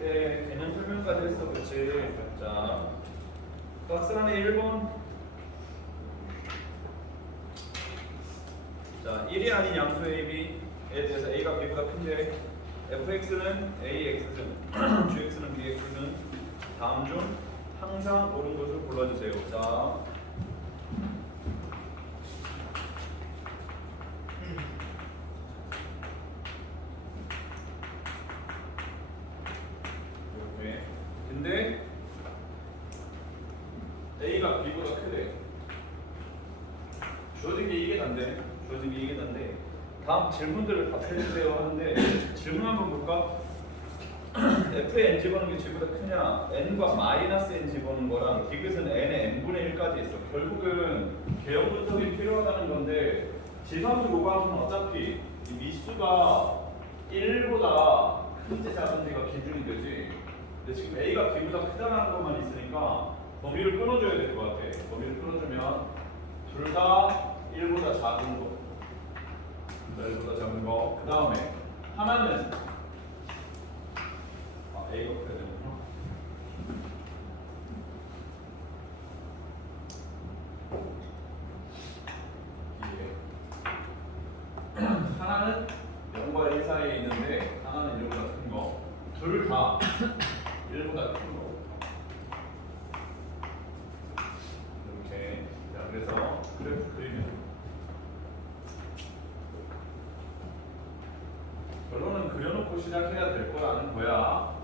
네, 개념 설명까지 했어, 그치? 자, 박스 안에 1번. 자, 1이 아닌 양수 A, B에 대해서 A가 B보다 큰데 fx는 ax는 gx는 bx는 다음 중 항상 옳은 것을 골라주세요. 자, 이렇게. 근데 A가 B보다 크대. 주어진 게 이게 난데, 주어진 게 이게 난데. 다음 질문들을 답해주세요 하는데 질문 한번 볼까? f의 n 집어넣는 게 g보다 크냐? n과 마이너스 n 집어넣는 거랑 디귿은 n의 n분의 1까지 있어. 결국은 개형 분석이 필요하다는 건데 지수함수 로그함수는 어차피 이 미수가 1보다 큰지 작은지가 기준이 되지. 근데 지금 a가 b보다 크다는 것만 있으니까 범위를 끊어줘야 될 것 같아. 범위를 끊어주면 둘 다 1보다 작은 거, 1보다 작은 거. 그 다음에 하나는 A가 커야 되는구나. 하나는 0과 1 사이에 있는데 하나는 1보다 큰 거. 둘 다 1보다 큰 거. 이렇게. 자, 그래서 그래프 그리면 결론은 그려놓고 시작해야 될 거라는 거야.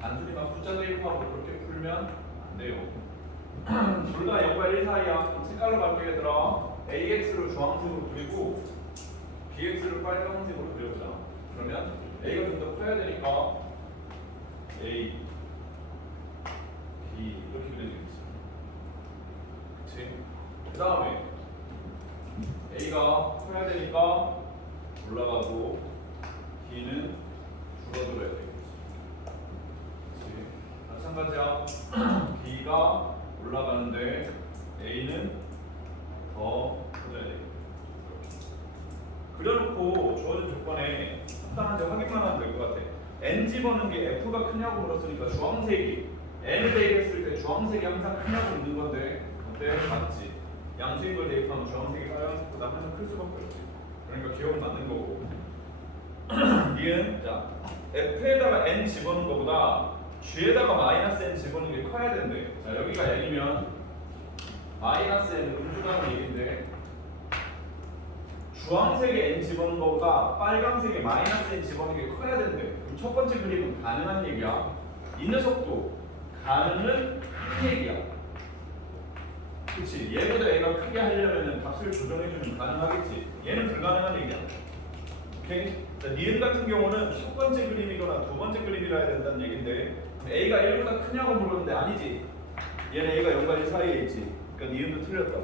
단순히 막 숫자 대입하고 그렇게 풀면 안 돼요. 둘 다 0과 1 사이야. 색깔로 갈게 얘들아. AX를 주황색으로 그리고 BX를 빨간색으로 그려보자. 그러면 A가 좀 더 커야 되니까 A, B 이렇게 그려지겠지. 그치? 그 다음에 A가 커야 되니까 올라가고 B는 줄어들어야 되겠지. 마찬가지야. B가 올라가는데 A는 더 커져야 되겠다. 그려놓고 주어진 조건에 합당한지 확인만 하면 될 것 같아. N 집어넣는 게 F가 크냐고 물었으니까 주황색이 N을 대입했을 때 주황색이 항상 크냐고 묻는 건데 어때? 맞지? 양수인 걸 대입하면 주황색이 빨간색보다 항상 클 수밖에 없지. 그러니까 기억은 맞는 거고. 니은 자 F에다가 N 집어넣는 거보다 G에다가 마이너스 N 집어넣는 게 커야 된대. 자 여기가 N이면 마이너스 N 음수라는 얘기인데 주황색에 N 집어넣는 거보다 빨간색에 마이너스 N 집어넣는 게 커야 된대. 그럼 첫 번째 그림은 가능한 얘기야. 이 녀석도 가능은 한 얘기야. 그치? 얘보다 얘가 크게 하려면 값을 조정해주면 가능하겠지. 얘는 불가능한 얘기야. 오케이? 자, 니은 같은 경우는 첫 번째 그림이거나 두 번째 그림이라 해야 된다는 얘기인데 A가 1보다 크냐고 물었는데 아니지. 얘는 A가 0과 1 사이에 있지. 그러니까 니은도 틀렸다.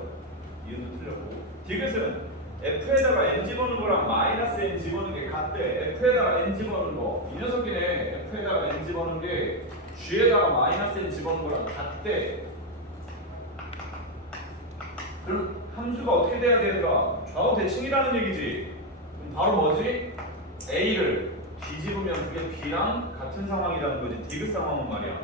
니은도 틀렸고. 디귿은 F에다가 N 집어넣는 거랑 마이너스 N 집어넣는 게 같대. F에다가 N 집어넣는 거. 이 녀석이네. F에다가 N 집어넣는 게 G에다가 마이너스 N 집어넣는 거랑 같대. 그럼 함수가 어떻게 돼야 되는가? 좌우 대칭이라는 얘기지. 그럼 바로 뭐지? A를 뒤집으면 그게 B랑 같은 상황이라는 거지. 디귿 상황은 말이야.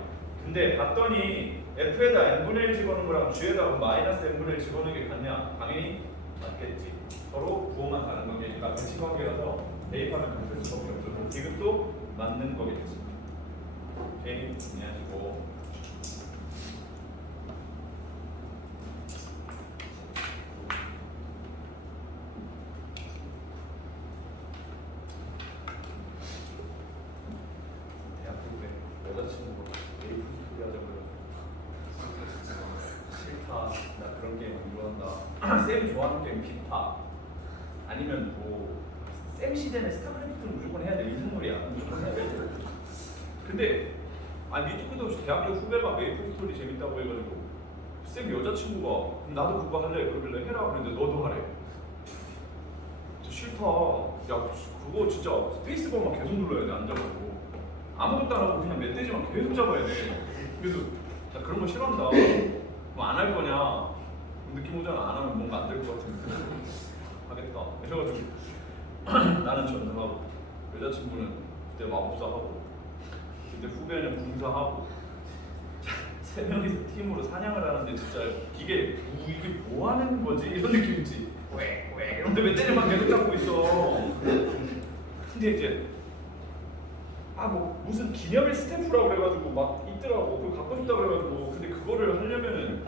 근데 봤더니 F에다 n분의 1 집어넣는 거랑 G에다가 마이너스 n분의 1 집어넣는 게 같냐? 당연히 맞겠지. 서로 부호만 다른 관계니까 대칭 관계라서 대입하면 같을 수밖에 없어. 그럼 디귿도 맞는 거겠지. 오케이? 정리하시고. 여자친구가 메이플 스토리 하자고 싫다. 나 그런 게임 안 좋아한다. 쌤이 좋아하는 게임 기타 아니면 쌤 시대는 스타크래프트는 무조건 해야 돼. 인생물이야. 무조건 해야 돼. 근데 밑도 없이 대학교 후배가 메이플 스토리 재밌다고 해가지고 쌤 여자친구가 그럼 나도 그거 할래. 그러길래 해라. 그랬는데 너도 하래. 싫다. 야 그거 진짜 스페이스바만 계속 눌러야 돼. 앉아가지고 아무것도 안 하고 그냥 멧돼지만 계속 잡아야 돼. 그래서 나 그런 거 싫어한다. 뭐 안 할 거냐? 느낌 오잖아. 안 하면 뭔가 안 될 것 같은데. 하겠다. 그래가지고 나는 전사하고 여자친구는 그때 마법사하고 그때 후배는 궁사하고 세 명이서 팀으로 사냥을 하는데 진짜 이게 뭐 하는 거지? 이런 느낌이지. 왜 이런데 왜 때려만 계속 잡고 있어. 근데 이제 뭐 무슨 기념일 스탬프라고 그래가지고 막 있더라고. 그거 갖고 싶다 그래가지고. 근데 그거를 하려면은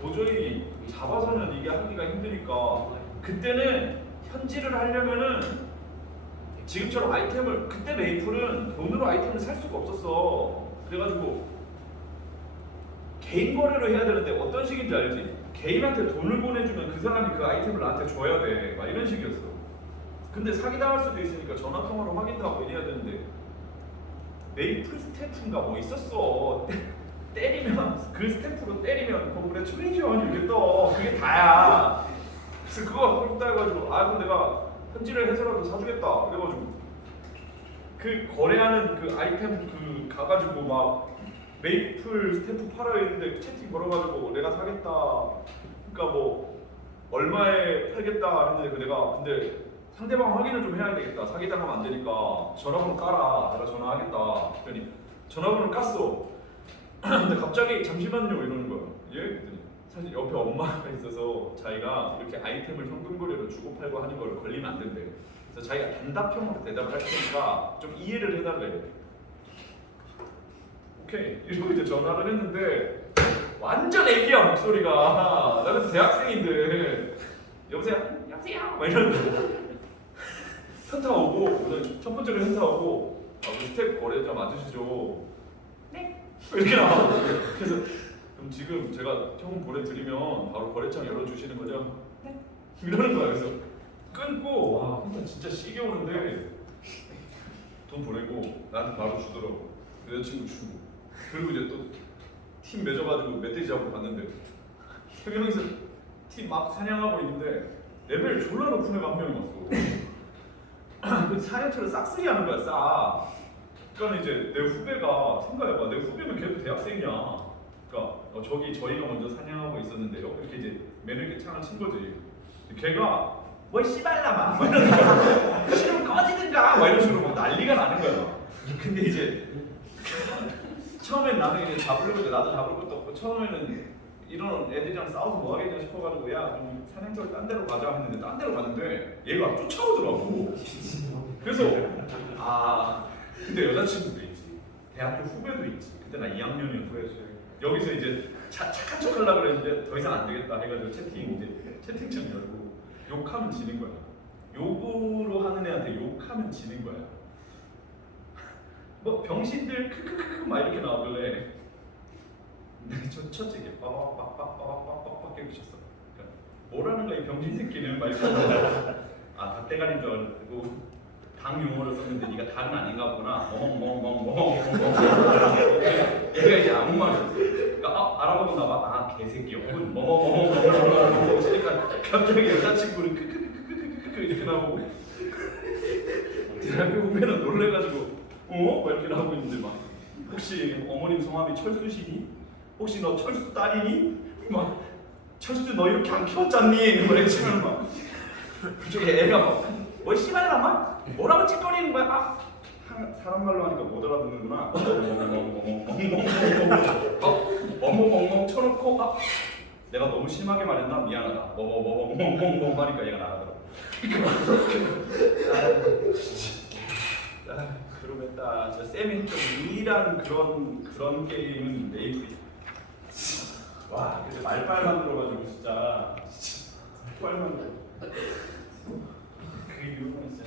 도저히 잡아서는 이게 하기가 힘드니까 그때는 현질을 하려면은 지금처럼 아이템을 그때 메이플은 돈으로 아이템을 살 수가 없었어. 그래가지고 개인 거래로 해야 되는데 어떤 식인지 알지? 개인한테 돈을 보내주면 그 사람이 그 아이템을 나한테 줘야 돼. 막 이런 식이었어. 근데 사기당할 수도 있으니까 전화통화로 확인도 하고 이래야 되는데 메이플 스탬프인가 뭐 있었어. 때리면 그 스탬프로 때리면 거기에 트레이션이 이렇게 떠. 그게 다야. 그래서 그거 갖고 싶다 해가지고 그럼 내가 현질을 해서라도 사주겠다. 그래가지고 그 거래하는 그 아이템 그 가가지고 막 메이플 스탬프 팔아 있는데 채팅 걸어가지고 내가 사겠다. 그러니까 뭐 얼마에 팔겠다 했는데 근데 상대방 확인을 좀 해야 되겠다. 사기당하면 안 되니까 전화번호 깔아. 내가 전화하겠다. 그랬더니 전화번호를 깠어. 근데 갑자기 잠시만요 이러는 거야. 예? 그랬더니 사실 옆에 엄마가 있어서 자기가 이렇게 아이템을 현금 거래로 주고 팔고 하는 걸 걸리면 안 된대. 그래서 자기가 단답형으로 대답을 할 테니까 좀 이해를 해달래. 오케이. 이러고 이제 전화를 했는데 완전 애기야 목소리가. 나 그래서 대학생인데 여보세요? 막 이러는데 현타 오고 첫 번째로 현타 오고 우리 스텝 거래자 맞으시죠? 네. 이렇게 나와. 그래서 그럼 지금 제가 현금 보내드리면 바로 거래창 열어주시는 거죠? 네. 이러는 거야. 그래서 끊고 와 혼자 진짜 시계 오는데 돈 보내고 나한테 바로 주더라고. 여자친구 주고 그리고 이제 또 팀 맺어가지고 멧돼지 잡으러 갔는데 세 명이서 팀 막 사냥하고 있는데 레벨 졸라 높은 애가 한 명이 왔어. 그 사냥터를 싹쓸이 하는 거야 싹. 그러니까 이제 내 후배가 생각해봐. 내 후배면 걔도 대학생이야. 그러니까 저희가 먼저 사냥하고 있었는데요. 이렇게 이제 매너있게 창을 친 거지. 걔가 뭘 씨발라마 막 이러는 거야. 싫으면 꺼지든가 막 이런 식으로 막 난리가 나는 거야. 근데 이제 처음엔 나는 이제 잡으려고 했는데 나도 잡을 것도 없고 처음에는 이런 애들이랑 싸워서 뭐 하겠냐 싶어가지고 야 좀 사냥터를 딴 데로 가자 했는데 딴 데로 갔는데 얘가 쫓아오더라고. 그래서 근데 여자친구도 있지. 대학교 후배도 있지. 그때 나 2학년이었어. 여기서 이제 착한 척 하려고 그랬는데 더 이상 안 되겠다 해가지고 채팅창 열고 욕하면 지는 거야. 욕으로 하는 애한테 욕하면 지는 거야. 뭐 병신들 크크크크 막 이렇게 나오길래 첫째 게 빠바바바바바바바바 이렇게 쳤어. 그러니까 뭐라는 거야 이 병신 새끼는 막 이렇게 닭대가리인 줄 알고 닭 용어를 썼는데 네가 닭은 아닌가 보구나. 얘가 이제 아무 말이 없어. 그러니까 알아보나 봐. 개새끼였군. 뭐뭐뭐뭐뭐뭐뭐 그러니까 갑자기 여자친구는 크크크크크크 이렇게 나오고 대학교 후배는 놀래가지고 막 이렇게 나오고 있는데 막 혹시 어머님 성함이 철수시니? 혹시 너 철수 딸이니? 막 철수 너 이렇게 안 키웠잖니? 막 이렇게 막 그쪽에 애가 막 뭘 씨발라마? 뭐라고 찌꺼리는 거야? 사람 말로 하니까 못 알아듣는구나. 멍멍멍멍 쳐놓고 내가 너무 심하게 말했나? 미안하다. 멍멍멍멍멍 하니까 얘가 나가더라. 그러겠다. 저 쌤이 했던 유일한 그런 게임은 메이플이야. 와, 근데 말빨 만들어가지고 진짜 말빨 만들어. 그 이유는 진짜.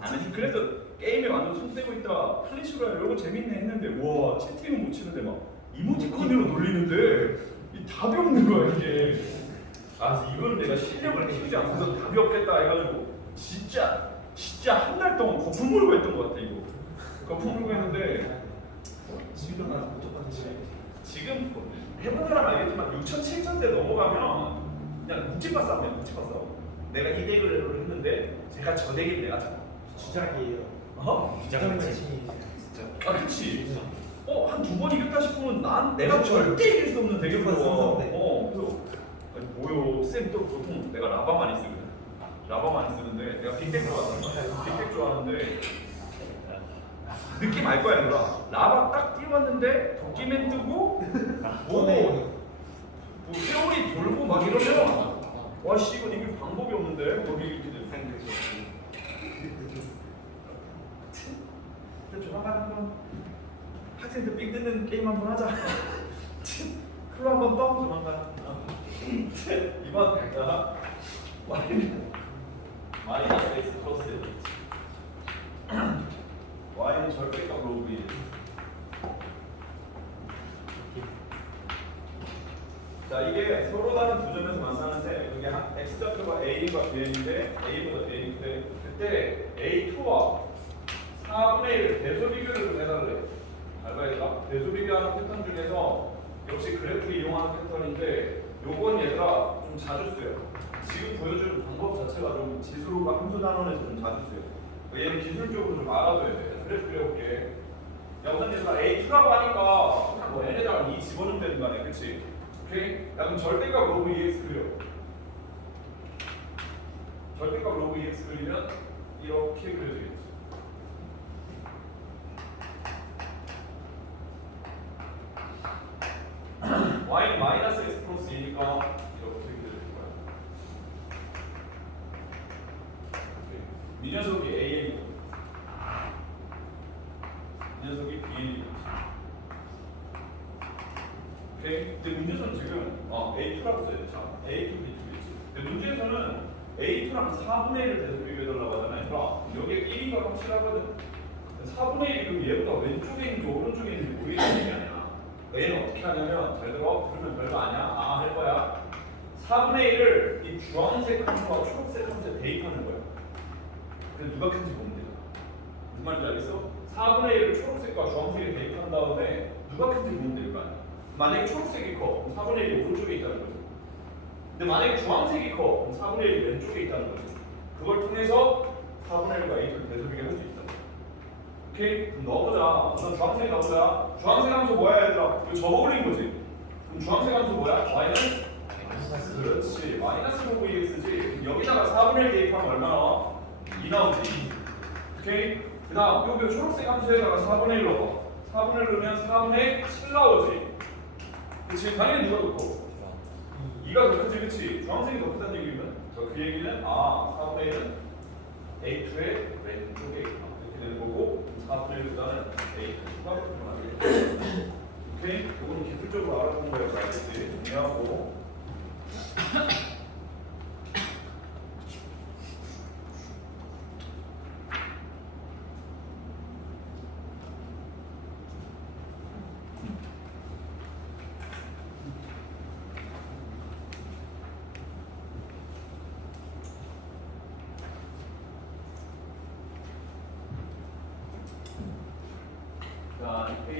아니 그래도 게임에 완전 손 떼고 있다. 플래시로 이런 거 재밌네 했는데 와 채팅은 못 치는데 막 이모티콘으로 놀리는데 이 답이 없는 거야 이게. 이거는 내가 실력을 키우지 않고서 답이 없겠다 해가지고 진짜 한 달 동안 거품 물고 했던 것 같아 이거. 거품 물고 했는데 지금 나는 못 봤지. 지금 해본 사람 알겠지만 6천 7천대 넘어가면 그냥 묵찌빠 싸움이야 묵찌빠 싸움. 내가 이 덱을 했는데 제가 저 덱을 내가 잡아. 주작이에요. 주작이지. 진짜. 그치. 한 두 번 이겼다 싶으면 내가 절대 이길 수 없는 덱을 보여. 그래서 뭐요? 쌤 또 보통 내가 라바 많이 쓰거든. 라바 많이 쓰는데 내가 나 빅텍 좋아한다. 빅텍 좋아하는데 느낌 알 거야 얘들아. 라바 딱 띄웠는데 도끼맨 뜨고 뭐 세월이 돌고 막 이러면 와씨 이건 이길 방법이 없는데 거기 이렇게 돼. 조만간 한번 학생들 삥 뜯는 게임 한번 하자. 클로 한번 떠 조만간. 이번 자 마이너스 x 플러스 y는 절대값 로그 1. 자 이게 서로 다른 두 점에서 만나는데 여기 x 좌표가 a과 b인데 a보다 b인데 그때 a2와 4분의 1 배수 비교를 좀 해달래. 잘 봐야 되나? 배수 비교하는 패턴 중에서 역시 그래프 이용하는 패턴인데 요건 얘들아 좀 자주 쓰여. 지금 보여주는 방법 자체가 좀 지수로가 함수 단원에서 좀 자주 쓰여. 얘는 기술적으로 좀 알아둬야 돼. 그래프 그려볼게. 야 우선 얘들아 A2라고 하니까 그냥 뭐 n에다가 2 집어넣으면 되는 거 아니야, 그치? 오케이? 야 그럼 절대값 로그 2x 그려. 절대값 로그 2x 그리면 이렇게 그려지겠지. y는 마이너스 x 플러스 2니까 이렇게 그려질 거야. 이 녀석이 AN이고 이 녀석이 BN이고. 오케이? 근데 문제에서는 지금 A2라고 써야지. A2, B2겠지. 근데 문제에서는 A2랑 4분의 1을 대서 비교해달라고 하잖아요. 그럼 여기에 1이 확실하거든. 4분의 1이 그럼 얘보다 왼쪽에 있는지 오른쪽에 있는지 모르겠는 얘기 아니야. 얘는 어떻게 하냐면 잘 들어. 그러면 별거 아니야. 할 거야. 4분의 1을 이 주황색 함수와 초록색 함수에 대입하는 거야. 그래서 누가 큰지 보면 되잖아. 무슨 말인지 알겠어? 4분의 1을 초록색과 주황색에 대입한 다음에 누가 큰지 보면 될 거 아니야. 만약에 초록색이 커, 그럼 4분의 1이 오른쪽에 있다는 거죠. 근데 만약에 주황색이 커, 그럼 4분의 1이 왼쪽에 있다는 거죠. 그걸 통해서 4분의 1과 A2를 대소비교 할수 있다. 오케이? 그럼 넣어보자. 우선 주황색 넣어보자. 주황색 함수 뭐야 얘들아? 이거 접어올린 거지. 그럼 주황색 함수 뭐야? y는? 그렇지. 마이너스 로그 2x지. 여기다가 4분의 1 대입하면 얼마 나와? 2 나오지. 오케이? 그 다음 여기 초록색 함수에다가 4분의 1 넣어봐. 4분의 1 넣으면 4분의 7 나오지. 그치? 당연히 누가 더 커? 2가 더 크지, 그치? 주황색이 더 크다는 얘기면 그 얘기는 4분의 1은 A2의 왼쪽에 있다. 이렇게 되는 거고 4분의 1 보다는 A2가 크구나. 오케이? 이건 기술적으로 알아보는 거예요. 알겠지? 정리하고 자, 이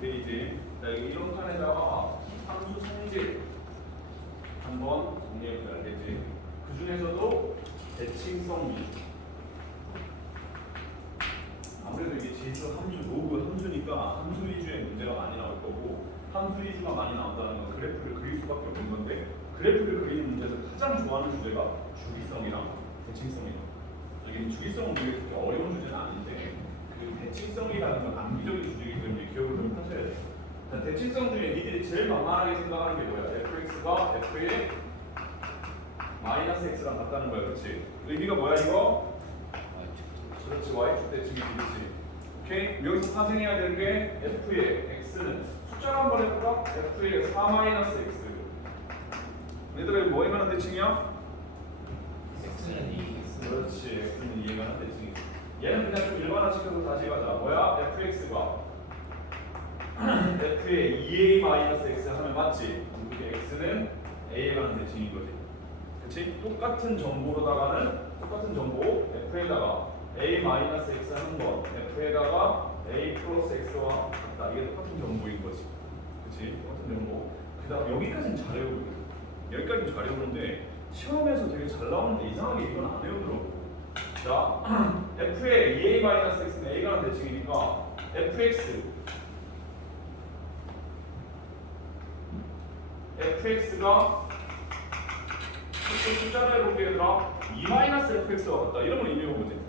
페이지. 자, 이런 칸에다가 함수 성질 한번 정리해보자, 알겠지? 그 중에서도 대칭성 위주. 아무래도 이게 지수 함수, 로그 함수니까 함수 위주의 문제가 많이 나올 거고 함수 위주가 많이 나온다는 건 그래프를 그릴 수밖에 없는 건데 그래프를 그리는 문제에서 가장 좋아하는 주제가 주기성이랑 대칭성이다. 여기는 주기성은 되게 그렇게 어려운 주제는 아닌데 그 대칭성이라는 건 암기적인 주제이기 때문에 기억을 좀 하셔야 돼요. 대칭성 중에 니들이 제일 만만하게 생각하는 게 뭐야? fx가 f의 마이너스 x랑 같다는 거야, 그렇지? 의미가 뭐야 이거? 그렇지, y축 대칭이지, 그렇지? 오케이? 여기서 파생해야 되는 게 f의 x는 숫자로 한번 해볼까? f의 4 마이너스 x. 얘들아 이거 뭐에 관한 대칭이야? x는 2. 그렇지, x는 2에 관한 대칭이지. 얘는 그냥 좀 일반화시켜서 다시 가자. 뭐야? fx가 f의 2a-x 하면 맞지? 이게 x는 a에 관한 대칭인 거지. 그치? 똑같은 정보로다가는 똑같은 정보 f에다가 a-x 하는 건 f에다가 a 플러스 x와 같다. 이게 똑같은 정보인 거지. 그치? 똑같은 정보. 그 다음 여기까지는 잘 외우거든. 여기까지는 잘 외우는데 시험에서 되게 잘 나오는데 이상하게 이건 안 외우더라고. 자, f의 2a-x는 a가 관한 대칭이니까 fx가 그 숫자를 해볼게 얘들아. 2-fx가 같다. 이런 건 의미가 뭐지?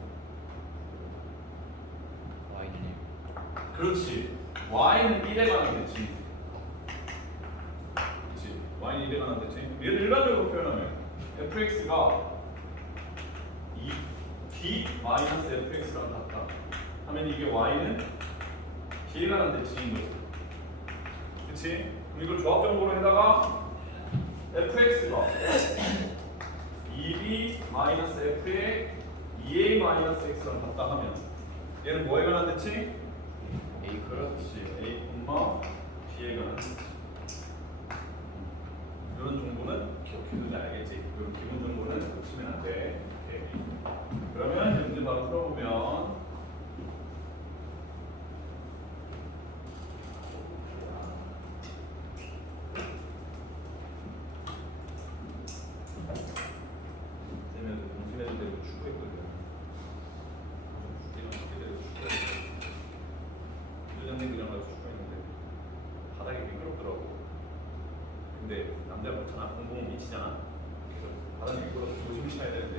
y는 그렇지. y는 1에 관한 대칭. 그렇지. y는 1에 관한 대칭. 얘를 일반적으로 표현하면 fx가 b-fx랑 같다. 하면 이게 y는 b에 관한 대칭인 거지. 그렇지? 그럼 이걸 조합적으로 해다가 fx가 2b-f의 2a-x랑 같다 하면 얘는 뭐에 관한 대칭? a 그렇지. a, b에 관한 대칭. 이런 정보는 기억해두지 알겠지? 이 기본 정보는 놓치면 안 돼. 오케이. 그러면 문제 바로 풀어보면 쌤은 동심해도 되고 축구했거든. 이런 축구대로 축구했어. 유전생들이랑 같이 축구했는데 바닥이 미끄럽더라고. 근데 남자가 그렇잖아. 공공은 미치잖아. 그래서 바닥이 미끄러워서 조심해야 되는데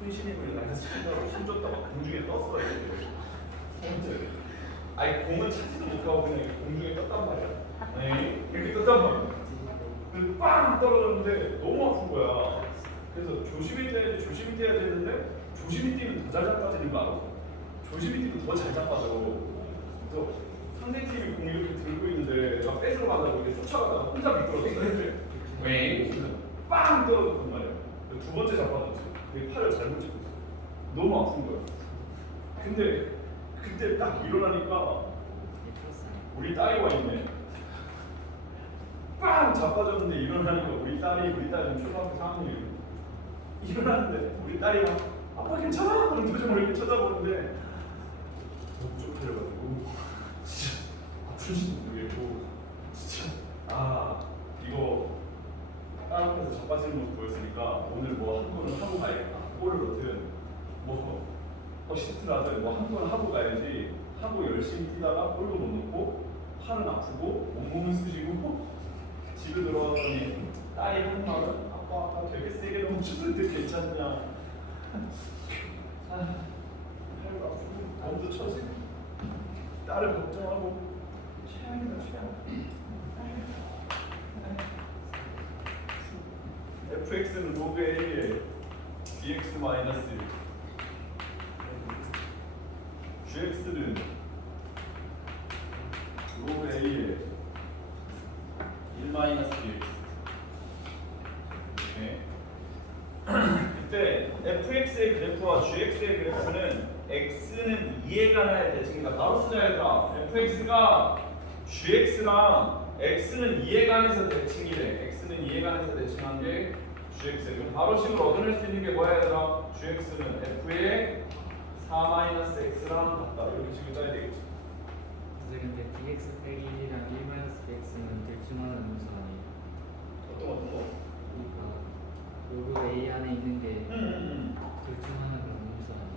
훈신이 물려 나가서 친다고 힘 줬다가 공중에 떴어 이렇게. 아니 공을 찾지도 못하고 그냥 이렇게 공중에 떴단 말이야. 네, 이렇게 떴단 말이야. 근데 빵 떨어졌는데 너무 아픈 거야. 그래서 조심히 뛰어야지 조심히 뛰어야 되는데 조심히 뛰면 더 잘 자빠지는 거 알아? 조심히 뛰면 더 잘 자빠져. 그래서 상대 팀이 공 이렇게 들고 있는데 내가 뺏으러 가다가 이렇게 쫓아가다가 혼자 미끄러졌어 이렇게. 그래서 빵 떨어졌단 말이야. 두 번째 자빠졌지. 그게 팔을 잘못 짚고 있어. 너무 아픈 거야. 근데 그때 딱 일어나니까 우리 딸이 와 있네. 빵 자빠졌는데 일어나니까 우리 딸이 초등학교 4학년이에요. 일어났는데 우리 딸이 막 아빠 괜찮아? 그런 표정으로 이렇게 쳐다보는데 너무 쪽팔려가지고 진짜 아픈지도 모르겠고 진짜 이거 딸 앞에서 자빠지는 모습 보였으니까 오늘 뭐 한 건은 하고 가야겠다. 골을 넣든 뭐 어시스트를 하든 뭐 한 건은 하고 가야지 하고 열심히 뛰다가 골도 못 넣고 팔은 아프고 온몸은 쑤시고 집에 들어왔더니 딸이 하는 말은 아빠 되게 세게 넘쳤는데 괜찮냐. 팔도 아프고 몸도 처지고 딸을 걱정하고 최악이다 최악. fx는 로그 a에 bx 마이너스 1 gx는 로그 a에 1 마이너스 bx. 그때 fx의 그래프와 gx의 그래프는 x는 2에 관한 대칭이다. 바로 쓰자 얘들아. fx가 gx랑 x는 2에 관해서 대칭이래. x는 2에 관해서 대칭한 게 gx. 그럼 바로 식을 얻어낼 수 있는 게 뭐야 얘들아? gx는 f의 4-x랑 같다. 이렇게 식을 짜야 되겠지. 근데 dx 빼기 1이랑 1-bx는 대칭하는 음수 아니에요? 어떤 거? 그러니까 로그 a 안에 있는 게 대칭하는 그런 음수 아니에요?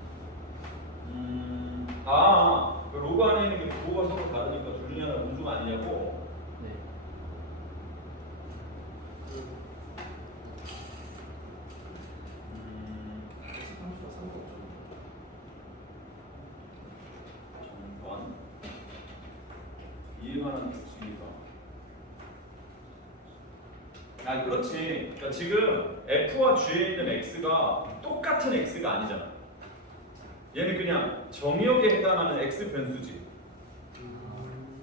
그 로그 안에 있는 게 부호가 서로 다르니까 둘 중에 하나 음수가 아니냐고? 네. 함수가 상관없죠. 정권 이해만한 특징이다. 그렇지. 그러니까 지금 f와 g에 있는 x가 똑같은 x가 아니잖아. 얘는 그냥 정의역에 해당하는 x 변수지.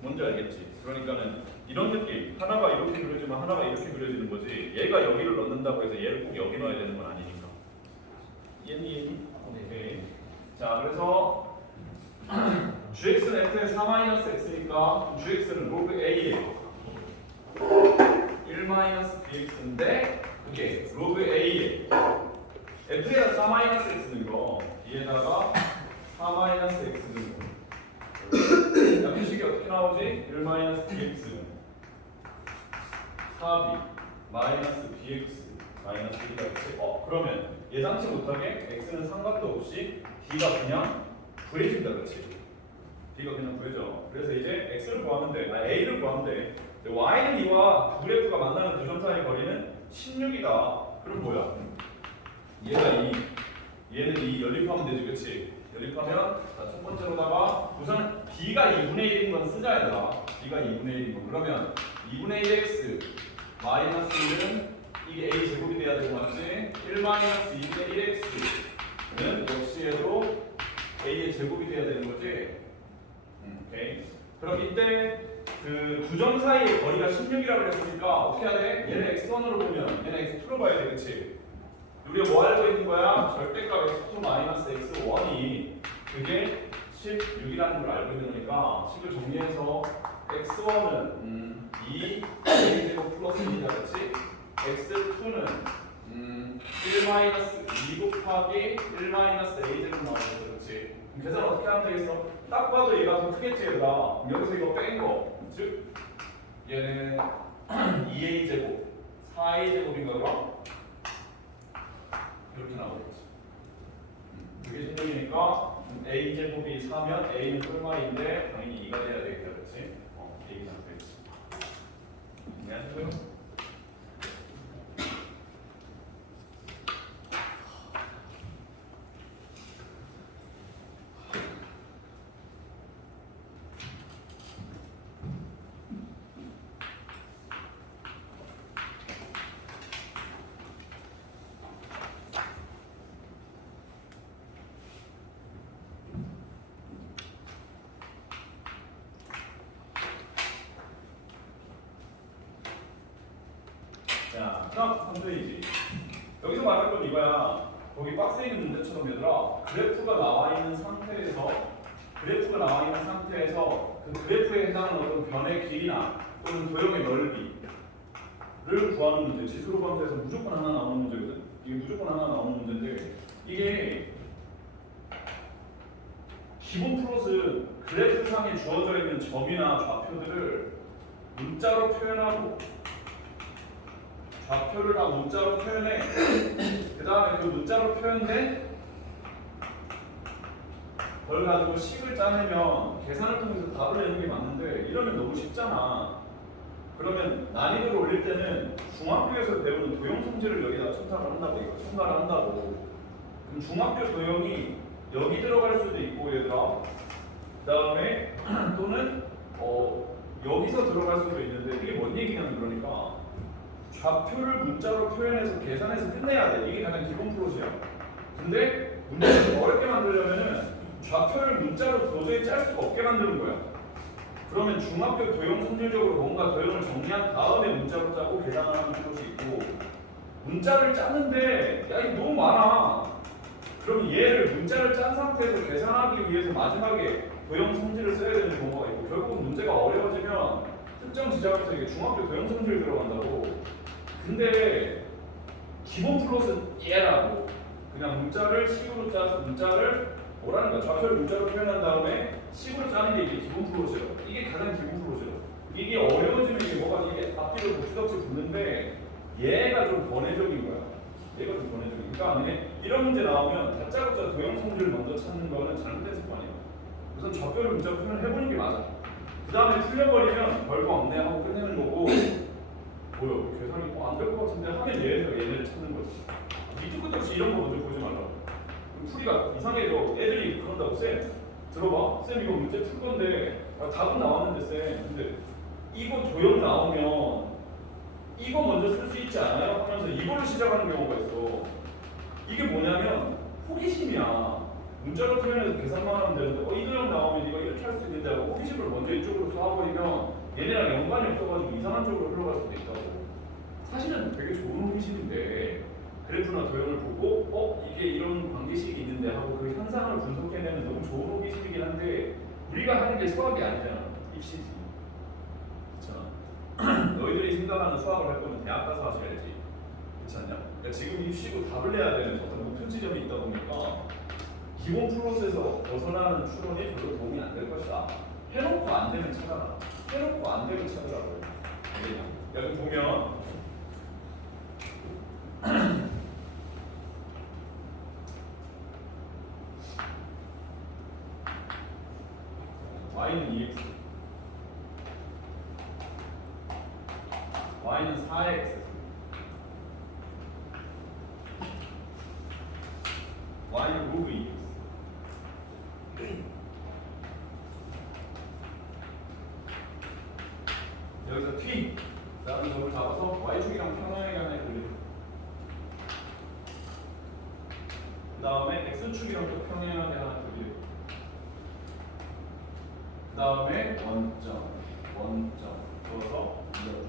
뭔지 알겠지? 그러니까는 이런 느낌. 하나가 이렇게 그려지면 하나가 이렇게 그려지는 거지. 얘가 여기를 넣는다고 해서 얘를 꼭 여기 넣어야 되는 건 아니니까. 얘니? 오케이. 자, 그래서 gx는 f의 4-x니까 gx는 로그 a에 1-bx인데 그게 로그 a에 f에다 4-x는 거 b에다가 4-x는 거. 야, 표식이 어떻게 나오지? 1-bx는 4b 마이너스 bx 마이너스 1가 있지. 그러면 예상치 못하게 x는 상관도 없이 b가 그냥 구해진다, 그렇지? b가 그냥 구해져. 그래서 이제 x를 구하면 돼. a를 구하면 돼. y는 2와 그래프가 만나는 두 점 사이의 거리는 16이다. 그럼 뭐야? 얘가 2, 얘는 2 연립하면 되지, 그치? 연립하면 자, 첫 번째로다가 우선 b가 2분의 1인 건 쓰자 얘들아. b가 2분의 1인 건 그러면 2분의 1x 마이너스 1은 이게 a 제곱이 돼야 되고 맞지? 1 마이너스 2분의 1x는 역시 얘도 a의 제곱이 돼야 되는 거지? 오케이. 그럼 이때 그 두 점 사이의 거리가 16이라고 했으니까 어떻게 해야 돼? 얘는 x1으로 보면 얘는 x2로 봐야 돼, 그치? 우리가 뭐 알고 있는 거야? 절대값 x2 마이너스 x1이 그게 16이라는 걸 알고 있는 거니까 10을 정리해서 x1은 2 a제곱 플러스 2다, 그치? x2는 1 마이너스 2 곱하기 1 마이너스 a제곱 나오겠어, 그치? 그럼 계산 어떻게 하면 되겠어? 딱 봐도 얘가 더 크겠지, 얘들아. 여기서 이거 뺀 거, 즉 얘는 2a제곱 4a제곱인가 그럼? 이렇게 나오겠지. 그게 16이니까 a제곱이 4면 a는 꿀말인데 당연히 2가 돼야 되겠다, 그렇지? a가 되겠지. 정리하시고요. 자, 딱 3페이지. 여기서 말할 건 이거야. 거기 박스에 있는 문제처럼 얘들아, 그래프가 나와 있는 상태에서 그 그래프에 해당하는 어떤 변의 길이나 또는 도형의 넓이를 구하는 문제. 지수로 관계해서 무조건 하나 나오는 문제거든. 이게 무조건 하나 나오는 문제인데 이게 기본 플롯은 그래프상에 주어져 있는 점이나 좌표들을 문자로 표현하고 좌표를 다 문자로 표현해. 그 다음에 그 문자로 표현된 걸 가지고 식을 짜내면 계산을 통해서 답을 내는 게 맞는데 이러면 너무 쉽잖아. 그러면 난이도를 올릴 때는 중학교에서 배우는 도형 성질을 여기다 첨가를 한다고. 그럼 중학교 도형이 여기 들어갈 수도 있고 얘들아. 그 다음에 또는 여기서 들어갈 수도 있는데 이게 뭔 얘기냐면 그러니까 좌표를 문자로 표현해서 계산해서 끝내야 돼. 이게 가장 기본 플롯이야. 근데 문제를 좀 어렵게 만들려면은 좌표를 문자로 도저히 짤 수가 없게 만드는 거야. 그러면 중학교 도형 성질적으로 뭔가 도형을 정리한 다음에 문자로 짜고 계산을 하는 플롯이 있고 문자를 짜는데 야 이거 너무 많아. 그럼 얘를 문자를 짠 상태에서 계산하기 위해서 마지막에 도형 성질을 써야 되는 경우가 있고 결국은 문제가 어려워지면 특정 지점에서 이게 중학교 도형 성질 들어간다고. 근데 기본 플롯은 얘라고. 그냥 문자를 식으로 짜서 문자를 뭐라는 거야? 좌표를 문자로 표현한 다음에 식으로 짜는 게 이게 기본 플롯이에요. 이게 가장 기본 플롯이에요. 이게 어려워지면 이게 뭐가 이게 앞뒤로 덕지덕지 붙는데 얘가 좀 번외적인 거야. 얘가 좀 번외적인. 그러니까 만약에 이런 문제 나오면 다짜고짜 도형 성질을 먼저 찾는 거는 잘못된 습관이에요. 우선 좌표를 문자로 표현해보는 게 맞아. 그 다음에 풀려버리면 별거 없네 하고 끝내는 거고 뭐야 계산이 안될 것 같은데 하면 얘네를 찾는 거지. 밑도 끝도 없이 이런 거 먼저 보지 말라고. 풀이가 이상해져. 애들이 그런다고 쌤 들어봐. 쌤 이거 문제 풀 건데 답은 나왔는데 쌤 근데 이거 도형 나오면 이거 먼저 쓸 수 있지 않아요? 하면서 이걸로 시작하는 경우가 있어. 이게 뭐냐면 호기심이야. 문자로 표현해서 계산만 하면 되는데 이 도형 나오면 이거 이렇게 할 수 있는데 하고 호기심을 먼저 이쪽으로 쏴버리면 얘네랑 연관이 없어가지고 이상한 쪽으로 흘러갈 수도 있다고. 사실은 되게 좋은 호기심인데 그래프나 도형을 보고 이게 이런 관계식이 있는데 하고 그 현상을 분석해내는 너무 좋은 호기심이긴 한데 우리가 하는 게 수학이 아니잖아. 입시지. 그렇잖아. 너희들이 생각하는 수학을 할 거면 대학 가서 하셔야지. 그렇지 않냐? 그러니까 지금 입시고 답을 내야 되는 어떤 목표 지점이 있다 보니까 기본 플롯에서 벗어나는 추론이 별로 도움이 안 될 것이다. 해놓고 안 되면 찾아라. 해놓고 안 되면 찾으라고요. 여기 보면 y는 2x y는 4x remove EX. 여기서 T 라는 점을 잡아서 Y축이랑 평행하게 하나 그려. 그 다음에 X축이랑 또 평행하게 하나 그려. 그 다음에 원점 줘서 이어줘.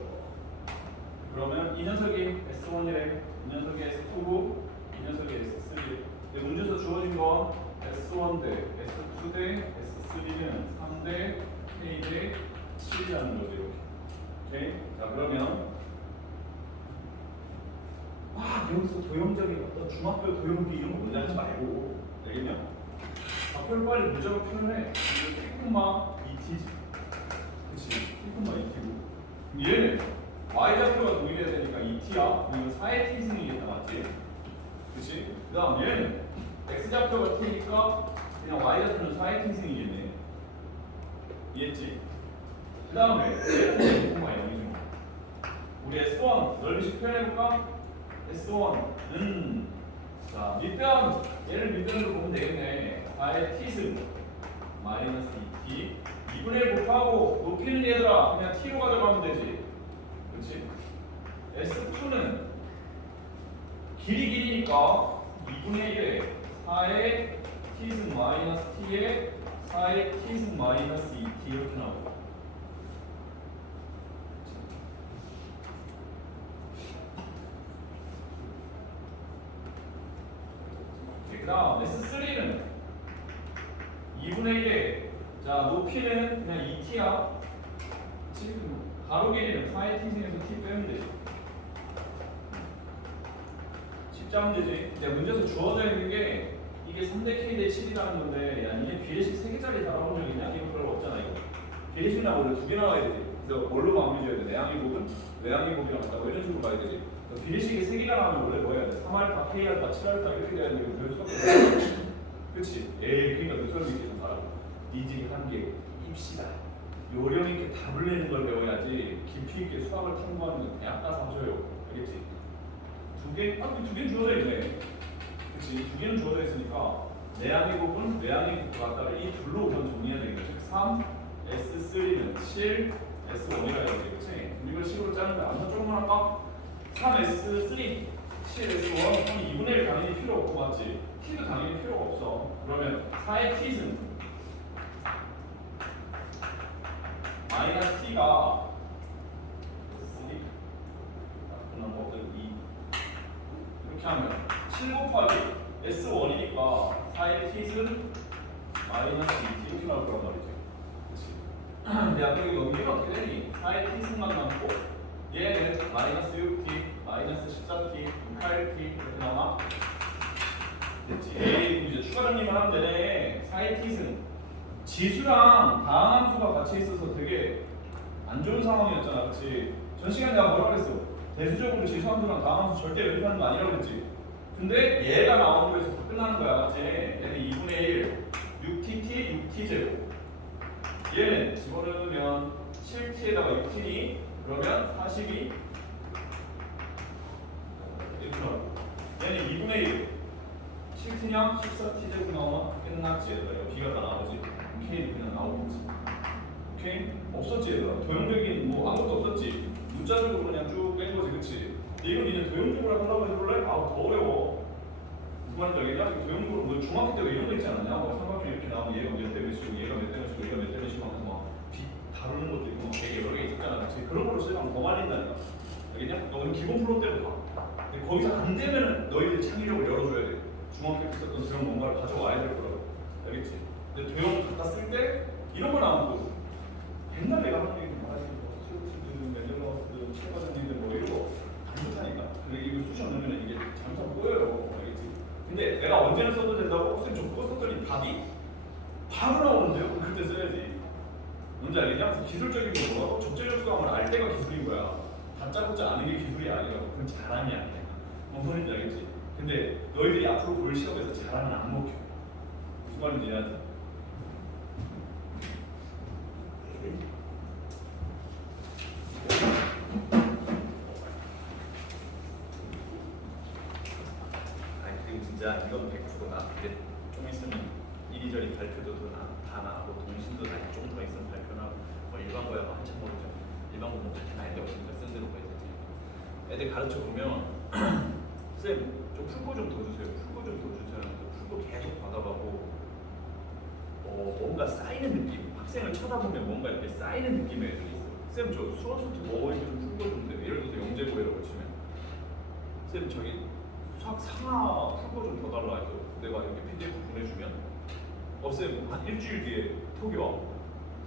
그러면 이 녀석이 S1이래, 이 녀석이 S2고, 이 녀석이 S3. 근데 문제에서 주어진 건 S1 대 S2 대 S3는 3 대 K 대 7이라는 거죠. 이렇게. 오케이? 자 그러면 여기서 도형적인 어떤 중학교 도형비 이런 거 문제하지 말고 알겠냐? 좌표를 빨리 문제로 표현해. 이거 T콤마 2T지. 그치? T콤마 2T고 얘는 Y좌표가 동일해야 되니까 2T야. 그리고 4의 T승이겠다 맞지? 그치? 그 다음 얘는 X좌표가 T니까 그냥 Y좌표는 4의 T승이겠네. 이해했지? 그 다음에 얘는 T콤마 0이죠. 우리 S1 넓이식 표현해볼까? S1은 자 밑변 얘를 밑변으로 보면 되겠네. 4의 T승 마이너스 2T 2분의 1 곱하고 높이는 얘들아 그냥 T로 가져가면 되지. 그렇지? S2는 길이니까 2분의 1에 4의 T승 마이너스 T에 4의 T승 마이너스 2T 이렇게 나오고 그 다음 S3는 2분의 1에 자 높이는 그냥 2T야. 지금 가로 길이는 4의 T승에서 T 빼면 되지. 쉽자 문제지. 근데 문제에서 주어져 있는 게 이게 3대 K 대 7이라는 건데 야 니네 비례식 3개짜리 달아본 적 있냐? 이거 별로 없잖아 이거. 비례식 나오면 2개 나와야 되지. 그래서 뭘로 마무리해야 돼? 내항이곱은 외항이곱이랑 같다고 이런 식으로 가야 되지. 비례식이 3개가 나오면 원래 뭐 해야 돼? 3알파, K알파, 7알파 이렇게 돼야 되는데 별 수밖에 없어. 그치? 그러니까 누설 있게 좀 봐라. 니집이 한개 입시다. 요령 있게 답을 내는 걸 배워야지 깊이 있게 수학을 탐구하는 건 대학 가서 하셔요. 알겠지? 두 개는 주어져 있네. 그치? 2개는 주어져 있으니까 내항이곱은 외항이곱 같다를 이 둘로 우선 정리해야 되겠죠. 즉 3, S3는 7, S1이라 해야지. 그치? 이걸 식으로 짜는데 암산 조금만 할까? 3S3, 7S1, 2분의 1 당연히 필요 없고 맞지? T도 당연히 필요가 없어. 그러면 4의 T승 마이너스 T가 3 그럼 뭐 2 이렇게 하면 7 곱하기 S1이니까 4의 T승 마이너스 2T 이렇게 나올 거란 말이지. 그치? 야 여기 넘기면 어떻게 되니? 4의 T승만 남고 얘는 마이너스 6T, 마이너스 14T, 8T 이렇게 나와. 됐지? 이제 추가 정리만 하면 되네. 4의 T승 지수랑 다항함수가 같이 있어서 되게 안 좋은 상황이었잖아. 그치? 전 시간에 내가 뭐라 그랬어? 대수적으로 지수함수랑 다항함수 절대 연립하는 거 아니라고 그랬지? 근데 얘가 나오는 거에서 다 끝나는 거야. 맞지? 얘는 2분의 1, 6TT, 6T제곱 얘는 집어넣으면 7T에다가 6T니 그러면 42 이렇게 나오고 얘는 2분의 1 7T냐 14T제곱 나오나? 끝났지 얘들아. B가 다 나오지. K는 그냥 나오겠지. 오케이? 없었지 얘들아. 도형적인 뭐 아무것도 없었지. 문자적으로 그냥 쭉 뺀 거지. 그치? 근데 이거 니는 도형적으로 하려고 해볼래? 아우 더 어려워. 무슨 말인지 알겠냐? 도형적으로 뭐 중학교 때 이런 거 있지 않았냐? 뭐 삼각형 이렇게 나오면 얘가 몇 대 몇이고 얘가 몇 대 몇이고 얘가 몇 대 몇이고 하면서 막 다루는 것도 있고 막 되게 여러 개 있었잖아. 그치? 그런 걸로 시작하면 더 말린다니까. 알겠냐? 너 오늘 기본 플로우 때로 가. 근데 거기서 안 되면은 너희들 창의력을 열어줘야 돼. 중학교 때 썼던 도형 뭔가를 가져와야 될 거라고. 알겠지? 근데 도형 갖다 쓸 때 이런 거 나오고 옛날 내가 하는 얘기 말하지 뭐 스튜디오든 멜로마우스든 최과장님들 뭐 이런 거 안 좋다니까. 근데 이거 수시 넣으면 이게 잘못하면 꼬여요. 알겠지? 근데 내가 언제는 써도 된다고? 선생님 저 그거 썼더니 답이 바로 나오는데요? 그럼 그때 써야지. 뭔지 알겠냐? 그래서 기술적인 거 뭐라고? 적재적 수학을 알 때가 기술인 거야. 다짜고짜 아는 게 기술이 아니라고. 그건 자랑이 아니야. 뭔 소리인지 알겠지? 근데 너희들이 앞으로 볼 시험에서 잘하면 안 먹혀. 무슨 말인지 이해하지? 아니 그리고 진짜 이건 100%다. 좀 있으면 이리저리 발표도 다 나고 동심도 좀 더 있으면 발표 나고 뭐 일반고야 뭐 한참 모르죠. 일반고 뭐 그렇게 나이 때 없으니까 쓴 대로 거야 되지. 애들 가르쳐 보면 쌤 좀 풀고 좀 더 주세요. 풀고 좀 더 주세요. 풀고 계속 받아가고 뭔가 쌓이는 느낌. 학생을 쳐다보면 뭔가 이렇게 쌓이는 느낌의 애들이 있어요. 쌤 저 수원수트 뭐 이거 좀 풀고 좀 돼요. 예를 들어서 영재고이라고 치면 쌤 저기 수학 상하 풀고 좀 더 달라 해서 내가 이렇게 PDF 보내주면 쌤 한 일주일 뒤에 톡이 와.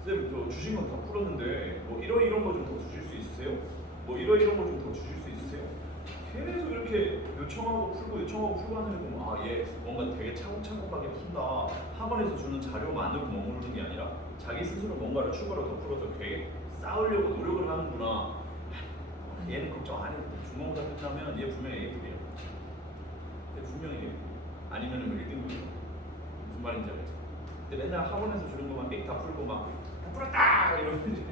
쌤 저 주신 건 다 풀었는데 뭐 이런 거 좀 더 주실 수 있으세요? 뭐 이런 거 좀 더 주실 수 있으세요? 계속 이렇게 요청하고 풀고 하는 애 보면 얘 뭔가 되게 차곡차곡하게 푼다. 학원에서 주는 자료만으로 머무르는 게 아니라 자기 스스로 뭔가를 추가로 더 풀어서 되게 쌓으려고 노력을 하는구나. 얘는 걱정 안 해도 돼. 중간고사 끝나면 얘 분명히 A급이에요. 얘 분명히 아니면은 1등급이에요. 무슨 말인지 알겠지? 근데 맨날 학원에서 주는 것만 빽다 풀고 막 풀었다 이러면 이제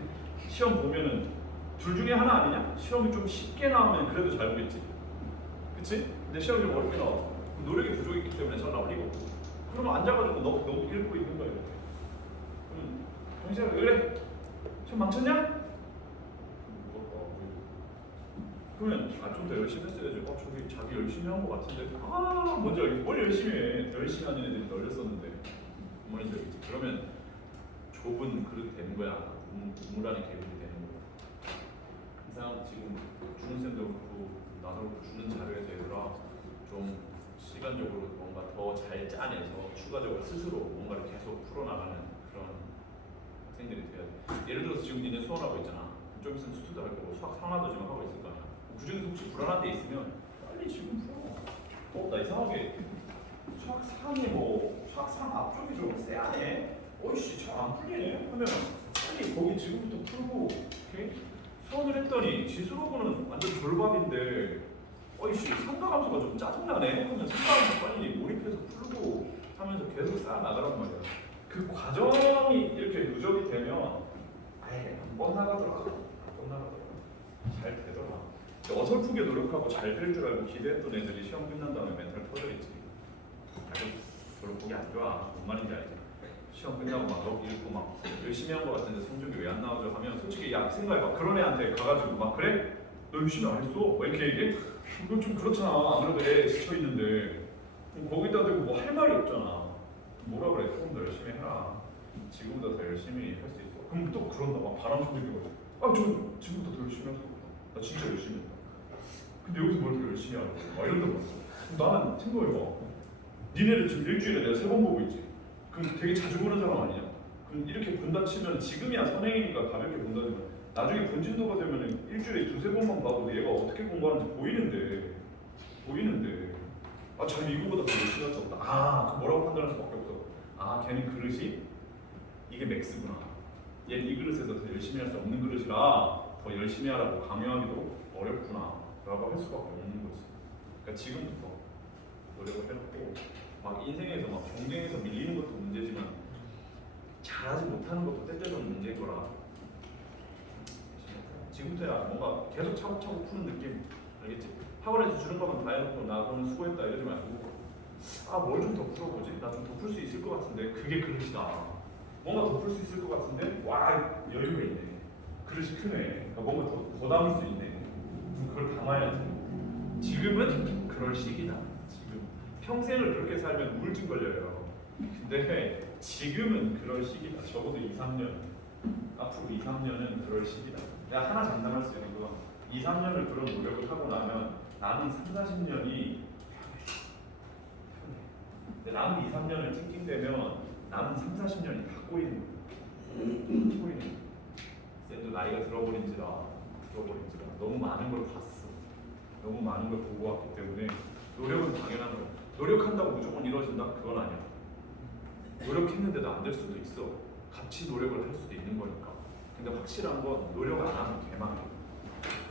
시험 보면은 둘 중에 하나 아니냐? 시험이 좀 쉽게 나오면 그래도 잘 보겠지. 그치? 근데 시험이 좀 어렵게 나와. 노력이 부족했기 때문에 잘 나오고. 그러면 앉아가지고 너 읽고 있는 거야 이렇게. 그럼 정신아 왜 그래? 시험 망쳤냐? 그러면 좀 더 열심히 했어야지. 저기 자기 열심히 한 거 같은데. 먼저 뭘 열심히 해. 열심히 하는 애들이 널렸었는데. 뭔지 알겠지? 그러면 좁은 그릇 되는 거야. 우물 안에 개구리 되는 거야. 이상 지금 주는쌤도 그렇고 나도 그렇고 주는 자료에서 얘들아 좀 시간적으로 뭔가 더 잘 짜내서 추가적으로 스스로 뭔가를 계속 풀어나가는 그런 학생들이 돼야 돼. 예를 들어서 지금 니네 수원하고 있잖아. 좀 있으면 수투도 할 거고 수학 상하도 지금 하고 있을 거 아니야. 그중에서 혹시 불안한 데 있으면 빨리 지금 풀어. 나 이상하게 수학 상이 수학 상 앞쪽이 좀 쎄하네. 어이씨 잘 안 풀리네. 하면 빨리 거기 지금부터 풀고 오케이? 수원을 했더니 지수로고는 완전 졸밥인데 어이씨 상가감수가 좀 짜증나네. 그러면 상가감수 빨리 몰입해서 풀고 하면서 계속 쌓아나가란 말이야. 그 과정이 이렇게 누적이 되면 안 뻔나가더라. 잘 되더라. 어설프게 노력하고 잘 될 줄 알고 기대했던 애들이 시험 끝난 다음에 멘탈 터져있지. 별로 보기 안 좋아. 뭔 말인지 알지? 시험 끝나고 막 읽고 막 열심히 한 거 같은데 성적이 왜 안 나오죠 하면 솔직히 생각해봐. 그런 애한테 가가지고 막 그래? 너 열심히 안 했어? 막 이렇게 얘기해? 그건 좀 그렇잖아. 아무래도 애 지쳐있는데 거기다 대고 뭐 할 말이 없잖아. 뭐라 그래? 조금 더 열심히 해라. 지금보다 더 열심히 할 수 있어. 그럼 또 그런다. 막 바람 소리가 저 지금부터 더 열심히 할 수 없다. 나 진짜 열심히 했다. 근데 여기서 뭘 더 열심히 하라고? 막 이런단 말이야. 나는 생각해봐. 니네를 지금 일주일에 내가 3번 보고 있지. 그럼 되게 자주 보는 사람 아니냐? 그럼 이렇게 본다 치면 지금이야 선행이니까 가볍게 본다지만 나중에 본진도가 되면 일주일에 2-3번만 봐도 얘가 어떻게 공부하는지 보이는데 자 이거보다 더 열심히 할 수 없다. 그 뭐라고 판단할 수밖에 없어. 걔는 그릇이 이게 맥스구나. 얘는 이 그릇에서 더 열심히 할 수 없는 그릇이라 더 열심히 하라고 강요하기도 어렵구나 라고 할 수밖에 없는 거지. 그러니까 지금부터 노력을 해놓고 막 인생에서 막 경쟁에서 밀리는 것도 문제지만 잘하지 못하는 것도 때때로는 문제일 거라. 지금부터야 뭔가 계속 차곡차곡 푸는 느낌 알겠지? 학원에서 주는 것만 다 해놓고 나 그러면 수고했다 이러지 말고 뭘 좀 더 풀어보지? 나 좀 더 풀 수 있을 것 같은데 그게 그릇이다. 뭔가 더 풀 수 있을 것 같은데 여유가 있네. 그릇이 크네. 그러니까 뭔가 더 담을 수 있네. 그걸 담아야지. 지금은 그럴 시기다. 지금 평생을 그렇게 살면 우울증 걸려요. 근데 지금은 그럴 시기다. 적어도 2-3년 앞으로 2-3년은 그럴 시기다. 내가 하나 장담할 수 있는 건 2-3년을 그런 노력을 하고 나면 남은 3-40년이 근데 남은 2-3년을 찡찡대면 남은 3-40년이 다 꼬이는 거야. 쌤도 나이가 들어버린지라 너무 많은 걸 봤어. 너무 많은 걸 보고 왔기 때문에 노력은 당연한 거야. 노력한다고 무조건 이루어진다? 그건 아니야. 노력했는데도 안 될 수도 있어. 같이 노력을 할 수도 있는 거니까. 근데 확실한 건 노력 안 하면 개망해.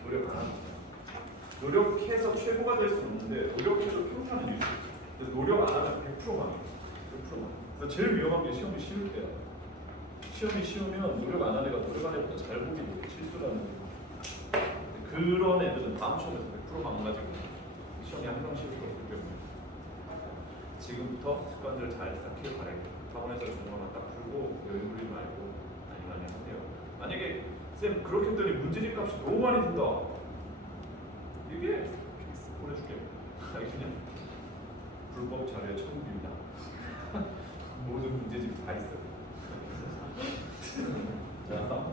노력 안 하면 개망해. 노력해서 최고가 될 수는 없는데 노력해서 평탄은 유지. 근데 노력 안 하면 100% 망해. 100% 망해. 그래서 제일 위험한 게 시험이 쉬울 때야. 시험이 쉬우면 노력 안 하는 애가 노력한 애보다 잘 보기도 실수라는 거. 그런 애들은 다음 시험에서 100% 망가지고 시험이 항상 쉬울 거 없기 때문에 지금부터 습관들을 잘 쌓길 바래요. 학원에서 중간만 딱 풀고 여유 부리지 말고 많이 하세요. 만약에 쌤 그렇게 했더니 문제집 값이 너무 많이 든다. 이게 보내줄게. 알겠냐? 불법 자료의 천국입니다. 모든 문제집 다 있어. 자.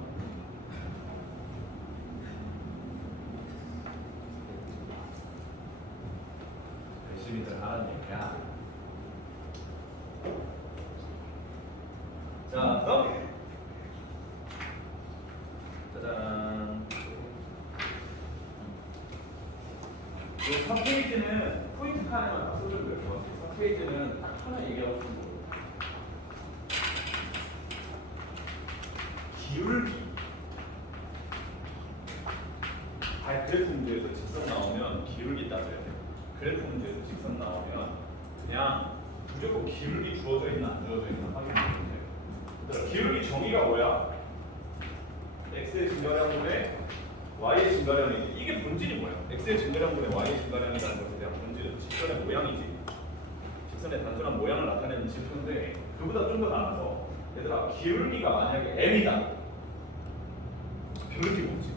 열심히들 하라는 얘기야. 자, 다음. 짜잔. 이 4페이지는 포인트 하나만 딱 써주면 돼요. 4페이지는 딱 하나 얘기하고 싶은 거예요. 기울기. 그래프 문제에서 직선 나오면 기울기 따져야 돼요. 그래프 문제에서 직선 나오면 그냥 무조건 기울기 주어져 있나 안 주어져 있나 확인하면 돼요. 기울기 정의가 뭐야? x의 증가량분의 y의 증가량이지. 이게 본질이 뭐야? x의 증가량분의 y의 증가량이라는 것에 대한 본질은 직선의 모양이지. 직선의 단순한 모양을 나타내는 지표인데 그보다 좀 더 나아서 얘들아 기울기가 만약에 m이다. 기울기 뭐지?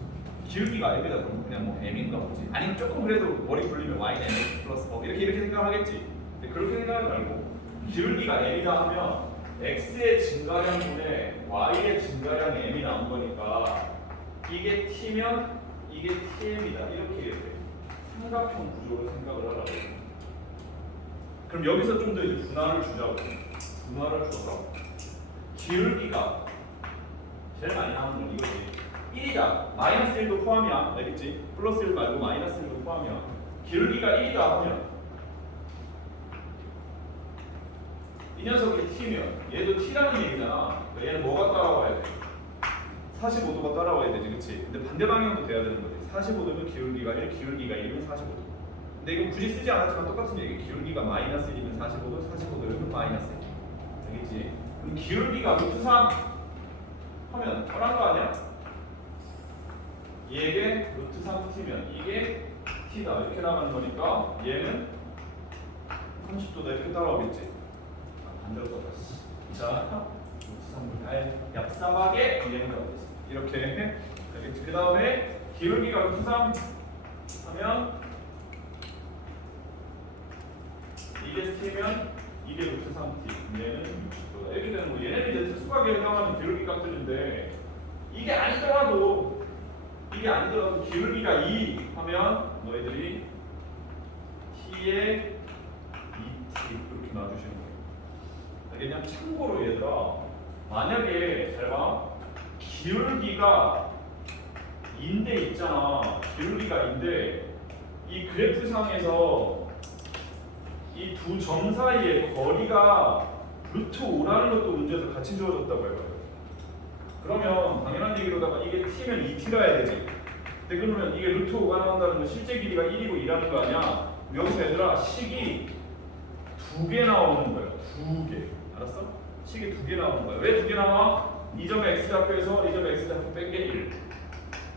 기울기가 m이다 그러면 그냥 뭐 m인가 보지. 아니면 조금 그래도 머리 굴리면 y는 mx 플러스 이렇게 생각하겠지. 근데 그렇게 생각하지 말고 기울기가 m이다 하면 x의 증가량분의 y의 증가량이 m이 나온 거니까 이게 t면 이게 tm이다 이렇게 해야 돼. 삼각형 구조로 생각을 하라고. 그럼 여기서 좀 더 이제 분할을 주자고. 분할을 줘서 기울기가 제일 많이 나오는 건 이거지. 1이다. 마이너스 1도 포함이야. 알겠지? 플러스 1 말고 마이너스 1도 포함이야. 기울기가 1이다 하면 이 녀석이 t면 얘도 t라는 얘기잖아. 얘는 뭐가 따라와야 돼? 45도가 따라와야 되지, 그치? 근데 반대 방향도 돼야 되는 거지. 45도면 기울기가 1, 기울기가 1이면 45도. 근데 이건 굳이 쓰지 않았지만 똑같은 얘기. 기울기가 마이너스 1이면 45도, 45도면 마이너스 1. 알겠지? 그럼 기울기가 루트 3 하면 뻔한 거 아니야? 얘게 루트 3t면 이게 t다 이렇게 나가는 거니까 얘는 30도다 이렇게 따라오겠지. 반대로 써봐. 자, 루트 3분의 얍삽하게 얘는 나오겠지. 이렇게 알겠지? 그 다음에 기울기가 루트 3 하면 이게 t면 이게 루트 3t 얘는 60도다 이렇게 되는 거. 얘네는 이제 특수하게 해당하는 기울기 값들인데 이게 아니더라도 기울기가 2 하면 너희들이 t에 2t 그렇게 놔주시는 거예요. 알겠냐? 참고로 얘들아 만약에 잘 봐. 기울기가 2인데 있잖아. 기울기가 2인데 이 그래프상에서 이 두 점 사이의 거리가 루트 5라는 것도 문제에서 같이 주어졌다고 해요. 그러면 당연한 얘기로다가 이게 t면 2t라 해야 되지. 근데 그러면 이게 루트 5가 나온다는 건 실제 길이가 1이고 2라는 거 아니야? 여기서 얘들아 식이 2개 나오는 거야. 2개. 알았어? 식이 2개 나오는 거야. 왜 2개 나와? 이 점의 x좌표에서 이 점의 x좌표 뺀 게 1.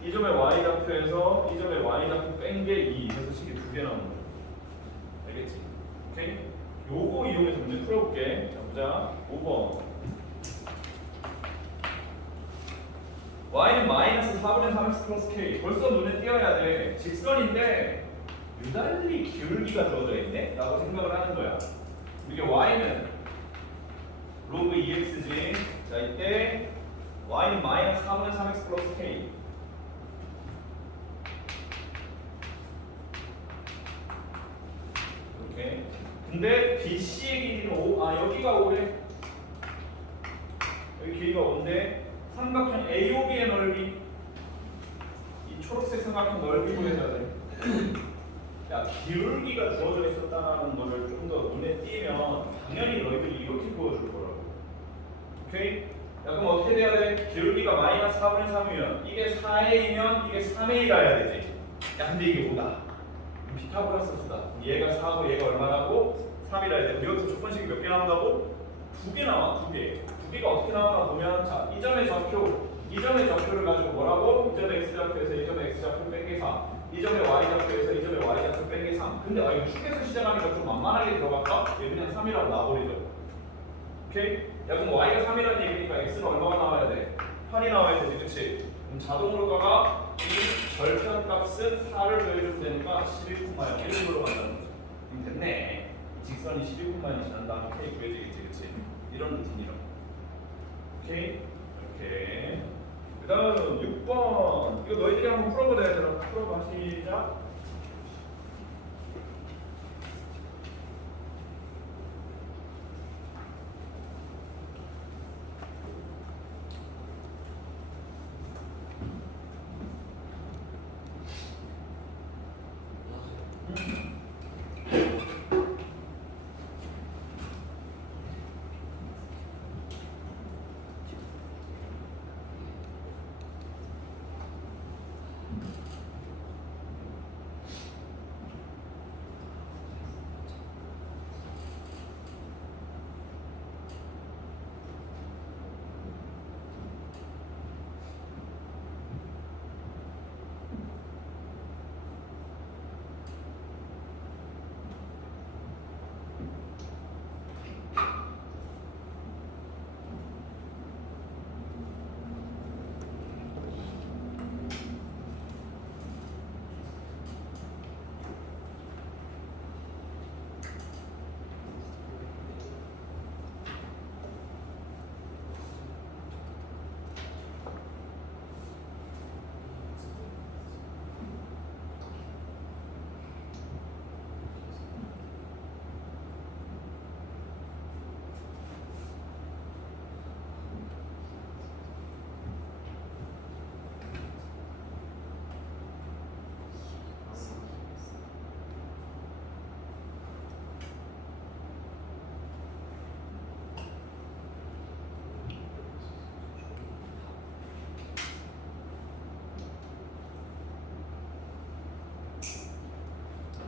이 점의 y좌표에서 이 점의 y좌표 뺀 게 2. 그래서 식이 2개 나오는 거야. 알겠지? 오케이? 요거 이용해서 문제 풀어볼게. 자, 보자. 5번. y는 마이너스 4분의 3x 플러스 k. 벌써 눈에 띄어야 돼. 직선인데 유달리 기울기가 주어져 있네? 라고 생각을 하는 거야. 이게 y는 로그 2x지. 자, 이때 y는 마이너스 4분의 3x 플러스 k. 이렇게. 근데 BC의 길이는 5. 아, 여기가 5래. 여기 길이가 5인데 삼각형 AOB의 넓이, 이 초록색 삼각형 넓이 구해줘야 돼. 야, 기울기가 주어져 있었다는 거를 좀 더 눈에 띄면 당연히 너희들이 이렇게 구워줄 거라고. 오케이? 야, 그럼 어떻게 돼야 돼? 기울기가 마이너스 4분의 3이면 이게 4a면 이게 3a라 해야 되지. 야, 근데 이게 뭐다? 피타고라스 수다. 얘가 4고 얘가 얼마라고? 3이라 해야 돼. 여기서 조건식이 몇 개 나온다고? 2개 나와, 2개. 2개가 어떻게 나오나 보면, 자, 이 점의 좌표를 가지고 뭐라고? 이 점의 x좌표에서 이 점의 x좌표 뺀 게 4. 이 점의 y좌표에서 이 점의 y좌표 빼기 3. 근데 이거 축에서 시작하니까 좀 만만하게 들어갈까? 얘 그냥 3이라고 놔버리죠. 오케이? 야 그럼 y가 3이라는 얘기니까 x는 얼마가 나와야 돼? 8이 나와야 되지, 그치? 그럼 자동으로다가 이 절편값은 4를 더해주면 되니까 11,1로 간다는 거죠. 그럼 됐네. 직선이 11,1이 지난 다음에 k 구해지겠지, 그치? 이런 루틴이라고. 오케이? 이렇게. 그 다음 6번. 이거 너희들이 한번 풀어보자, 얘들아. 풀어봐, 시작.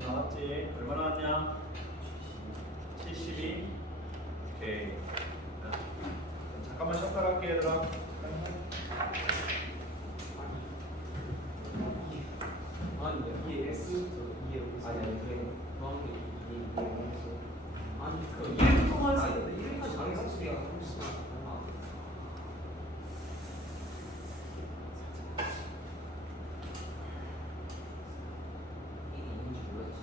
나왔지? 얼마 나왔냐? 72. 오케이. 잠깐만 쉬었다 갈게, 얘들아. 아니 이게 S 이게 아니 그래 아니 그 1부터만 쓰는데 1부터 장애상 수비가 훨씬 낫다. 이게 있는지 몰랐지.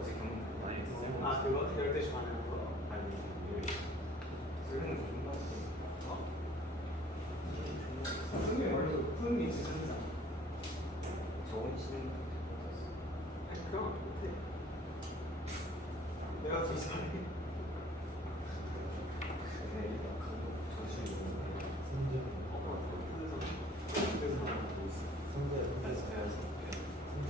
어제 경험 많이 했어요. 아 그거 12시 반에 한 거? 아니 설명 좀 봤어. 승리 원래 푸는 진짜 저번에 치는 거 아니 그럼 못해. 내가 더 이상해. 네, 이거 감독 전술이 있는데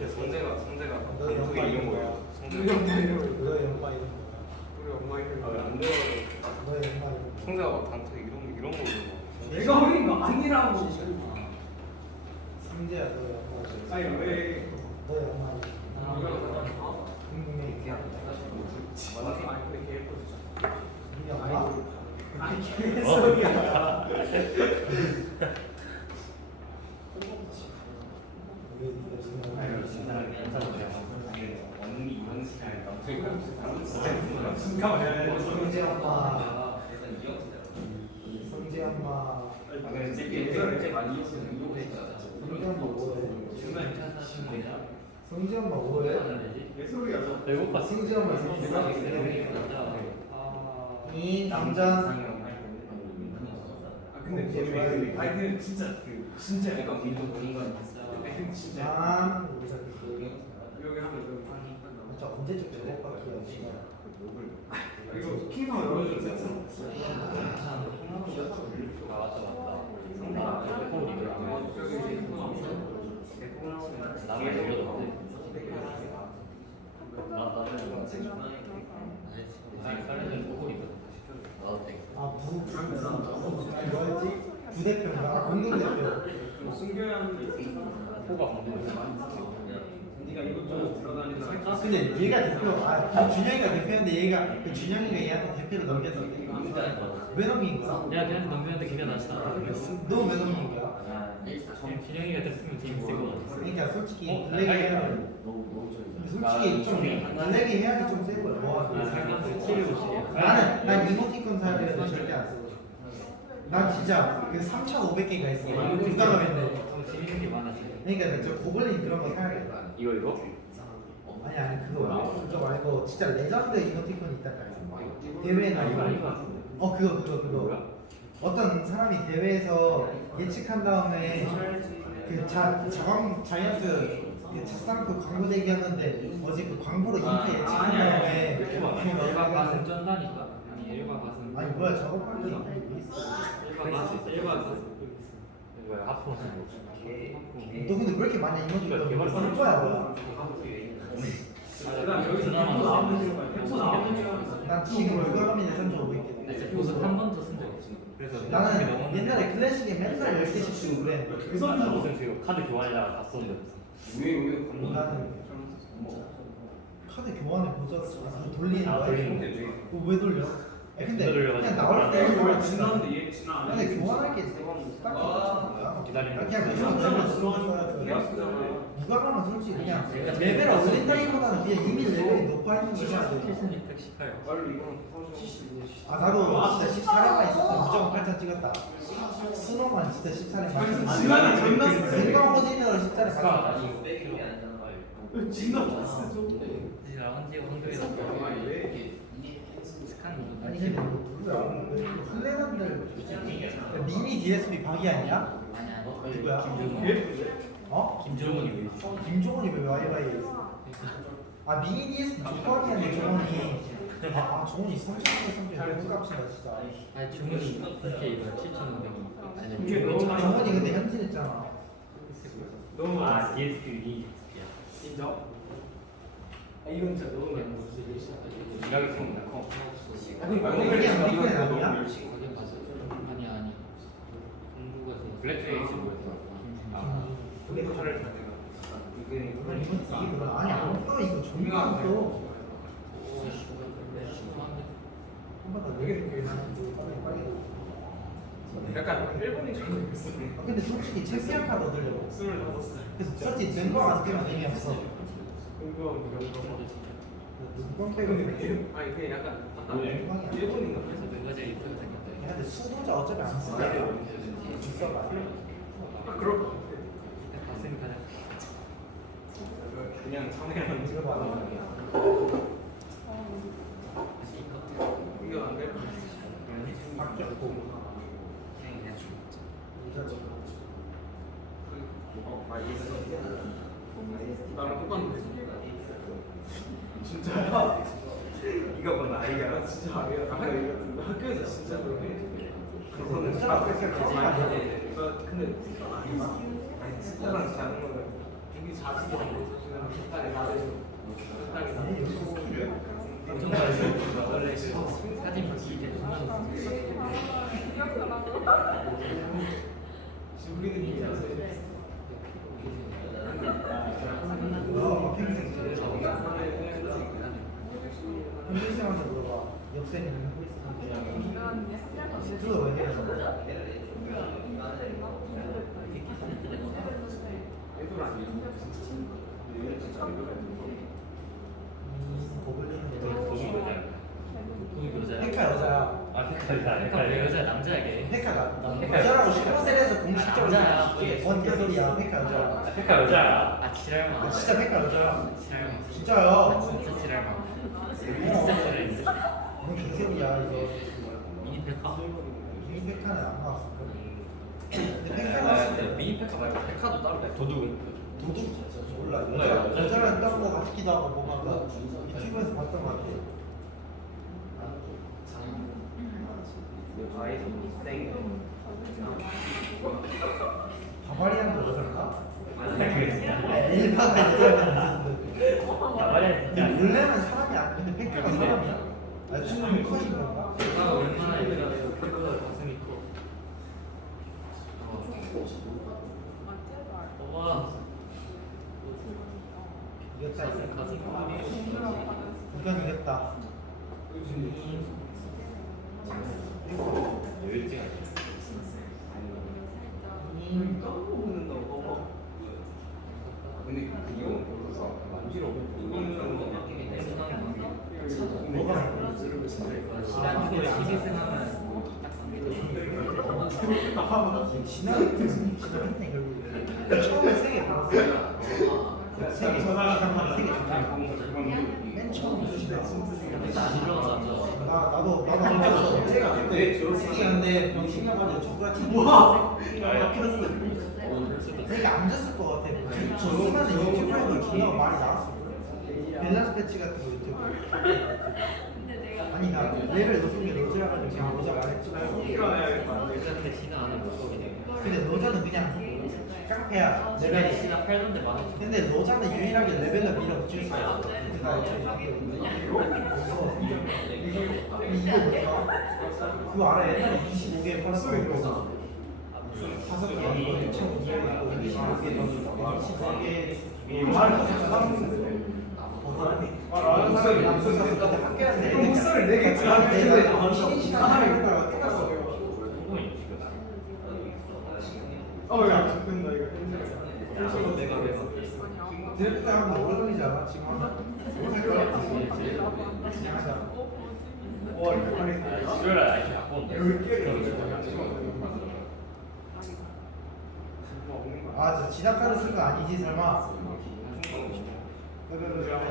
성재가 감독이 이런 거예요. 우리 엄마 이런 거. 너의 엄마 이런 거야. 우리 엄마 이런 거. 안 돼요. 너의 엄마 이런 거. 성재가 막 강태 이런 거 내가 어린 거 아니라고. 승재야 너의 엄마. 아니 왜? 너의 엄마 이런 거. 궁금해. 아니 근데 걔 예뻐지죠. 우리 엄마? 아니 개소리야. 왜 네가 지금 언니 이런 스타일 승재 엄마. 승재 엄마. 이제 많이 이었으면 승재 엄마 뭐해? 정말 괜찮다 싶은 거냐? 승재 엄마 뭐해? 개소리야. 배고파. 승재 엄마 내가 승재. 아, 이 남자. 근데 걔 아니 근데 진짜 약간 민도 보는 건 진짜 남. 여기 하면 좀 진짜 언제적 저것밖에 없이. 이거 킹하고 열어줄 수 있어. 맞다. 아, 남의 돌려도 돼. 나는 살려는 코골이거든. 나도 돼. 아 뭐였지? 부대표인가? 아 공동대표. 숨겨야하는 코가 공동. 네가 이것저것 들어다니는 아 근데 얘가 대표. 아 준영이가 대표인데 얘가 그 준영이가 얘한테 대표로 넘겼는데 왜 넘긴 거야? 내가 걔한테 넘겼는데 걔가 나 진짜 너 왜 넘긴 거야? 준영이가 됐으면 재밌을 것 같아. 그러니까 솔직히 어? 블랙이 알겠다. 해야 돼. 근데 솔직히 좀 블랙이 해야지 좀 세 거야. 뭐 아, 살면서 750이야. 난 이모티콘 사야돼도 절대 안 쓰고. 난 진짜 그 3,500개가 있어. 불가능했네. 재밌는 게 많아 지금. 그러니까 저 고블린 그런 거 사야겠다. 이거? 아니 그거 말고 진짜 레전드 이모티콘 있다니까. 대회 나 이거. 그거. 어떤 사람이 대회에서 예측한 다음에 그 자이언트 그 잣상표 광고 대기였는데 어제 그 광고로 인기 예측한 다음에 일반 가슴 쩐다니까. 아니 일반 가슴. 아니 뭐야 작업할 게 있어. 일반 가슴 일반 가슴. 앞으로 너 근데 왜 이렇게 많이 이모티콘 쓸 거야 뭐야? 난 지금 불가감이네 3,500개. 보석 한 번도 쓴 적 없어. 그래서 나는 옛날에 클래식에 맨날 10개씩 쓰고 그래. 무슨 지금 카드 교환이다가 다 썼는데 나는 카드 교환을 보자 돌리는 거야. 왜 돌려? 근데 그냥 나올 때 근데 교환할 게 딱히 없잖아. 기다리는 그냥 무관하면 솔직히 그냥 레벨을 올린다기보다는 그냥 이미 레벨이 높아 있는 거 해야 돼. 7600 18요. 아 나도 진짜 14렙만 있었으면 무조건 8천 찍었다. 수노만 진짜 14렙만 찍었다. 생방 호진으로 14렙 찍었다. 진짜 봤어. 언제 원도에서 스칸 아니 근데 누구야? 플래너들 미니 DSP 박이 아니야? 아니야. 누구야? 어? 김종훈이 김종원이 왜 와이와이에 있어? 아 미니 DSP 족박이었네 종원이. 아 종원이 3,000개 값이다 진짜. 아니 주문이 이렇게 이거 7,500원. 아니 이게 너무 많이 종원이 근데 현질했잖아. 너무 아 DSP 위. 인정? 이건 진짜 너무 많이 이야기 좀 넣고. 그냥 우리편은 아니야? 아니 공부가 블랙페이스 뭐였어? 아, 이거 차를 다 내가. 이게 아니 아무도 이거 종류가 또 한번더 내게 느끼게 빨리. 약간 일본인 줄 있어. 근데 솔직히 챔피언 카드 얻으려고 25살. 그래서 솔직히 멤버 안 뜨면 의미 없어. 이거 누구 근데 빼고 그 아니 그냥 약간 네. 일본인가? 그래서 누가 제일 이쁘게 생겼다. 근데 수도자 어차피 안 쓰잖아. 써봐. 아 그럴 것 같아. 봤으니까 그냥 참외랑 들어봐. 이거 안될 것 같아. 바뀌었고. 나랑 똑같은데. 진짜야? 이거 본 아이야? 나 진짜 아니야. 학교에서 진짜 그러네. 그거는 진짜 앞에서 그렇게 많이 하지 해. 근데 아니 진짜랑 자는 거는 우리 자지도 않고 그냥 적당히 나대고 적당히 나대고 원래 사진 봤을 때 보면 지금 우리는 이제 현실생한테 물어봐. 역세는 그거 왜 해야 돼? 애들 아니야. 거기 여자야. 페카 여자야. 아 백화 왜 여자 남자에게? 페카가 여자라고 슈퍼셀에서 공식적으로 남자야. 뭔 개소리야? 페카 여자. 백화 여자야. 아 지랄마. 아 진짜 페카 여자야. 지랄마. 진짜요? 진짜 지랄마. 진짜 지랄마. 뭔 개소리야 이거. 미니 백화. 미니 페카는 안 나왔어. 근데 아, 페카는 근데 미니 페카 말고 페카도 따로 돼. 도둑. 도둑 몰라. 여자랑 딴거 같기도 하고 뭐가 유튜브에서 봤던 것 같아. 아이도 땡. 바바리안도 여자인가? 진짜. 일반가 여자는 나발이야 근데 진짜. 원래는 사람이 안 근데 페카가 사람이야? 아 지금 컷인 건가? 백화가 얼마나 여자 백화가 가슴이 커. 와. 이겼다 이거. 가슴 커. 누가 이겼다. 열지 않아. 까먹는다고. 근데 이건 별로서 만지러 뭐가 시간 주고 시기승하면 지나갔네 결국에. 처음에 세개 받았어. 세개 맨 처음 주시다. 나도 안 줬어. 세개 근데 병 신나가지고 젓가락이 막혔어. 내가 안 줬을 것 같아. 저 시간에 유튜브에도 기가 많이 나왔어. 밸런스 패치 같은 거 유튜브. 아니 나 레벨 높은 게 로즈라 가지고 그냥 로자 말했지 말고. 일단 지는 않은 모습이네. 근데 로자는 그냥 깡패야. 레벨이 레벨이. 시간 8던데 많아. 근데 로자는 유일하게 레벨을 밀어붙일 수 있어. 근데 나 이거 그거 알아? 옛날에 25개 팔았어. 무슨 5개 이거 2,200개 25개 이거 아는 사람이 무슨 학교 왔는데 목소리 내게 내가 쉬는 시간 하나 있다가 끝났어. 야, 죽는다 이거. 들을 때 하면 오래 걸리지 않아? 지금 하나? 못할 거야? 그냥 하자. 와, 이거 빨리. 수요일날 날씨 바꿨는데. 아, 저 지나가는 쓴 거 아니지 설마?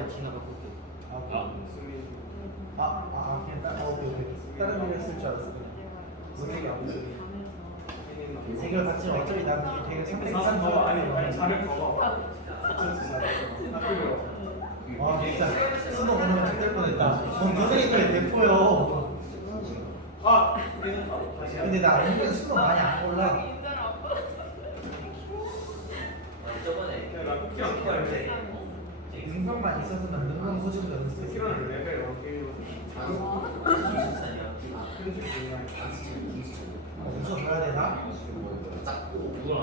지나 바꿀게. 그냥 다른 일 했을 줄 알았어. 이걸 같이 어차피 나는 되게 생산 거 아니야. 진짜 수능 오늘 죽을 뻔했다. 너네 거에 대포요. 근데 나 은근 수능 많이 안 골라. 능력만 있었으면 능력 소질도 연습했을 웃어줘야 되나? 누구랑?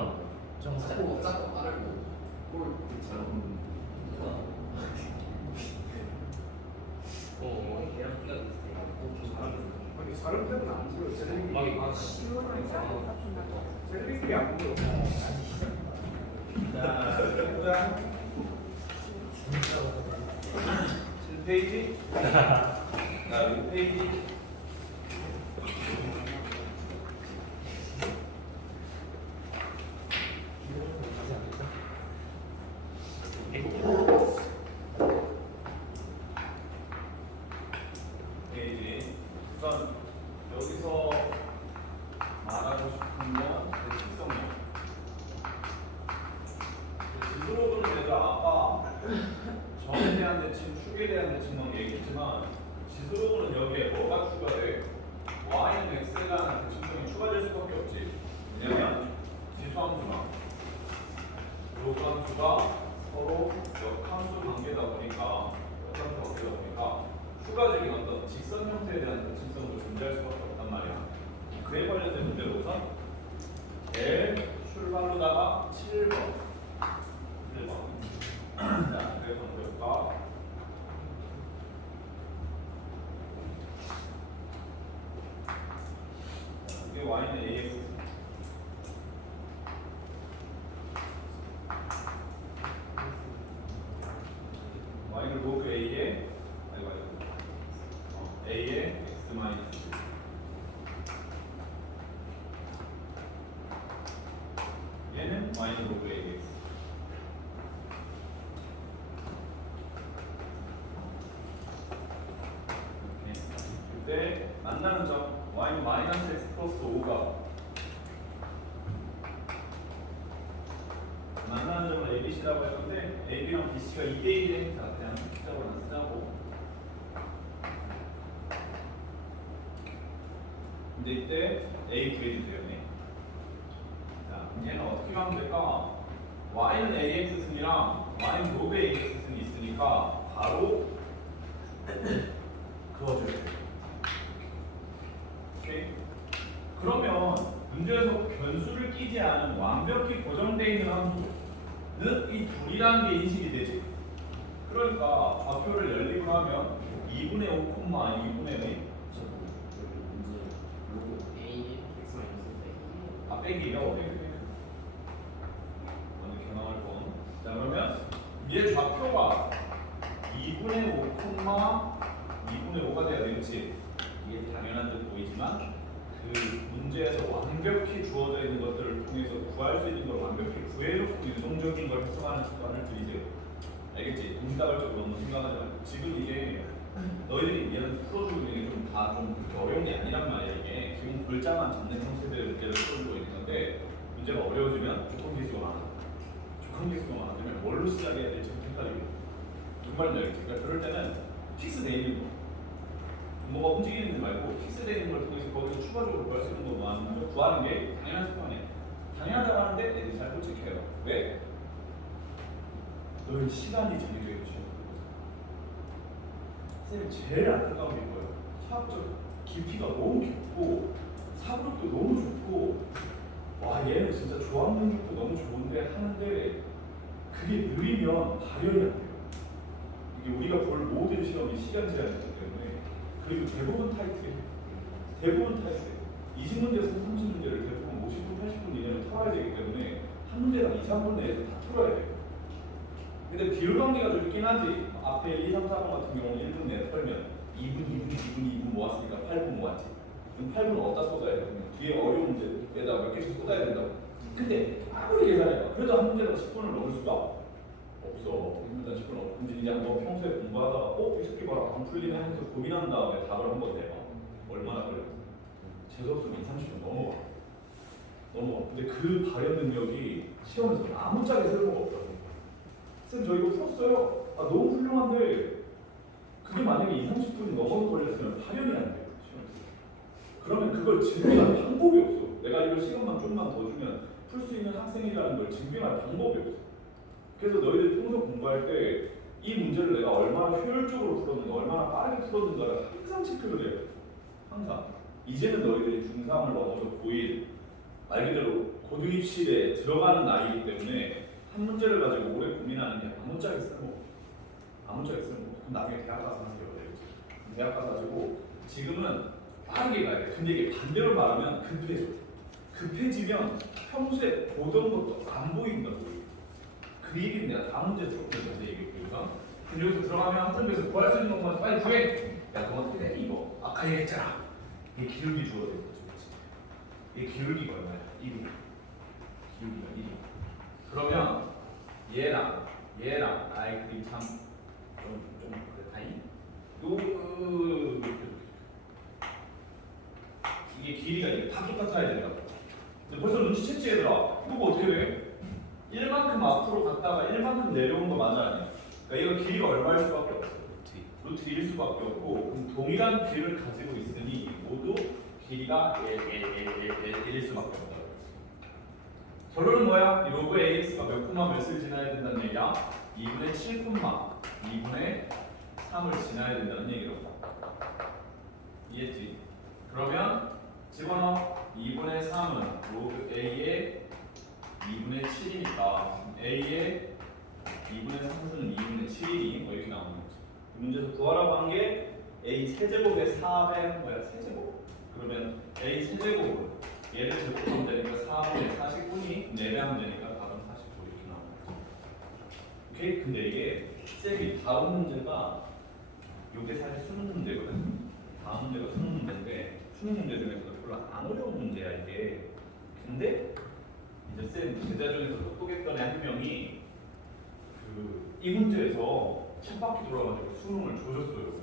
다른 편은 안 보여. 셀리들이 안 보여. 자, 보자. 7페이지. 자, 6페이지. 페이지. 우선 여기서 말하고 싶은 건 대칭성이야. 지수로그는 얘들아 아까 점에 대한 대칭, 축에 대한 대칭 넌 얘기했지만 지수로그는 여기에 뭐가 추가돼? y는 x라는 대칭성이 추가될 수밖에 없지. 왜냐면 지수함수랑 로그함수가 서로 역함수 관계다 보니까 추가적인 어떤 직선 형태에 대한 대칭성도 존재할 수밖에 없단 말이야. 그에 관련된 문제로 우선 제일 출발로다가 7번. 자, 그래서 볼까? 이게 y는 ax. y를 로그 a에 a에 x 마이너스. 얘는 y는 로그 ax. 그때 만나는 점 y는 마이너스 x 플러스 5가 만나는 점을 abc라고 했는데 ab랑 bc가 2대1의 행사 그냥 숫자로 안 쓰자고. 근데 이때 a 구해도 돼요. 자, 얘는 어떻게 하면 될까? y는 ax 승이랑 y는 로그 ax 승이 있으니까 바로 그어줘야 돼요. 오케이? 그러면 문제에서 변수를 끼지 않은 완벽히 고정되어 있는 함수는 이 둘이라는 게 인식이 되지. 그러니까 좌표를 연립을 하면 2분의 5, 2분의 4 빼기가 어떻게 돼? 얘 좌표가 2분의 5, 2분의 5가 돼야 되겠지. 이게 당연한 듯 보이지만 그 문제에서 완벽히 주어져 있는 것들을 통해서 구할 수 있는 걸 완벽히 구해놓고 유동적인 걸 해석하는 습관을 들이세요. 알겠지? 동시다발적으로 너무 생각하지 말고. 지금 이게 너희들이 얘는 풀어주고 있는 게 좀 다 좀 그렇게 어려운 게 아니란 말이야. 이게 기본 글자만 잡는 형태들의 문제를 풀어주고 있는 건데 문제가 어려워지면 조건 기수가 많아. 조건 기수가 많아지면 뭘로 시작해야 될지 헷갈리고. 무슨 말인지 알겠지? 그러니까 그럴 때는 픽스돼 있는 거. 뭐가 움직이는 게 말고 픽스되는 걸 통해서 거기서 추가적으로 구할 수 있는 것만 구하는 게 당연한 습관이에요. 당연하다고 하는데 애들이 잘 솔직해요. 왜? 너희 시간이 정해져 있죠. 쌤이 제일 안타까운 게 뭐예요? 수학적 깊이가 너무 깊고 사고력도 너무 좋고 와 얘는 진짜 조합 능력도 너무 좋은데 하는데 그게 느리면 발현이 안 돼요. 이게 우리가 볼 모든 시험이 시간 제한이 있기 때문에 그리고 대부분 타이틀 20문제에서 30문제를 대부분 50분, 80분 이내로 털어야 되기 때문에 한 문제당 2, 3분 내에서 다 털어야 돼요. 근데 비율 관계가 좀 있긴 하지. 앞에 1, 2, 3, 4번 같은 경우는 1분 내에 털면 2분 모았으니까 8분 모았지. 그럼 8분 어디다 쏟아야 돼? 뒤에 어려운 문제에다 몇 개씩 쏟아야 된다고. 근데 아무리 계산해봐. 그래도 한 문제당 10분을 넘을 수가 없어. 1문제당 10분 넘어. 근데 이제 한번 평소에 공부하다가 이 새끼 봐라 안 풀리네 하면서 고민한 다음에 답을 한번 내봐. 얼마나 걸려? 재수없으면 2, 30분 넘어가. 근데 그 발현 능력이 시험에서 아무짝에 쓸모가 없더라고요. 쌤 저 이거 풀었어요. 아 너무 훌륭한데 그게 만약에 2, 30분이 넘어서 걸렸으면 발현이 안 돼요. 시험에서. 그러면 그걸 증명할 방법이 없어. 내가 이걸 시간만 좀만 더 주면 풀 수 있는 학생이라는 걸 증명할 방법이 없어. 그래서 너희들 평소 공부할 때 이 문제를 내가 얼마나 효율적으로 풀었는가, 얼마나 빠르게 풀었는가를 항상 체크를 해요. 항상. 이제는 너희들이 중3을 넘어서 고1, 말 그대로 고등입시에 들어가는 나이이기 때문에 한 문제를 가지고 오래 고민하는 게 아무짝에 쓸모없어. 아무짝에 쓸모없어. 그럼 나중에 대학 가서 하는 게 어려워지. 대학 가서 가지고 지금은 빠르게 가야 돼. 근데 이게 반대로 말하면 급해져. 급해지면 평소에 보던 것도 안 보인다고. 그 얘기는 내가 다음 문제 들어보면서 얘기했거든. 근데 여기서 들어가면 학생들에서 구할 수 있는 것만 빨리 구해. 야, 그건 어떻게 돼? 이거. 아까 얘기했잖아. 이게 기울기 주어져 있어. 이게 기울기가 얼마야? 1이. 기울기가 1이. 그러면 얘랑 아이 그림 좀 그렇다니? 이게 길이가 이게 다 똑같아야 된다. 근데 벌써 눈치챘지 얘들아. 이거 어떻게 돼? 1만큼 앞으로 갔다가 1만큼 내려온 거 맞아 아니야? 그러니까 이거 길이가 얼마일 수밖에 없어. 루트 1일 수밖에 없고 그럼 동일한 길을 가지고 있으니 모두 길이가 1일 수밖에 없다. 결론은 뭐야? 로그 AX가 몇 콤마 몇을 지나야 된다는 얘기야? 2분의 7 콤마 2분의 3을 지나야 된다는 얘기라고. 이해했지? 그러면 집어넣어. 2분의 3은 로그 A의 2분의 7이니까 A의 2분의 3승은 2분의 7이니 뭐 이렇게 나오는 거지. 문제에서 구하라고 한 게 A 세제곱의 4배 뭐야? 세제곱. 그러면 A 세제곱을 얘를 제곱하면 되니까 4분의 49니 4배 하면 되니까 답은 49 이렇게 나오는 거지. 오케이? 근데 이게 쌤이 다음 문제가 이게 사실 수능 문제거든. 다음 문제가 수능 문제인데 수능 문제 중에서도 별로 안 어려운 문제야 이게. 근데 이제 쌤 제자 중에서 똑똑했던 애 한 명이 이 문제에서 쳇바퀴 돌아가지고 수능을 조졌어요.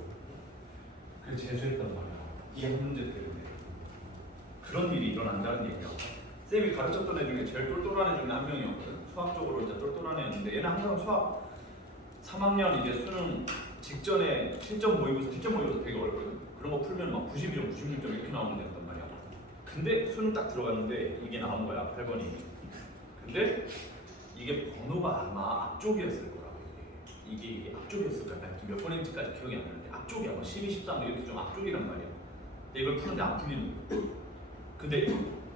그래서 재수했단 말이야. 이 한 문제 때문에. 그런 일이 일어난다는 얘기야. 쌤이 가르쳤던 애 중에 제일 똘똘한 애 중에 한 명이었거든. 수학적으로 진짜 똘똘한 애였는데 얘는 항상 수학 3학년 이제 수능 직전에 실전 모의고사 되게 어렵거든. 그런 거 풀면 막 92점, 96점 이렇게 나오는 애였단 말이야. 근데 수능 딱 들어갔는데 이게 나온 거야, 8번이. 근데 이게 번호가 아마 앞쪽이었을 거라고. 이게 앞쪽이었을 거야. 몇 번인지까지 기억이 안 나는데 앞쪽이야. 뭐 12, 13 이렇게 좀 앞쪽이란 말이야. 근데 이걸 푸는데 안 풀리는 거야. 근데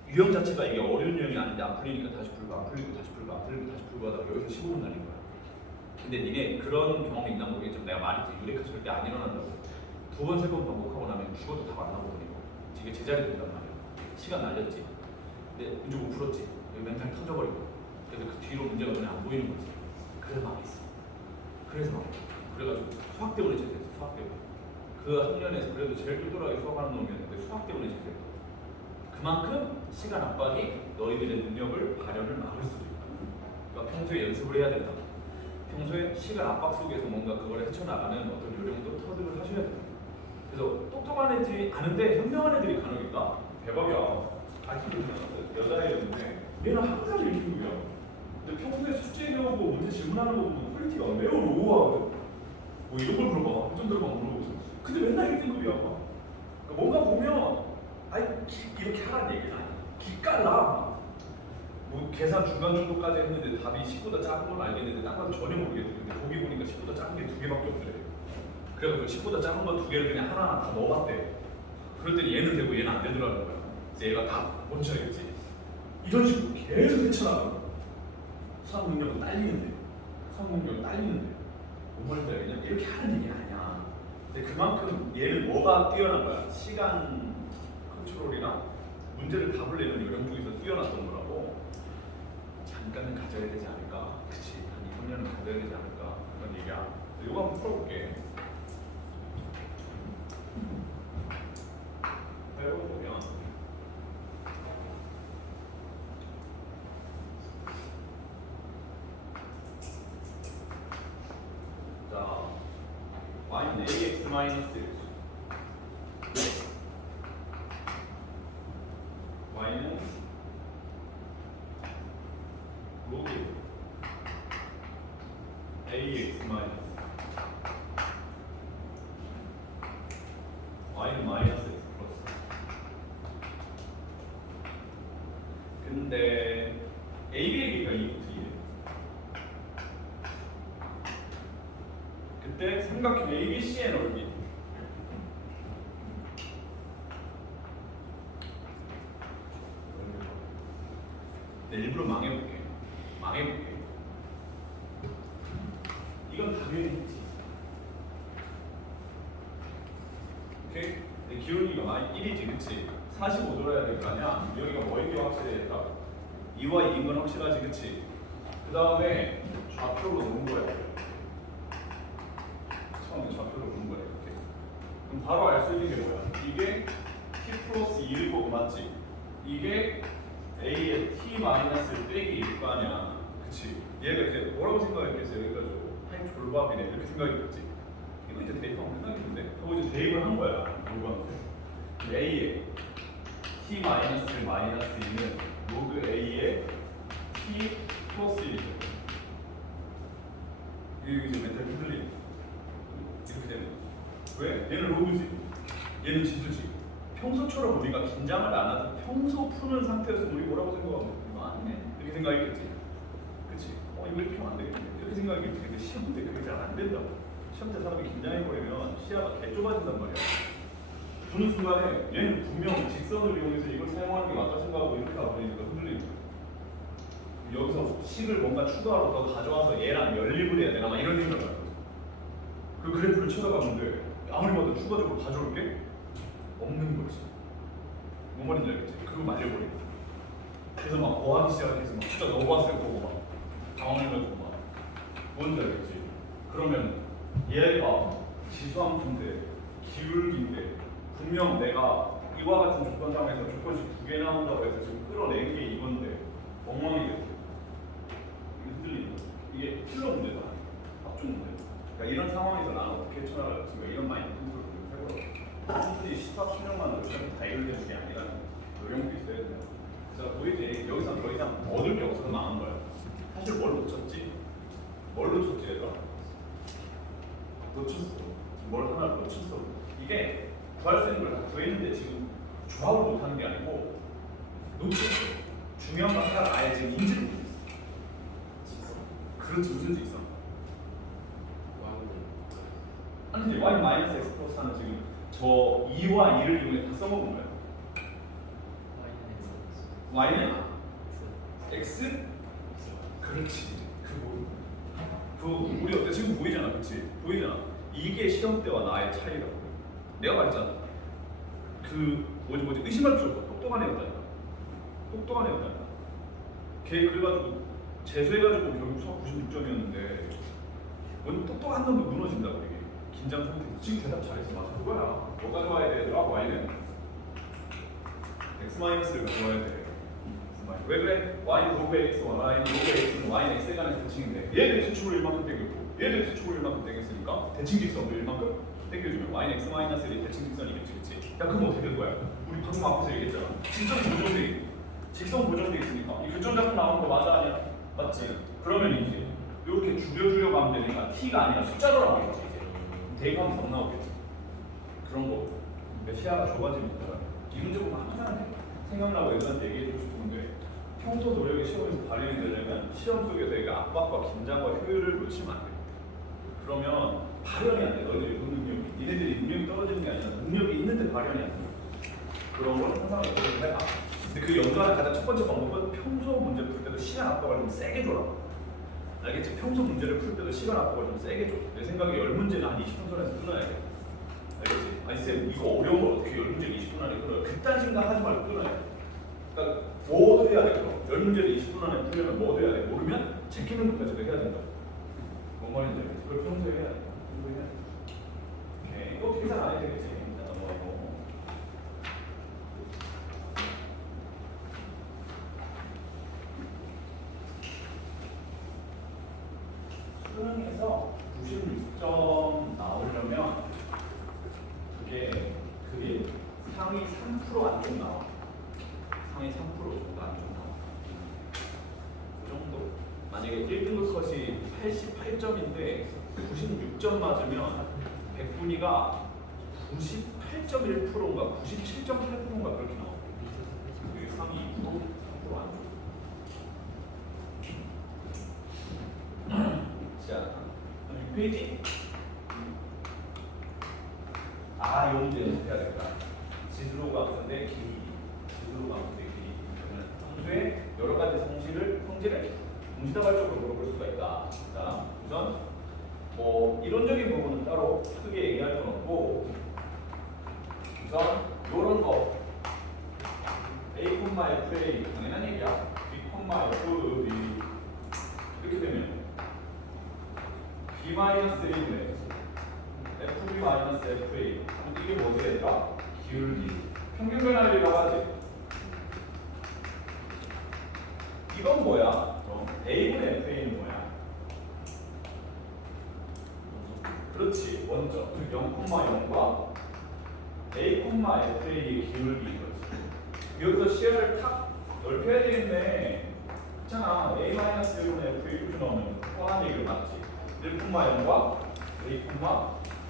유형 자체가 이게 어려운 유형이 아닌데 안 풀리니까 다시 풀고 안 풀리고 다시 풀고 안 풀리고 다시 풀고 하다가 여기서 15분 날린 거야. 근데 니네 그런 경험이 있나 모르겠지만 내가 말했지. 유레카 절대 안 일어난다고. 2번, 3번 반복하고 나면 죽어도 답 안 나오거든요. 이게 제자리 된단 말이야. 시간 날렸지. 근데 문제 못 풀었지. 멘탈 터져버리고. 그래서 그 뒤로 문제가 눈에 안 보이는 거지. 그래서 망했어. 그래가지고 수학 때문에 제대했어. 수학 때문에. 그 학년에서 그래도 제일 똘똘하게 수학하는 놈이었는데 수학 때문에 제대했어. 그만큼 시간 압박이 너희들의 능력을 발현을 막을 수도 있다. 그러니까 평소에 연습을 해야 된다. 평소에 시간 압박 속에서 뭔가 그걸 헤쳐나가는 어떤 요령도 터득을 하셔야 됩니다. 그래서 똑똑한 애들이 아는데 현명한 애들이 간혹 있다. 대박이야. 여자애였는데 얘는 항상 1등이야. 근데 평소에 숙제 해오고 문제 질문하는 거 보면 퀄리티가 매우 로우하거든. 뭐 이런 걸 물어봐. 학점들 막 물어보고. 근데 맨날 1등급이야. 그러니까 뭔가 보면 아니 이렇게 하라는 얘기는 아니야. 기깔나. 뭐 계산 중간 정도까지 했는데 답이 10보다 작은 건 알겠는데 딴 건 전혀 모르겠대. 근데 거기 보니까 10보다 작은 게 2개밖에 없더래. 그래서 10보다 작은 거 2개를 그냥 하나하나 다 넣어봤대. 그랬더니 얘는 되고 얘는 안 되더라는 거야. 이제 얘가 다 뭔지 알겠지? 이런 식으로 계속 헤쳐나가. 수학 능력은 딸리는데. 수학 능력은 딸리는데. 뭔 말인지 알겠냐? 이렇게 하는 얘기 아니야. 근데 그만큼 얘는 뭐가 뛰어난 거야? 시간 컨트롤이나 문제를 답을 내는 요령 중에서 뛰어났던 거라고. 잠깐은 가져야 되지 않을까? 그치? 한 2, 3년은 가져야 되지 않을까? 그런 얘기야. 이거 한번 풀어볼게. 배워보면 자, y는 ax 마이너스 1 y는 로그 ax 마이너스 y는 마이너스 x 플러스. 근데 AB의 길이가 2부터 2래. 그때 삼각형 ABC의 넓이 일부러 망해볼게. 이건 당연히 했지. 오케이? 근데 기울기가 많이 1이지, 그치? 45 돌아야 될 거 아니야? 여기가 뭐인 게 확실해야겠다. 2와 2인 건 확실하지, 그치? 그 다음에 좌표로 놓은 거야. 처음에 좌표로 놓은 거야, 이렇게. 그럼 바로 알 수 있는 게 뭐야? 이게 t 플러스 2일 거고, 맞지? 이게 a의 t 마이너스 빼기 1일 거 아니야. 그치? 얘가 이제 뭐라고 생각했겠어요? 여기까지 한 졸밥이네. 이렇게 생각했겠지? 이거 이제 대입하면 끝나겠는데? 그거 이제 대입을 한 거야. 골반한테. a의 t 마이너스 2는 로그 a의 t 플러스 1이죠. 이게 이제 멘탈 흔들림. 이렇게 되는 거야. 왜? 얘는 로그지. 얘는 지수지. 평소처럼 우리가 긴장을 안 하고 평소 푸는 상태에서 우리 뭐라고 생각하면 이거 아니네. 이렇게 생각했겠지. 그치? 이거 이렇게 하면 안 되겠네. 이렇게 생각했겠지. 근데 시험 때 그게 잘 안 된다고. 시험 때 사람이 긴장해버리면 시야가 개 좁아진단 말이야. 보는 순간에 얘는 분명 직선을 이용해서 이걸 사용하는 게 맞다 생각하고 이렇게 가버리니까 흔들리는 거야. 여기서 식을 뭔가 추가로 더 가져와서 얘랑 연립을 해야 되나 막 이런 생각을 하는 거지. 그 그래프를 쳐다봤는데 아무리 봐도 추가적으로 가져올 게 없는 거지. 뭔 말인지 알겠지? 그거 말려버리고. 그래서 막 뭐하기 시작해서 막 숫자 넣어봤어요. 보고 막 당황해가지고 막 뭔지 알겠지? 그러면 얘가 지수함수인데 기울기인데 분명 내가 이와 같은 조건 상에서 조건식 2개 나온다고 해서 지금 끌어낸 게 이건데 엉망이 됐어. 이게 흔들리는 거야. 이게 필러 문제도 아니야. 합종 문제. 그러니까 이런 상황에서 나는 어떻게 쳐나갈지 이런 마인드 컨트롤을 좀 해보라고. 단순히 시사 수령만으로 다 해결되는 게 아니라는 요령도 있어야 돼요. 그래서 보이지? 여기서 더 이상 얻을 게 없어서 망한 거야. 사실 뭘 놓쳤지? 뭘 놓쳤지 얘가? 놓쳤어. 뭘 하나 놓쳤어. 이게 구할 수 있는 걸 다 구했는데 지금 조합을 못하는 게 아니고 놓쳤어. 중요한 건 하나 아예 지금 인지를 못했어. 그렇지 무슨 지 있어? 아니 y 마이너스 x 플러스 하는 지금 저 2와 2를 이용해 다 써먹은 거야. y는 x? 그렇지. 우리 어때? 지금 보이잖아, 그렇지? 보이잖아. 이게 시험 때와 나의 차이라고. 내가 말했잖아. 뭐지 의심할 필요 없어. 똑똑한 애였다니까. 똑똑한 애였다니까. 걔 그래가지고 재수해가지고 결국 수학 96점이었는데 똑똑한 놈도 무너진다고 이게. 긴장 상태에서 지금 대답 잘했어. 맞아 그거야. 뭐가 좋아야 돼? 얘들아 y는 x-를 가져와야 돼. 왜 그래? y는 로그 x, y는 로그 x는 y는 x에 관해서 대칭인데 얘도 x축으로 1만큼 땡겼고 얘도 x축으로 1만큼 땡겼으니까 대칭 직선도 1만큼 땡겨주면 y는 x 마이너스 1이 대칭 직선이겠지, 그치? 야 그럼 어떻게 된 거야? 우리 방금 앞에서 얘기했잖아. 직선 고정돼 있으니까 이 교점 작품 나오는 거 맞아 아니야? 맞지? 그러면 이제 이렇게 줄여 가면 되니까 t가 아니라 숫자로 나오겠지 이제. 대입하면 더 나오겠지. 그런 거. 그러니까 시야가 좁아지니까 이 문제 보면 항상 생각나고 애들한테 얘기해주고 싶은데 평소 노력이 시험에서 발휘가 되려면 시험 속에서 이게 압박과 긴장과 효율을 놓치면 안 돼. 그러면 발현이 안 돼. 너희들이 능력이. 니네들이 능력이 떨어지는 게 아니라 능력이 있는데 발현이 안 돼. 그런 걸 항상 연습을 해봐. 근데 그 연구하는 가장 첫 번째 방법은 평소 문제 풀 때도 시간 압박을 좀 세게 줘라. 알겠지? 평소 문제를 풀 때도 시간 압박을 좀 세게 줘. 내 생각에 10문제는 한 20분 선에서 끊어야 돼. 알겠지? 아니 쌤 이거 어려운 걸 어떻게 10문제를 20분 안에 끊어요? 그딴 생각하지 말고 끊어야 돼. 그러니까 뭐도 해야 돼. 그럼 10문제를 20분 안에 풀려면 뭐도 해야 돼. 모르면 제끼는 것까지도 해야 된다. 뭔 말인지 알겠지? 그걸 평소에 해야 돼. 평소에 해야 돼. 오케이. 이거 계산 안 해도 되겠지? 수능에서 96점 나오려면 그게 상위 3% 안쪽 나와. 상위 3% 정도 안쪽 나와. 그 정도. 만약에 1등급 컷이 88점인데 96점 맞으면 100분위가 98.1%인가 97.8%인가 그렇게 나와. 그게 상위 2% 3% 안쪽. 자, 6페이지. 아, 이 문제 연습해야겠다. 지수로 감수인데 길이. 지수로 감수인데 길이. 그러면 평소에 여러 가지 성질을 동시다발적으로 물어볼 수가 있다. 자, 우선 뭐 이론적인 부분은 따로 크게 얘기할 건 없고, 우선 이런 거 a, fa 당연한 얘기야. b, f, b 이렇게 되면 b-a분의 fb-fa 이게 뭐지 얘들아? 기울기 평균 변화율이라고 하지. 이건 뭐야? a분의 fa는 뭐야? 그렇지 먼저 0,0과 a,fa의 기울기 이거지. 여기서 시야를 탁 넓혀야 되겠네. 있잖아 a-1분의 fa 이렇게 나오면 뻔한 얘기로 맞지. 1,0과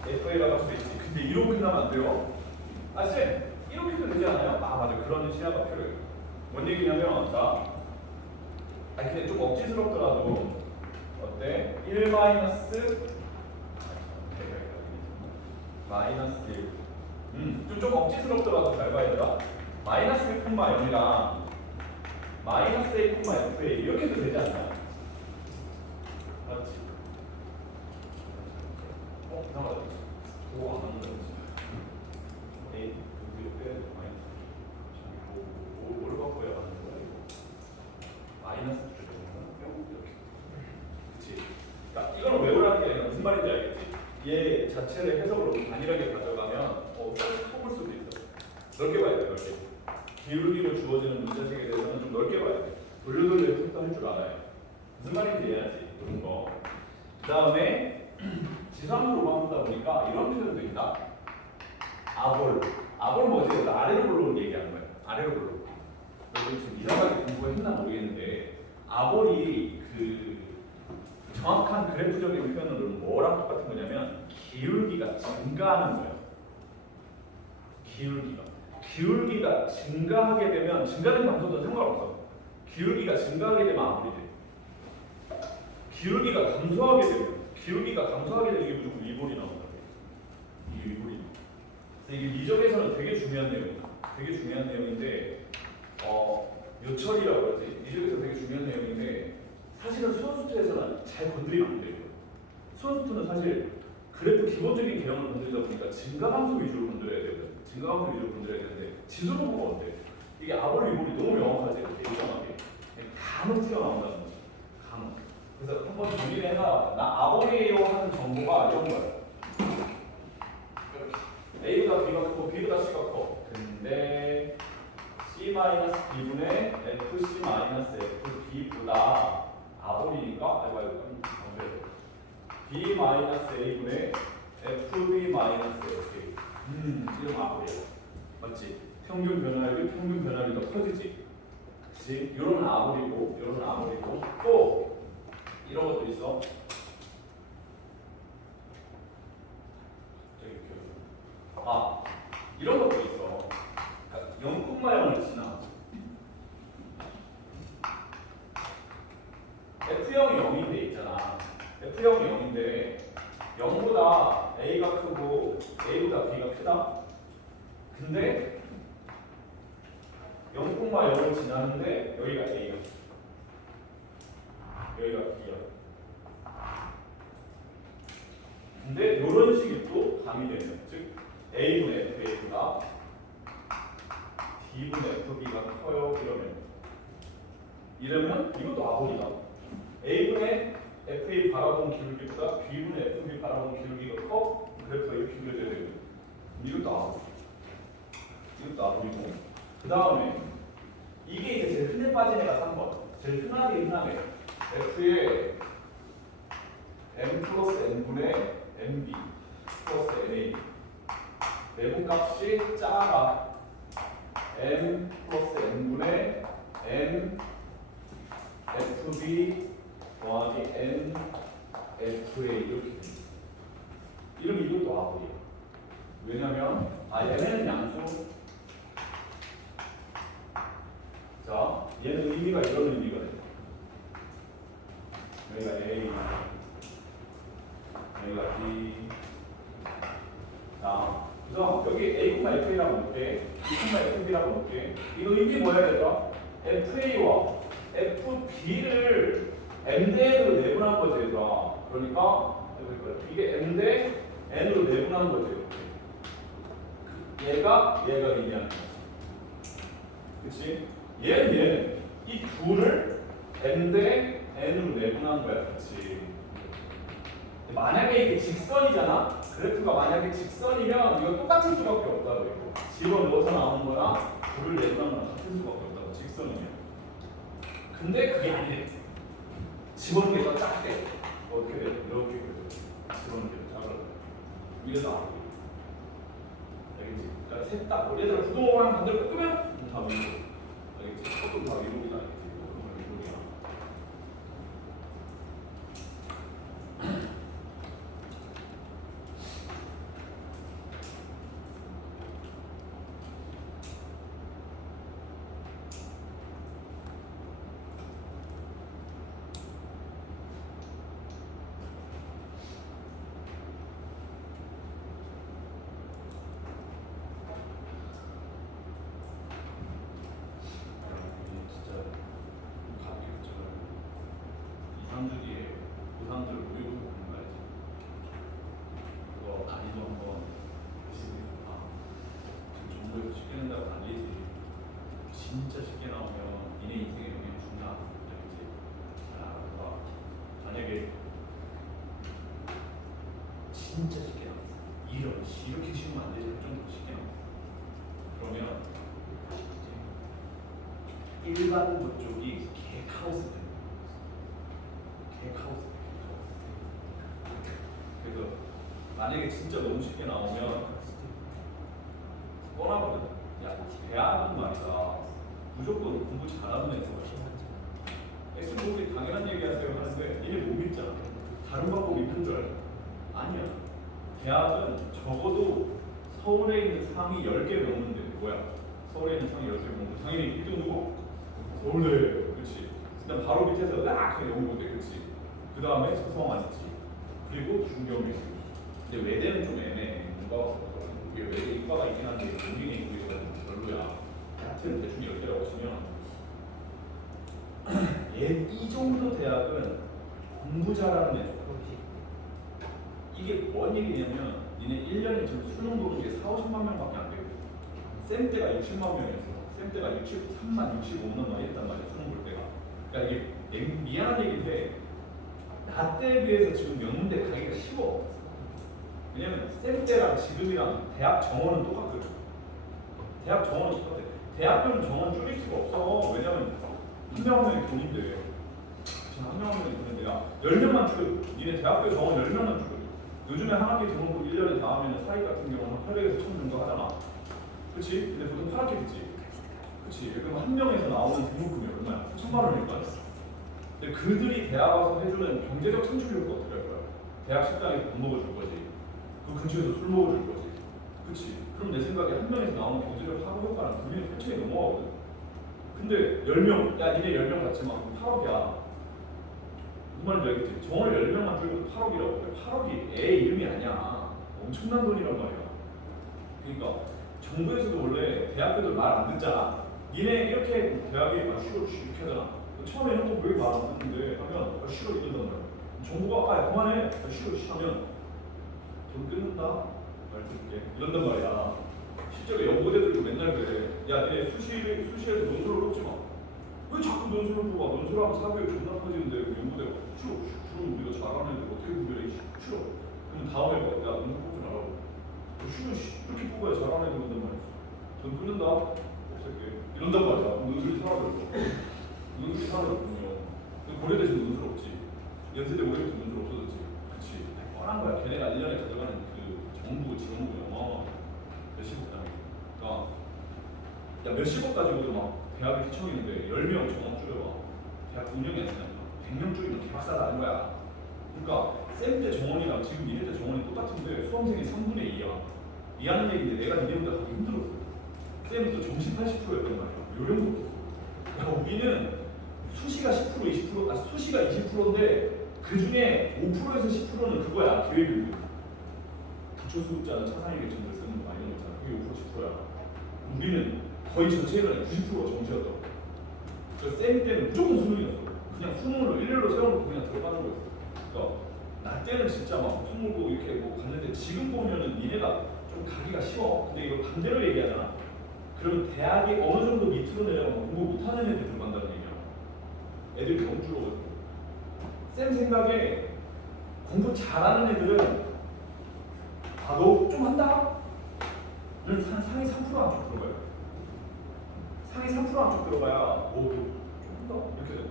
a,fa라고 할 수 있지. 근데 이렇게 끝나면 안 돼요. 아 쌤, 이렇게도 되지 않아요? 아 맞아, 그런 시야가 필요해요. 뭔 얘기냐면 아니 근데 좀 억지스럽더라도 어때? 1 마이너스 마이너스 1 좀 억지스럽더라도 잘 봐야 되라. 마이너스 1,0이랑 마이너스 1,fa 이렇게도 되지 않나요? 맞지? 이상하다. 그거 안 하는 거지. A 이렇게 마이너스. 뭘 바꿔야 하는 거야 이거? 마이너스 이렇게. 그렇지. 그러니까 이거는 외우라는 게 아니라 무슨 말인지 알겠지? 얘 자체를 해석으로 단일하게 가져가면 속을 수도 있어. 넓게 봐야 돼, 넓게. 기울기로 주어지는 문자식에 대해서는 좀 넓게 봐야 돼. 돌려돌려 해석도 할 줄 알아요. 무슨 말인지 이해하지? 이런 거. 그 다음에 지상으로 바꾸다 보니까 이런 표현도 있다. 아볼. 아볼 뭐지? 아래로 불러온 얘기하는 거야. 아래로 불러. 여러분 지금 이상하게 공부했나 모르겠는데 아볼이 그 정확한 그래프적인 표현으로는 뭐랑 똑같은 거냐면 기울기가 증가하는 거예요. 기울기가 증가하게 되면 증가된 감소도 상관없어. 기울기가 증가하게 되면 아볼이 돼. 기울기가 감소하게 되면 이게 무조건 위볼이 나온다. 이게 위볼이. 이게 미적에서는 되게 중요한 내용인데 요철이라고 그러지. 미적에서 되게 중요한 내용인데 사실은 수원수투에서는 잘 건드리면 안 돼요. 수원수투는 사실 그래프 기본적인 개념을 건드리다 보니까 증가함수 위주로 건드려야 되는데 지수로 보면 어때? 이게 아볼 위볼이 너무 명확하지. 이렇게 일정하게 간혹 튀어나온다는 거지. 간혹. 그래서 한번 정리를 해놔. 나 아버리에요 하는 정보가 이런 거야. A보다 B가 크고 B보다 C가 커. 근데 C-B분의 FC-FB보다 아버리니까 B-A분의 FB-FA. 이런 아버리야. 맞지? 평균 변화율이 평균 변화율이 더 커지지. 그치? 요런 아버리고 요런 아버리고 또 이런 것도 있어. 아, 이런 것도 있어. 그러니까 0,0을 지나. F형이 0인데 있잖아. F형이 0인데 0보다 A가 크고 A보다 B가 크다. 근데 0,0을 지나는데 여기가 A야. 여기가 B야. 근데 이런 식이 또 가미되면 즉 A분의 FA보다 B분의 FB가 커요. 이러면 이것도 아버리다. A분의 FA 바라본 기울기보다 B분의 FB 바라본 기울기가 커. 그래프가 이렇게 그려져야 되고 이것도 아버리. 이것도 아버리고 그 다음에 이게 이제 제일 흔해 빠진 애가 3번. 제일 흔하게 흔한 애. F의 M 플러스 N분의 MB 플러스 NA 내분값이 작아. M 플러스 N분의 N FB 더하기 N FA 이렇게 됩니다. 이러면 이것도 아버리야. 왜냐면 얘는 양수. 자, 얘는 의미가 이런 의미가 돼. 여기가 A, 여기가 B. 자, 그래서 여기 A, FA라고 놓을게. B, FB라고 놓을게. 이거 의미 뭐야 될까? FA와 FB를 M 대 N으로 내분한 거지, 얘들아. 그러니까 이게 M 대 N으로 내분한 거지. 얘가 의미하는 거지. 그치? 얘는 이 둘을 M 대 N으로 내분한 거야, 그치? 만약에 이게 직선이잖아? 그래프가 만약에 직선이면 이거 똑같을 수밖에 없다고 이거. 집어넣어서 나오는 거랑 둘을 내분한 거랑 같을 수밖에 없다고, 직선이면. 근데 그게 아니래. 집어넣는 게 더 작대. 어떻게 돼? 이렇게 집어넣는 게 더 작아. 이래서 안 돼. 알겠지? 그러니까 셋 다, 얘들아 부동호랑 반대로 끄면 다 위로. 알겠지? 조금 다 위로이다. 알겠지? 조금 위로이야. 진짜 가겠죠. 2, 3주 뒤에 고3들 모의고사 보는 거 알지? 그거 난이도 한번 열심히 해봐. 지금 정보에서 쉽게 낸다고 난리지. 진짜 쉽게 나오면 니네 인생에 영향 준다. 알겠지? 잘 알아봐. 만약에 진짜 쉽게 나왔어. 이렇게 쉬우면 안 되지. 할 정도로 쉽게 나왔어. 그러면 일반고 쪽이 개카오스 되는 거야. 개카오스. 그래서 만약에 진짜 너무 쉽게 나오면 뻔하거든. 야, 대학은 말이다. 무조건 공부 잘하는 애들 X분들이 당연한 얘기하세요 하는데 니네 못 믿잖아. 다른 방법이 있는 줄 알아. 아니야. 대학은 적어도 서울에 있는 상위 10개 명문대 뭐야? 서울에 있는 상위 10개 명문대 당연히 1등 누구? 서울대. 그치? 그다음 바로 밑에서 딱 영문대. 그치? 그 다음에 서성한 있지. 그리고 중경외. 근데 외대는 좀 애매해. 문과가 없어서 이게 외대 이과가 있긴 한데 문경에 있고 이거는 별로야. 하여튼 대충 10개라고 치면 이 정도 대학은 공부 잘하는 애 좋고 이게 뭔 얘기냐면 니네 1년에 지금 수능 보는 게 4, 50만 명밖에 안 되고 쌤 때가 60만 명이었어. 쌤 때가 63만, 65만 많이 했단 말이야. 수능 볼 때가. 그러니까 이게 미안한 얘기인데 나 때에 비해서 지금 연대 가기가 쉬워. 왜냐면 쌤 때랑 지금이랑 대학 정원은 똑같거든. 대학 정원은 똑같아. 대학교는 정원 줄일 수가 없어. 왜냐면 한 명 한 명이 돈인데. 한 명 한 명이 돈인데 야 10명만 줄여. 니네 대학교 정원 10명만 줄여. 요즘에 한 학기 등록금 1년에 다 하면 사립 같은 경우는 800에서 1000 정도 하잖아. 그치? 근데 보통 8학기지. 그치? 그럼 한 명에서 나오는 등록금이 얼마야? 1000만 원일까? 근데 그들이 대학 와서 해주는 경제적 창출 효과 어떻게 할 거야? 대학 식당에서 밥 먹어줄 거지. 그 근처에서 술 먹어줄 거지. 그치? 그럼 내 생각에 한 명에서 나오는 경제적 파급 효과는 분명히 8천이 넘어가거든. 근데 10명, 야 니네 10명 같지만 8억이야. 무슨 말인지 알겠지? 정원을 10명만 줄여도 8억이라고. 8억이 애 이름이 아니야. 엄청난 돈이란 말이야. 그러니까 정부에서도 원래 대학교들 말 안 듣잖아. 니네 이렇게 대학이 싫어 이렇게 하잖아. 처음에는 또 왜 말 안 듣는데 하면 싫어 이런단 말이야. 정부가 그만해 싫어 하면 돈 끊는다 말 듣게 이런단 말이야. 실제로 연구대들도 맨날 그래. 야 니네 수시에서 논술을 뽑지 마. 왜 자꾸 논술을 뽑아? 논술하면 사고에 존나 커지는데 연구대가 싫어. 그럼 우리가 잘하는 애들 어떻게 구별해? 싫어. 그럼 다음에 야 논술 뽑지 말라고. 싫어 이렇게 뽑아야 잘하는 애들 온단 말이야. 돈 끊는다. 없앨게 이런단 말이야. 논술이 사라졌어. 논술이 사라졌군요. 고려대에서 논술 없지. 연세대 고려대에서 논술 없어졌지. 그치. 뻔한 거야. 걔네가 1년에 가져가는 그 정부 지원금이 몇십억이잖아. 그러니까 야 몇십억 가지고도 막 대학을 휘청이는데 10명 정원 줄여봐. 대학 운영이 아니잖아. 100명 줄이면 개박사다 는 거야. 그러니까 쌤 때 정원이랑 지금 니네 때 정원이 똑같은데 수험생이 3분의 2야. 이하는 얘기인데 내가 니네보다 가기 힘들었어. 쌤도 점심 80%였단 말이야. 요령도 없었어. 야 우리는 수시가 10% 20% 수시가 20%인데 그 중에 5%에서 10%는 그거야. 기획일부. 기초수급자는 차상위 계층들 쓰는 거 이런 거 있잖아. 그게 5% 10%야. 우리는 거의 전체 인원의 90%가 정시였다고. 쌤 때는 무조건 수능이었어. 그냥 수능으로 일렬로 세워놓고 그냥 들어가는 거였어. 그러니까 나 때는 진짜 막 수능으로 이렇게 뭐 갔는데 지금 보면은 니네가 좀 가기가 쉬워. 근데 이걸 반대로 얘기하잖아. 그러면 대학이 어느 정도 밑으로 내려가면 공부 못하는 애들 들어간다는 얘기야. 애들이 너무 줄어가지고. 쌤 생각에 공부 잘하는 애들은 너 좀 한다? 는 상위 3% 안쪽 들어가요. 상위 3% 안쪽 들어가야 좀 한다? 이렇게 돼.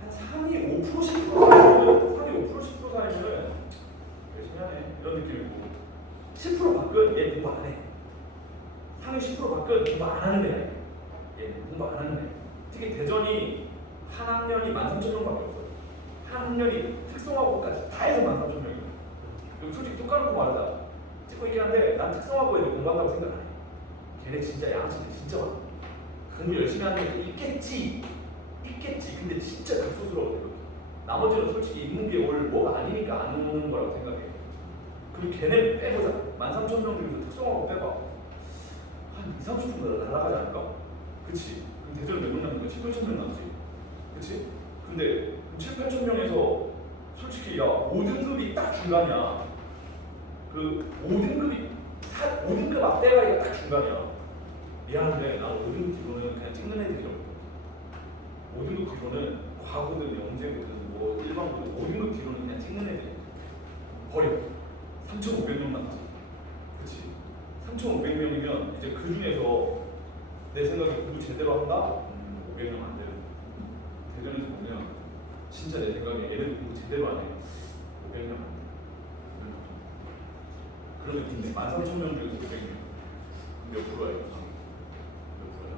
한 상위 5% 10% 사이면은 상위 5% 10% 사이면은 열심히 하네 이런 느낌이고 10% 밖은 얘 공부 안 해. 상위 10% 밖은 공부 안 하는 애야. 얘 공부 안 하는 애. 특히 대전이 한 학년이 13,000명밖에 없어요. 한 학년이 특성화고까지 다 해서 13,000명이에요. 그럼 솔직히 똑같고 말하자. 찍고 있긴 한데 난 특성화고 애들 공부한다고 생각 안 해. 걔네 진짜 양아치들 진짜 많아. 공부 열심히 하는 애들 있겠지. 근데 진짜 극소수라고. 나머지는 솔직히 인문비에 올 뭐가 아니니까 안 오는 거라고 생각해. 그리고 걔네 빼보자. 13,000명 중에서 특성화고 빼봐. 한 2, 30% 날아가지 않을까? 그치? 그럼 대전 몇 명 남는 거야? 7, 8천 명 남지? 그치? 근데 7, 8천 명에서 솔직히 야 5등급이 딱 중간이야. 그 5등급 앞대가리가 딱 중간이야. 미안한데 난 5등급 뒤로는 그냥 찍는 애들이 없고 5등급 뒤로는 과고든 영재고든 뭐 일반고든 5등급 뒤로는 그냥 찍는 애들이 버려. 3,500명 남지. 그치? 3,500명이면 이제 그 중에서 내 생각에 공부 제대로 한다? 500명 안 되는. 대전에서 보면 진짜 내 생각에 얘네들 공부 제대로 안 해. 500명 안 돼. 그런 느낌인데 13,000명 중에서 500명 몇 프로야 이거? 몇 프로야?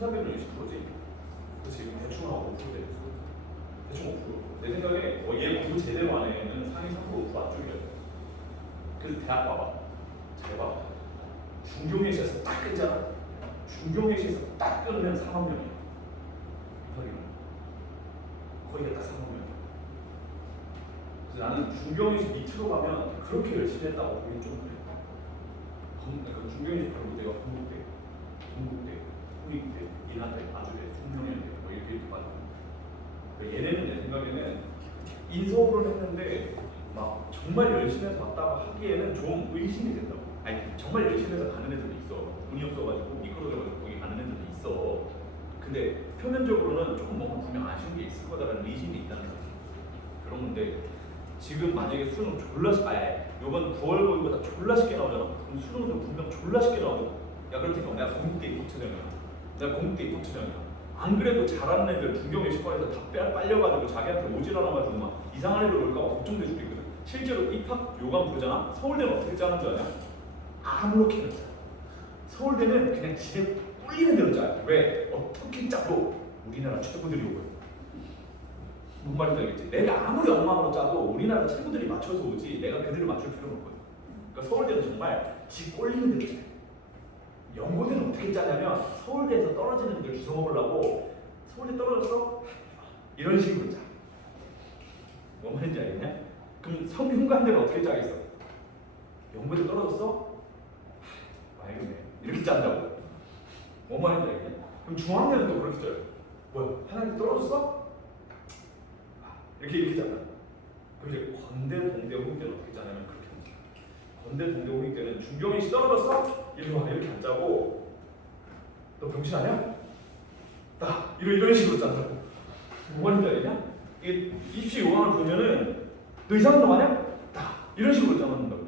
1,300명 20%지? 그치? 그럼 대충 하고 5% 돼. 대충 5%. 내 생각에 얘 공부 제대로 안 해는 상위 3% 5% 안쪽이야. 그래서 대학 봐봐. 잘 봐. 중경예시에서 딱 끊잖아. 중경예시에서 딱 끊으면 4만 명이야. 거기가 딱 4만 명. 그래서 나는 중경예시 밑으로 가면 그렇게 열심히 했다고 보긴 좀 그래. 그러니까 중경예시 바로 내가 동국대, 홍익대, 인하대, 아주대, 숙명여대 뭐 이렇게 받아. 그러니까 얘네는 내 생각에는 인서울을 했는데 막 정말 열심히 해서 왔다고 하기에는 좀 의심이 된다고. 아니 정말 열심히 해서 가는 애들도 있어. 돈이 없어가지고 미끄러져가지고 거기 가는 애들도 있어. 근데 표면적으로는 조금 뭔가 분명 아쉬운 게 있을 거다라는 의심이 있다는 거지. 그런 건데 지금 만약에 수능 졸라 요번 9월 모의고사 졸라 쉽게 나오잖아. 그럼 수능도 분명 졸라 쉽게 나오거든. 야 그럴 테니까 내가 공국대 입학처장이야. 내가 공국대 입학처장이야. 안 그래도 잘하는 애들 중경외 시권에서 다 빨려가지고 자기한테 오질 않아가지고 막 이상한 애들 올까봐 걱정될 수도 있거든. 실제로 입학 요강 보잖아. 서울대는 어떻게 짜는 줄 아냐? 아무렇게나 짜. 서울대는 그냥 지네 꿀리는 대로 짜. 왜? 어떻게 짜도 우리나라 최고들이 오거든. 뭔 말인지 알겠지? 내가 아무리 엉망으로 짜도 우리나라 최고들이 맞춰서 오지 내가 그들을 맞출 필요는 없거든. 그러니까 서울대는 정말 지 꼴리는 대로 짜요. 연고대는 어떻게 짜냐면 서울대에서 떨어지는 애들 주워 먹으려고 서울대 떨어졌어? 이런 식으로 짜. 뭔 말인지 알겠냐? 그럼 성균관대는 어떻게 짜겠어? 연고대 떨어졌어? 말그네 이렇게 짠다고. 뭔 말인지 알겠냐? 그럼 중앙대는 또 그렇게 짜요. 뭐야? 하나한테 떨어졌어? 이렇게 짜잖아. 그럼 이제 건대, 동대, 홍익대는 어떻게 짜냐면 그렇게 합니다. 건대, 동대, 홍익대는 중경이 씨 떨어졌어? 이리 와 이렇게 안 짜고 너 병신 아니야? 딱 이런 식으로 짠다고. 뭐가 있는지 알겠냐? 이게 27요강을 보면은 너 이상한 놈 아니야? 딱 이런 식으로 짜놓는다고.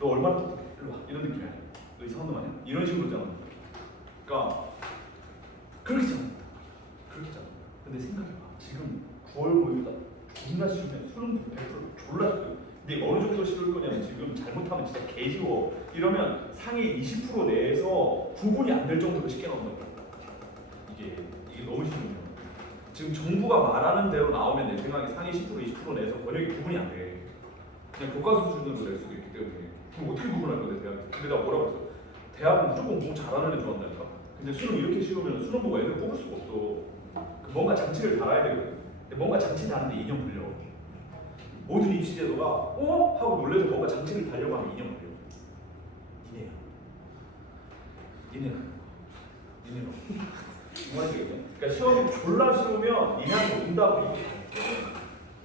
너 얼마나 똑똑해? 이리 와 이런 느낌이 아니야. 너 이상한 놈 아니야? 이런 식으로 짜놓는다. 그러니까 그렇게 짜놓는다. 그렇게 짜놓는다. 근데 생각해봐. 지금 9월 모의고사 존나 쉬우면 수능 100% 졸라 쉬워. 근데 어느 정도 쉬울 거냐면 지금 잘못하면 진짜 개지워. 이러면 상위 20% 내에서 구분이 안 될 정도로 쉽게 나온다고. 이게 너무 쉬운 거예요. 지금 정부가 말하는 대로 나오면 내 생각에 상위 10% 20% 내에서 번역이 구분이 안 돼. 그냥 교과 수준으로 낼 수도 있기 때문에. 그럼 어떻게 구분할 건데 대학? 근데 나 뭐라고 했어? 대학은 무조건 공부 잘하는 애 좋아한다니까. 근데 수능 이렇게 쉬우면 수능 보고 애들 뽑을 수가 없어. 뭔가 장치를 달아야 되거든. 근데 뭔가 장치 다는데 2년 걸려. 모든 입시제도가 하고 놀래서 뭔가 장치를 달려고 하면 2년 걸려. 니네가 뭐하시겠네. 그러니까 시험이 졸라 쉬우면 니네한테 응답을 이렇게 하는.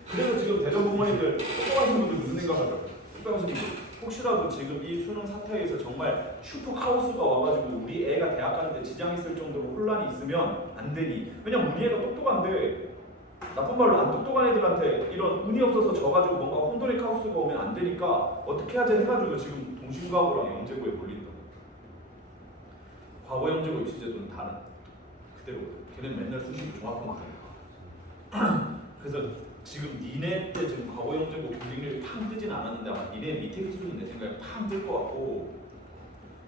그래서 지금 대전 부모님들 똑똑하신 분들 무슨 생각하죠? 똑똑하신 분들 혹시라도 지금 이 수능 사태에서 정말 슈퍼 카오스가 와가지고 우리 애가 대학 가는데 지장 있을 정도로 혼란이 있으면 안 되니. 왜냐면 우리 애가 똑똑한데 나쁜 말로 안 똑똑한 애들한테 이런 운이 없어서 져가지고 뭔가 혼돈의 카오스가 오면 안 되니까 어떻게 하지 해가지고 지금 동심과고랑 영재고에 몰린다. 과거 영재고 입시제도는 다른 그대로거든. 걔는 맨날 수시로 종합평가 하니까. 그래서 지금 니네 때 지금 과거 영재고 경쟁률이 팡 뜨진 않았는데 아마 니네 밑에 기준은 내 생각에 팡 뜰 것 같고.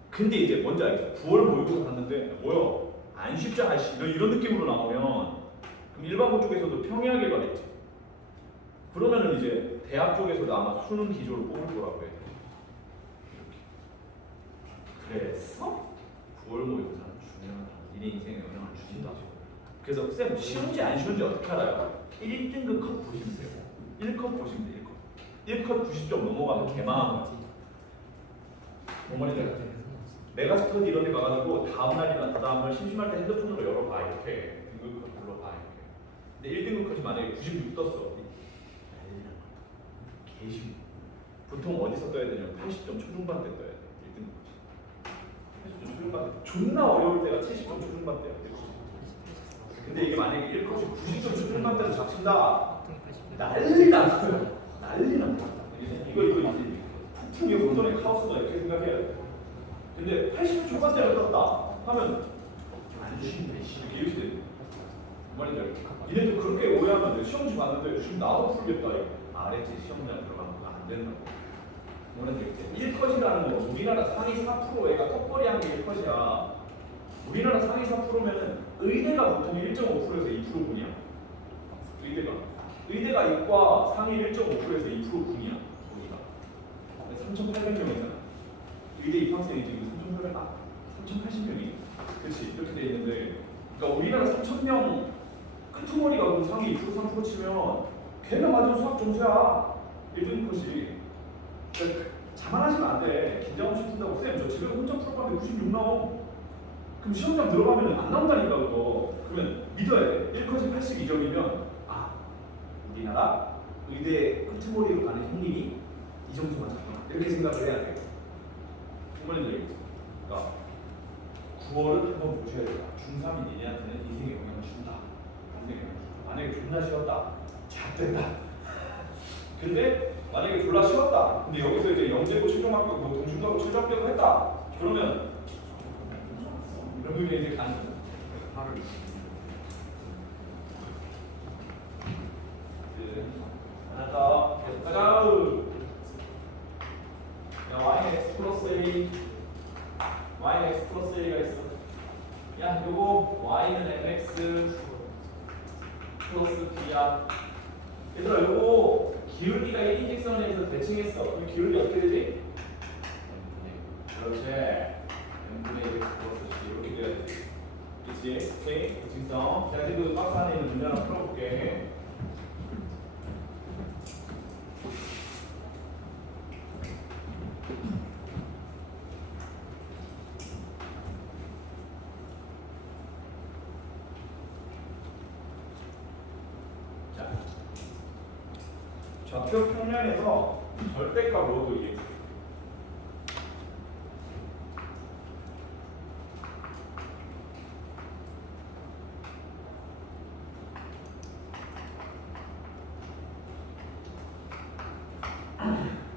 근데 이제 뭔지 알겠어. 9월 모의고사 갔는데 뭐야 안 쉽잖아 이런 느낌으로 나오면 그럼 일반고 쪽에서도 평이하게 가겠지. 그러면은 이제 대학 쪽에서도 아마 수능 기조를 뽑을 거라고 해. 그래서 9월 모의고사는 중요하다. 니네 인생에 영향을 준다. 그래서 쌤 쉬운지 안 쉬운지 어떻게 알아요? 1등급 컷 보시면 돼요. 1컷 보시면 돼요. 1컷 90점 넘어가면 개망한 거야. 뭔 말인지 알겠지? 메가스터디 이런 데 가가지고 다음날이나 다다음날 심심할 때 핸드폰으로 열어봐 이렇게 등급컷 불러봐 이렇게. 근데 1등급 컷이 만약에 96 떴어. 개심. 보통 어디서 떠야 되냐면 80점 초중반 때 떠야 돼. 1등급 컷이. 80점 초중반 때. 존나 어려울 때가 70점 초중반 때야. 근데 이게 만약에 1컷이 90점 초중반 때를 잡힌다. 난리 났어요. 난리 났다. 이거 이제 폭풍의 혼돈의 카오스다 이렇게 생각해야 돼. 근데 80점 초반대를 떴다 하면 안 쉬운데 이렇게 돼. 말인지 알겠지? 얘네도 그렇게 오해하면 돼. 시험지 봤는데 지금 나도 풀겠다. 알았지? 시험장 들어가면 안 된다고. 뭐라는 얘기지? 1컷이라는 거 우리나라 상위 4% 애가 턱걸이한 게 1컷이야. 우리나라 상위 4%면은 의대가 보통 1.5%에서 2%군이야. 의대가 이과 상위 1.5%에서 2%군이야. 우리가 3,800명이잖아. 의대 입학생이 지금 3,80명이. 그렇지 이렇게 돼 있는데, 그러니까 우리나라 3,000명 끄트머리가 상위 2% 3% 치면 걔가 맞은 수학 점수야. 1등 컷이. 그러니까 자만하시면 안 돼. 긴장 없이 푼다고. 쌤 저 집에 혼자 풀어봤는데 96 나옴. 그럼 시험장 들어가면 안 나온다니까 그거. 그러면 믿어야 돼. 1컷이 82점이면 아 우리나라 의대 끄트머리로 가는 형님이 이 점수 맞았구나 이렇게 생각을 해야 돼. 정말 얘기죠. 그러니까 9월은 한번 보셔야 돼요. 중3인 니네한테는 인생에 영향을 준다. 인생에 영향을 준다. 만약에 존나 쉬웠다. 잣된다. 근데 만약에 졸라 쉬웠다. 근데 여기서 이제 영재고 최종 합격, 뭐 동중하고 최종 합격을 했다. 그러면 이게 이제 가는 거야. 하나 더. 가자. 야, y는 x 플러스 a. y는 x 플러스 a가 있어. 야, 요거 y는 mx 플러스 b야. 얘들아, 요거 기울기가 1인 직선에서 대칭했어. 그럼 기울기 어떻게 되지? 그렇지. m분의 1 플러스 c 이렇게 돼야 돼. 그치? 오케이? 대칭성. 자, 지금 박스 안에 있는 문제 하나 풀어볼게. 자, 좌표 평면에서 절대값 로도 이해.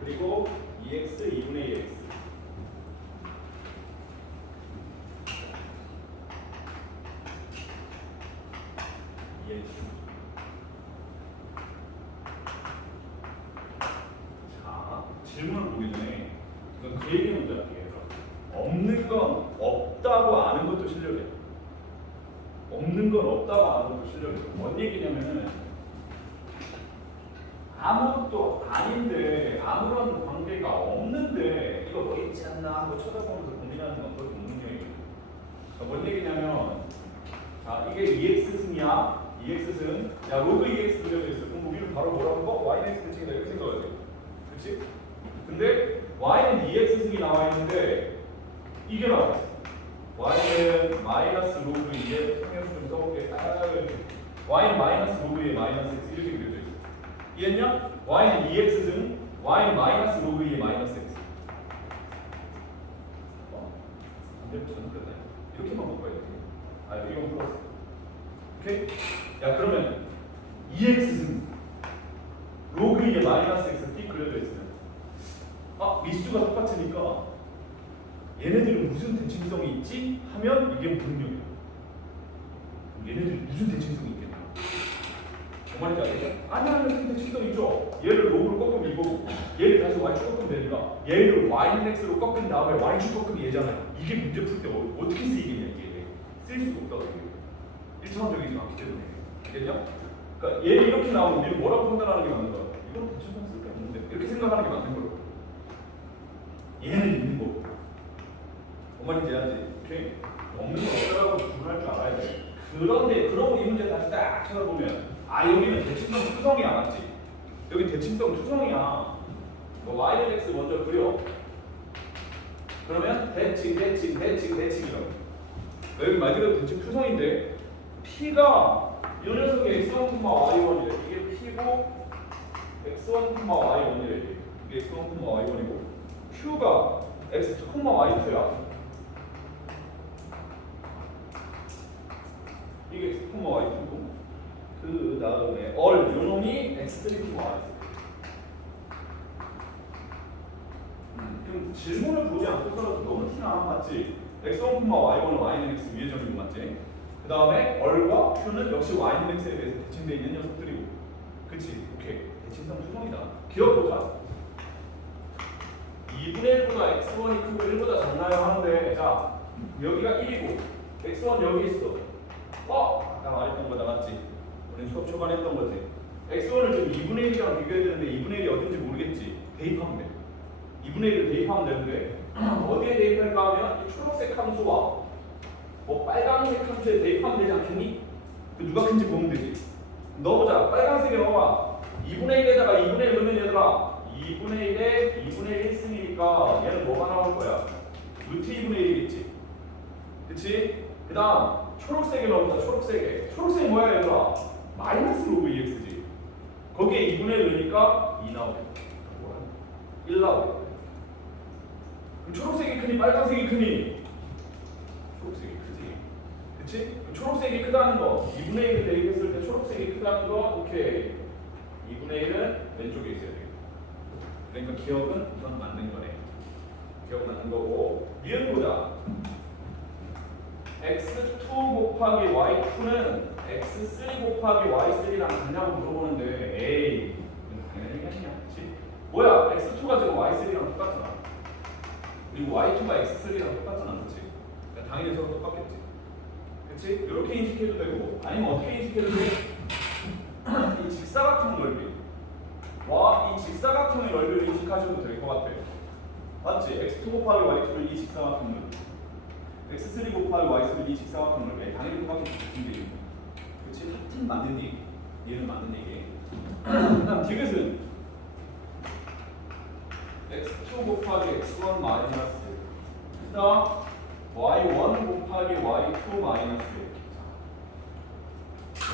그리고 2x 2분의 1x. 자, 질문을 보기 전에 이건 그 얘기 먼저 할게요. 없는 건 없다고 아는 것도 실력이에요. 없는 건 없다고 아는 것도 실력이에요. 뭔 얘기냐면은 아무것도 아닌데 아무런 관계가 없는데 이거 뭐 있지 않나 하고 쳐다보면서 고민하는 건 그것도 능력이에요. 그러니까 뭔 얘기냐면 자 이게 2x 승이야. 2x 승. 야 로그 2x 그려져 있어. 그럼 우리는 바로 뭐라고 거? y는 x 대칭이다 이렇게 생각해야 돼. 그렇지? 근데 y는 2x 승이 나와 있는데 이게 나와 있어. y는 마이너스 로그 2에 성형수 좀 써볼게. y는 마이너스 로그 2에 마이너스 x 이렇게 그려져 있어. 이해했냐? y는 2x 등 y는 마이너스 로그 2의 마이너스 x. 안 되면 저는 그래. 이렇게만 바꿔야 돼. 아 이건 플러스. 오케이? 야 그러면 2x 등 로그 2의 마이너스 x 띠 그려져 있으면 아 미수가 똑같으니까 얘네들은 무슨 대칭성이 있지? 하면 이게 분명해요. 얘네들이 무슨 대칭성이 있겠나? 정말 이제 아니야 근데 대칭성 있죠. 얘를 로그로 꺾으면 이거고 얘를 다시 y축 꺾으면 되니까 얘를 y는 x로 꺾은 다음에 y축 꺾으면 얘잖아요. 이게 문제 풀 때 어떻게 쓰이겠냐 이게 쓸 수가 없다고 얘기해요. 1차원적이지 않기 때문에 알겠냐? 그러니까 얘 이렇게 나오면 우리는 뭐라고 판단하는 게 맞는 거야? 이건 대칭성 쓸 게 없는데 이렇게 생각하는 게 맞는 거예요. 얘는 있는 거고 뭔 말인지 알지? 오케이? 없는 거 없다라고 구분할 줄 알아야 돼. 그런데 그러고 이 문제 다시 딱 찾아보면 아 여기는 대칭성 투성이야 맞지? 여기 대칭성 투성이야. 뭐 y는 x 먼저 그려. 그러면 대칭이라고. 여기 말 그대로 대칭 투성인데 p가 이 녀석의 x1, y1이래. 이게 p고 x1, y1이래. 이게 x1, y1이고 q가 x2, y2야. 이게 x, y2고 그 다음에 요놈이 x3, y. 그럼 질문을 보지 않고서라도 너무 티나 맞지? x1, y1은 y는 x 위의 점이고 맞지? 그 다음에 얼과 q는 역시 y는 x에 대해서 대칭되어 있는 녀석들이고 그치? 오케이 대칭성 투성이다. 기억보자 2분의 1보다 x1이 크고 1보다 작나요? 하는데 자 여기가 1이고 x1 여기 있어. 아까 말했던 거다 맞지? 우리 수업 초반에 했던 거지. x1을 지금 2분의 1이랑 비교해야 되는데 2분의 1이 어딘지 모르겠지. 대입하면 돼. 2분의 1을 대입하면 되는데 어디에 대입할까 하면 이 초록색 함수와 뭐 빨간색 함수에 대입하면 되지 않겠니? 그 누가 큰지 보면 되지. 넣어보자. 빨간색에 넣어봐. 2분의 1에다가 2분의 1 넣으면 얘들아 2분의 1에 2분의 1 1승이니까 얘는 뭐가 나올 거야? 루트 2분의 1이겠지. 그치? 그 다음 초록색에 넣어보자. 초록색이 뭐야 얘들아? 마이너스 로그 2x지. 거기에 2분의 1 넣으니까 2 나오게. 1 나오게. 그럼 초록색이 크니 빨간색이 크니? 초록색이 크지. 그치? 초록색이 크다는 거 2분의 1을 대입했을 때 초록색이 크다는 거 오케이 2분의 1은 왼쪽에 있어야 돼요. 그러니까 기억은 이건 맞는 거네. 기억 맞는 거고. 니은 보자. x2 곱하기 y2는 x3 곱하기 y3랑 같냐고 물어보는데 에이 이건 당연히 얘기하냐. 그치? 뭐야 x2가 지금 y3랑 똑같잖아. 그리고 y2가 x3랑 똑같잖아. 그치? 그러니까 당연히 서로 똑같겠지. 그치? 이렇게 인식해도 되고 아니면 어떻게 인식해도 돼? 이 직사각형 넓이와 이 직사각형의 넓이를 인식하셔도 될 것 같아요. 맞지? x2 곱하기 y2는 이 직사각형 넓이, x3 곱하기 y3는 이 직사각형 넓이. 당연히 똑같겠지. 그치? 같은 맞는 얘기. 얘는 맞는 얘기. 그 다음 디귿은 x2 곱하기 x1 마이너스 그 다음 y1 곱하기 y2 마이너스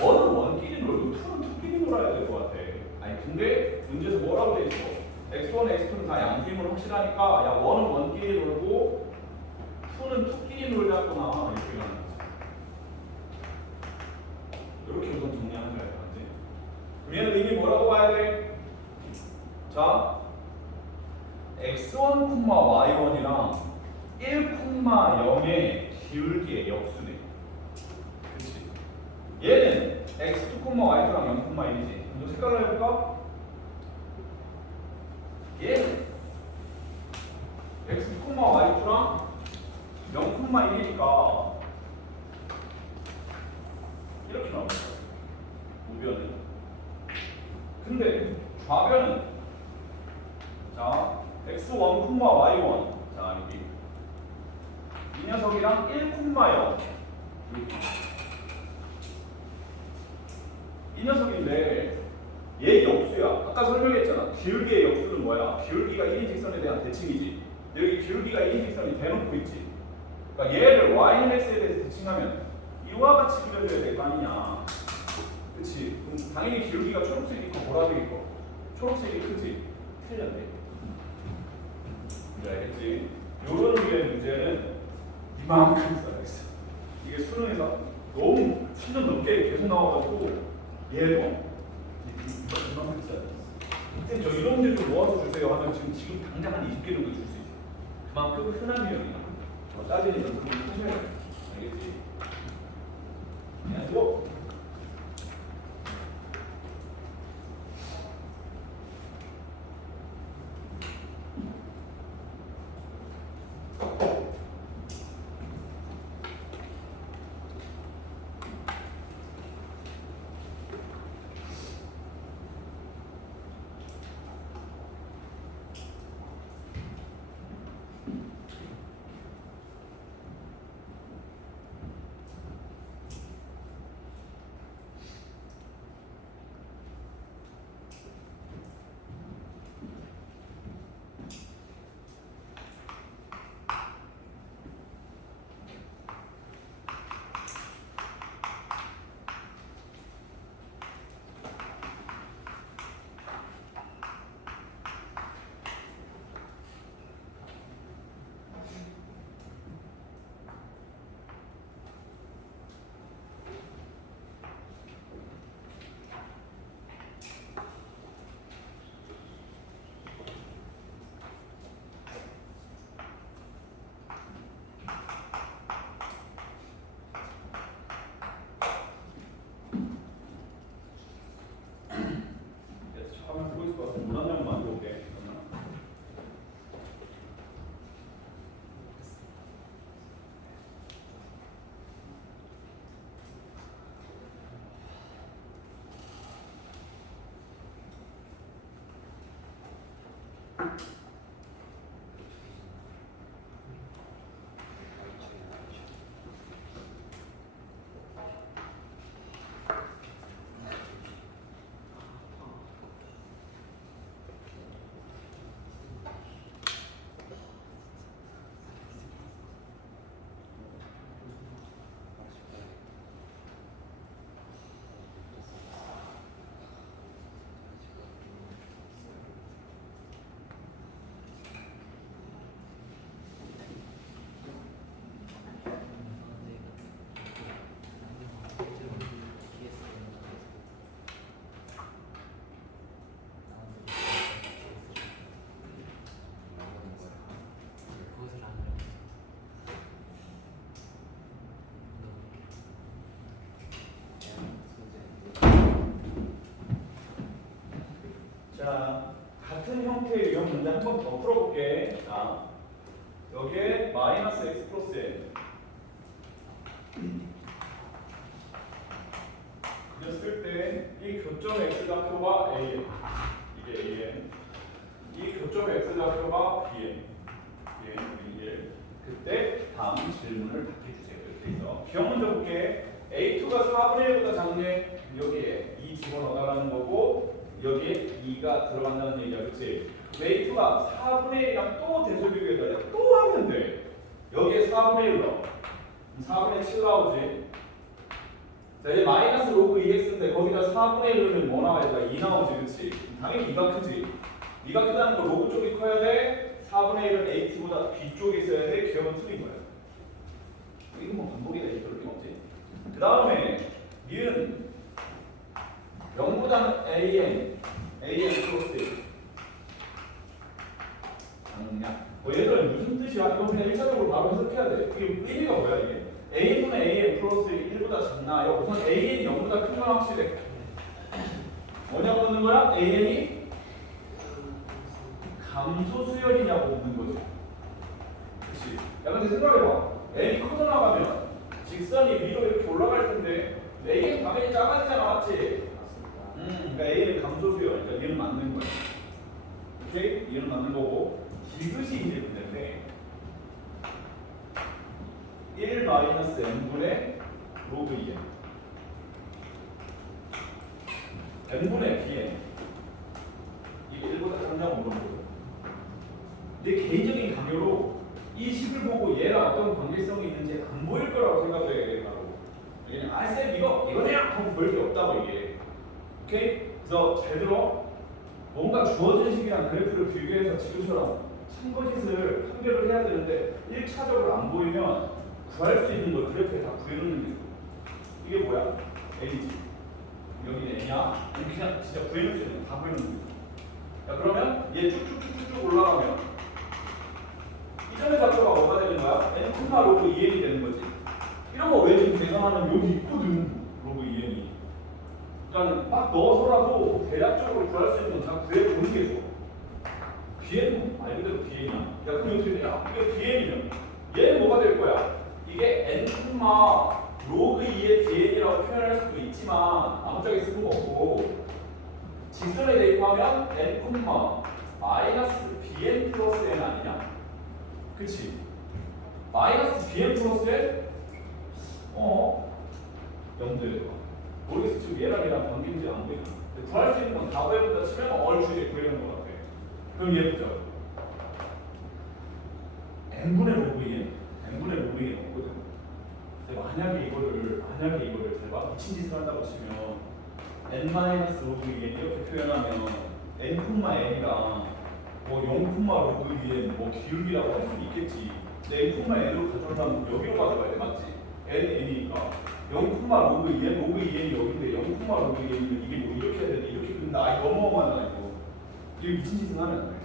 원은 원끼리 놀고 2는 2끼리 놀아야 될 것 같아. 아니 근데 문제에서 뭐라고 돼 있어? x1, x2는 다 양수임을 확실하니까 야 원은 원끼리 놀고 2는 2끼리 놀자꾸나 이렇게 가는 거지. 이렇게 우선 정리하는 거야. 알지? 그럼 얘는 의미 뭐라고 봐야 돼? 자 x1, y1이랑 1,0의 기울기의 역수네. 그치? 얘는 x2, y2랑 0,1이지. 너 색깔로 해볼까? 얘는 x2, y2랑 0,1이니까 이렇게 나옵니다. 우변은. 근데 좌변은 자 x1, y1 자 여기 이 녀석이랑 1,0 이 녀석인데 얘 역수야. 아까 설명했잖아. 기울기의 역수는 뭐야? 기울기가 1인 직선에 대한 대칭이지. 여기 기울기가 1인 직선이 대놓고 있지. 그러니까 얘를 y는 x에 대해서 대칭하면 이와 같이 그려줘야 될 거 아니냐. 그치? 그럼 당연히 기울기가 초록색이 있고 보라색이 있고 초록색이 크지? 틀렸네. 이제 알겠지? 요런 류의 문제는 이만큼 써야겠어. 이게 수능에서 너무 10년 넘게 계속 나와가지고 얘도 이만큼 써야겠어. 선생님 저 이런 문제 좀 모아서 주세요 하면 지금 당장 한 20개 정도 줄 수 있어. 그만큼 흔한 유형이야. 따지는 연습을 하셔야 돼. 알겠지? 안녕하세요. 화면 보고 있을 것 같아. 물한 잔 만들어 올게. 문제 한 번 더 풀어볼게. 자, 여기에 마이너스 x 플러스 n 그렸을 때 이 교점 x좌표가 an, 이게 an, 이 교점 x좌표가 bn, bn, 그때 다음 질문을 답해주세요. 이렇게 해서 기억 먼저 볼게. a2가 4분의 1보다 작네. 여기에 2 집어넣어달라는 거고 여기에 2가 들어간다는 얘기야, 그렇지? a2가 4분의 1이랑 또 대소 비교해서 또 하면 돼. 여기에 4분의 1 넣어. 4분의 7 나오지. 자, 이제 마이너스 로그 2x인데 거기다 4분의 1 넣으면 뭐 나와야 돼? 2 나오지, 그렇지? 당연히 2가 크지. 2가 크다는 거 로그 쪽이 커야 돼. 4분의 1은 a2보다 b 쪽에 있어야 돼. 기억은 틀린 거야. 이건 뭐 반복이다, 이거 틀림없지. 그 다음에 니은 0보다는 an 플러스 1 작냐? 뭐 얘들은 무슨 뜻이야? 이건 그냥 1차적으로 바로 해석해야 돼. 이게 의미가 뭐야 이게? a분의 an 플러스 1보다 작나요? 우선 an이 0보다 큰 건 확실해. 뭐냐고 묻는 거야? an이 감소 수열이냐고 묻는 거지. 그렇지? 야 근데 생각해봐. n이 커져나가면 직선이 위로 이렇게 올라갈 텐데 a는 당연히 작아지잖아, 맞지? 그러니까 a는 감소 수열, 그러니까 얘는 맞는 거야. 오케이? 얘는 맞는 거고 이것이 이제 문제인데 1 마이너스 n분의 로그 2n n분의 bn 이게 1보다 작냐고 물어보는 거예요. 내 개인적인 강요로 이 식을 보고 얘랑 어떤 관계성이 있는지 안 보일 거라고 생각해. 바로 그냥 쌤 이거냐 하고 볼 게 없다고 이게. 오케이? 그래서 잘 들어. 뭔가 주어진 식이랑 그래프를 비교해서 지금처럼 참고짓을 판별을 해야 되는데 1차적으로 안 보이면 구할 수 있는 걸 그래프에 다 구해놓는 게 좋아. 이게 뭐야? n이지. 여기는 n이야? 그냥 진짜 구해놓을 수 있는 거 다 구해놓는 게 좋아. 야 그러면 얘 쭉쭉쭉쭉 올라가면 이전의 좌표가 뭐가 되는 거야? n 콤마 로그 2n이 되는 거지. 이런 거 왜 지금 계산하면 여기 있거든. 로그 2n이. 그러니까 막 넣어서라도 대략적으로 구할 수 있는 건 다 구해보는 게 좋아. bn 말 그대로 bn이야. 야 그럼 어떻게 돼? 야 이게 bn이면 얘는 뭐가 될 거야? 이게 n 콤마 로그 2의 bn이라고 표현할 수도 있지만 아무짝에 쓰는 거 없고 직선에 대입하면 n 콤마 마이너스 bn 플러스 n 아니냐? 그치? 마이너스 bn 플러스 n? 염두에 둬. 모르겠어. 지금 얘랑 관계인지 안 보이나? 구할 수 있는 건 다 구해본다 치면 얼추 구해는 것 같아. 그럼 얘 보자. n분의 로그 2n, n분의 로그 2n 없거든. 근데 만약에 이거를 잘 봐. 미친 짓을 한다고 치면 n 마이너스 로그 2n 이렇게 표현하면 n 콤마 n이랑 뭐 0 콤마 로그 2n 뭐 기울기라고 할 수는 있겠지. 근데 n 콤마 n으로 가져오려면 여기로 가져가야 돼, 맞지? n n이니까 0 콤마 로그 2n, 로그 2n이 여기인데 0 콤마 로그 2n이면 이게 뭐 이렇게 해야 되는데 이렇게 그린다. 아 이거 어마어마하다 이거. 이게 미친 짓은 하면 안 돼.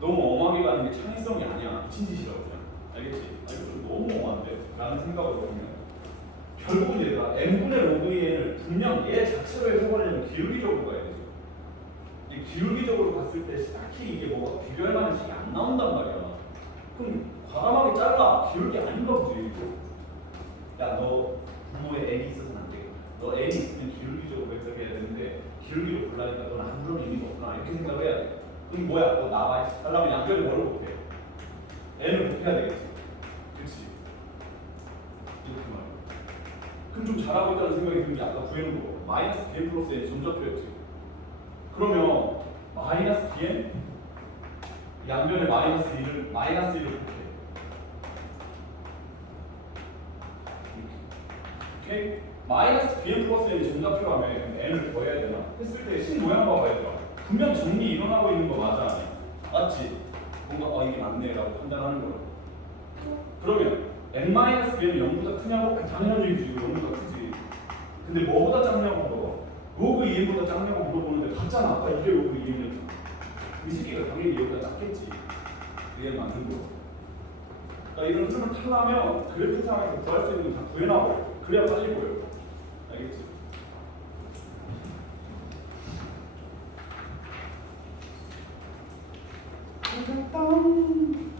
너무 엄하게 가는 게 창의성이 아니야. 미친 짓이라고 그냥. 알겠지? 아 이거 좀 너무 엄한데? 라는 생각을 보면 결국 얘가 n분의 로그 2n을 분명 얘 자체로 해석하려면 기울기적으로 가야 되죠. 이 기울기적으로 갔을 때 딱히 이게 뭐가 비교할 만한 식이 안 나온단 말이야. 그럼 과감하게 잘라. 기울기 아닌가 보지. 야 너 부모에 n이 있어서는 안 돼. 너 n이 있으면 기울기적으로 해석해야 되는데 기울기로 골라니까 넌 아무런 의미가 없구나. 이렇게 생각을 해야 돼. 그럼 뭐야? 너 나와. 하려면 양변에 뭐를 못해? n을 곱해야 되겠지. 그렇지? 이렇게 말이야. 그럼 좀 잘하고 있다는 생각이 드는 게 아까 구해놓은 거. 마이너스 bn 플러스 n 점좌표였지. 그러면 마이너스 bn 양변에 마이너스 1을 곱해. 오케이? 마이너스 bn 플러스 n이 점좌표라며 n을 더해야 되나? 했을 때 식 모양 봐봐야 돼. 분명 정리 일어나고 있는 거 맞아? 맞지? 뭔가 이게 맞네 라고 판단하는 거야. 그러면 n-bn이 0보다 크냐고? 당연한 얘기지. 0보다 크지. 근데 뭐보다 작냐고 물어봐. 로그 2n보다 작냐고 물어보는데 같잖아. 아까 이게 로그 2n이었잖아. 이 새끼가 당연히 여기가 작겠지. 그게 맞는 거. 그러니까 이런 흐름을 타려면 그래프상에서 구할 수 있는 건 다 구해놔버려. 그래야 빨리 보여. 알겠지? 땅.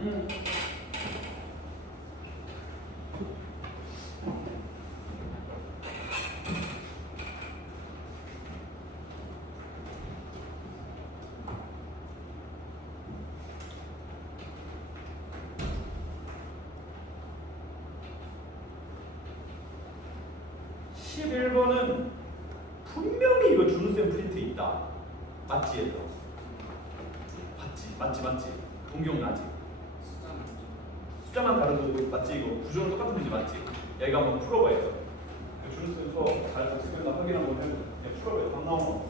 응. 11번은 분명히 이거 준우쌤 프린트 있다. 맞지 얘들아? 맞지? 동기억나지? 숫자만 다른 거고 맞지? 이거 구조는 똑같은 문제 맞지? 야 이거 한번 풀어봐요. 준우쌤 수업 잘 복습했나 확인 한번 해보자. 그냥 풀어봐요. 답 나오나?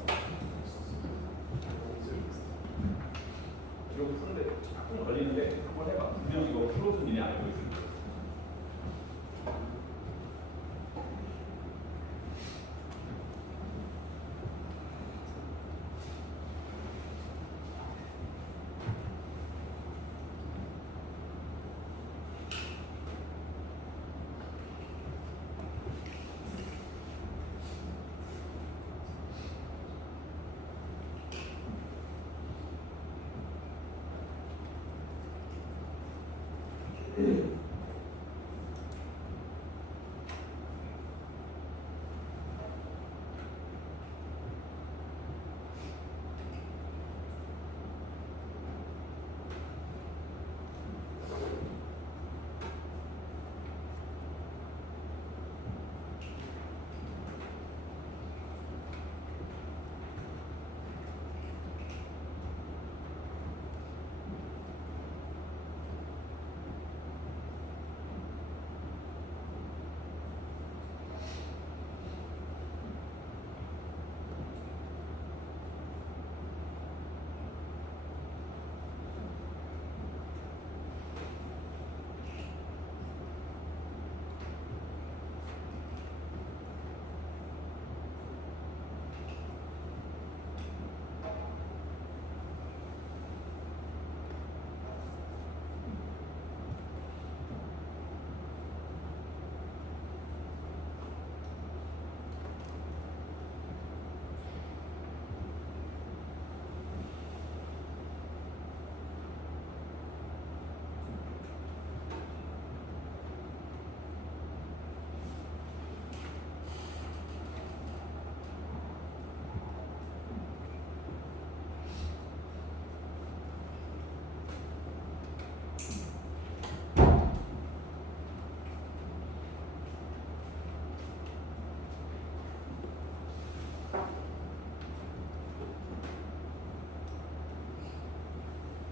이거 푸는데 조금 걸리는데 한번 해봐. 분명 이거 풀어준 일이 알고 있을 거야.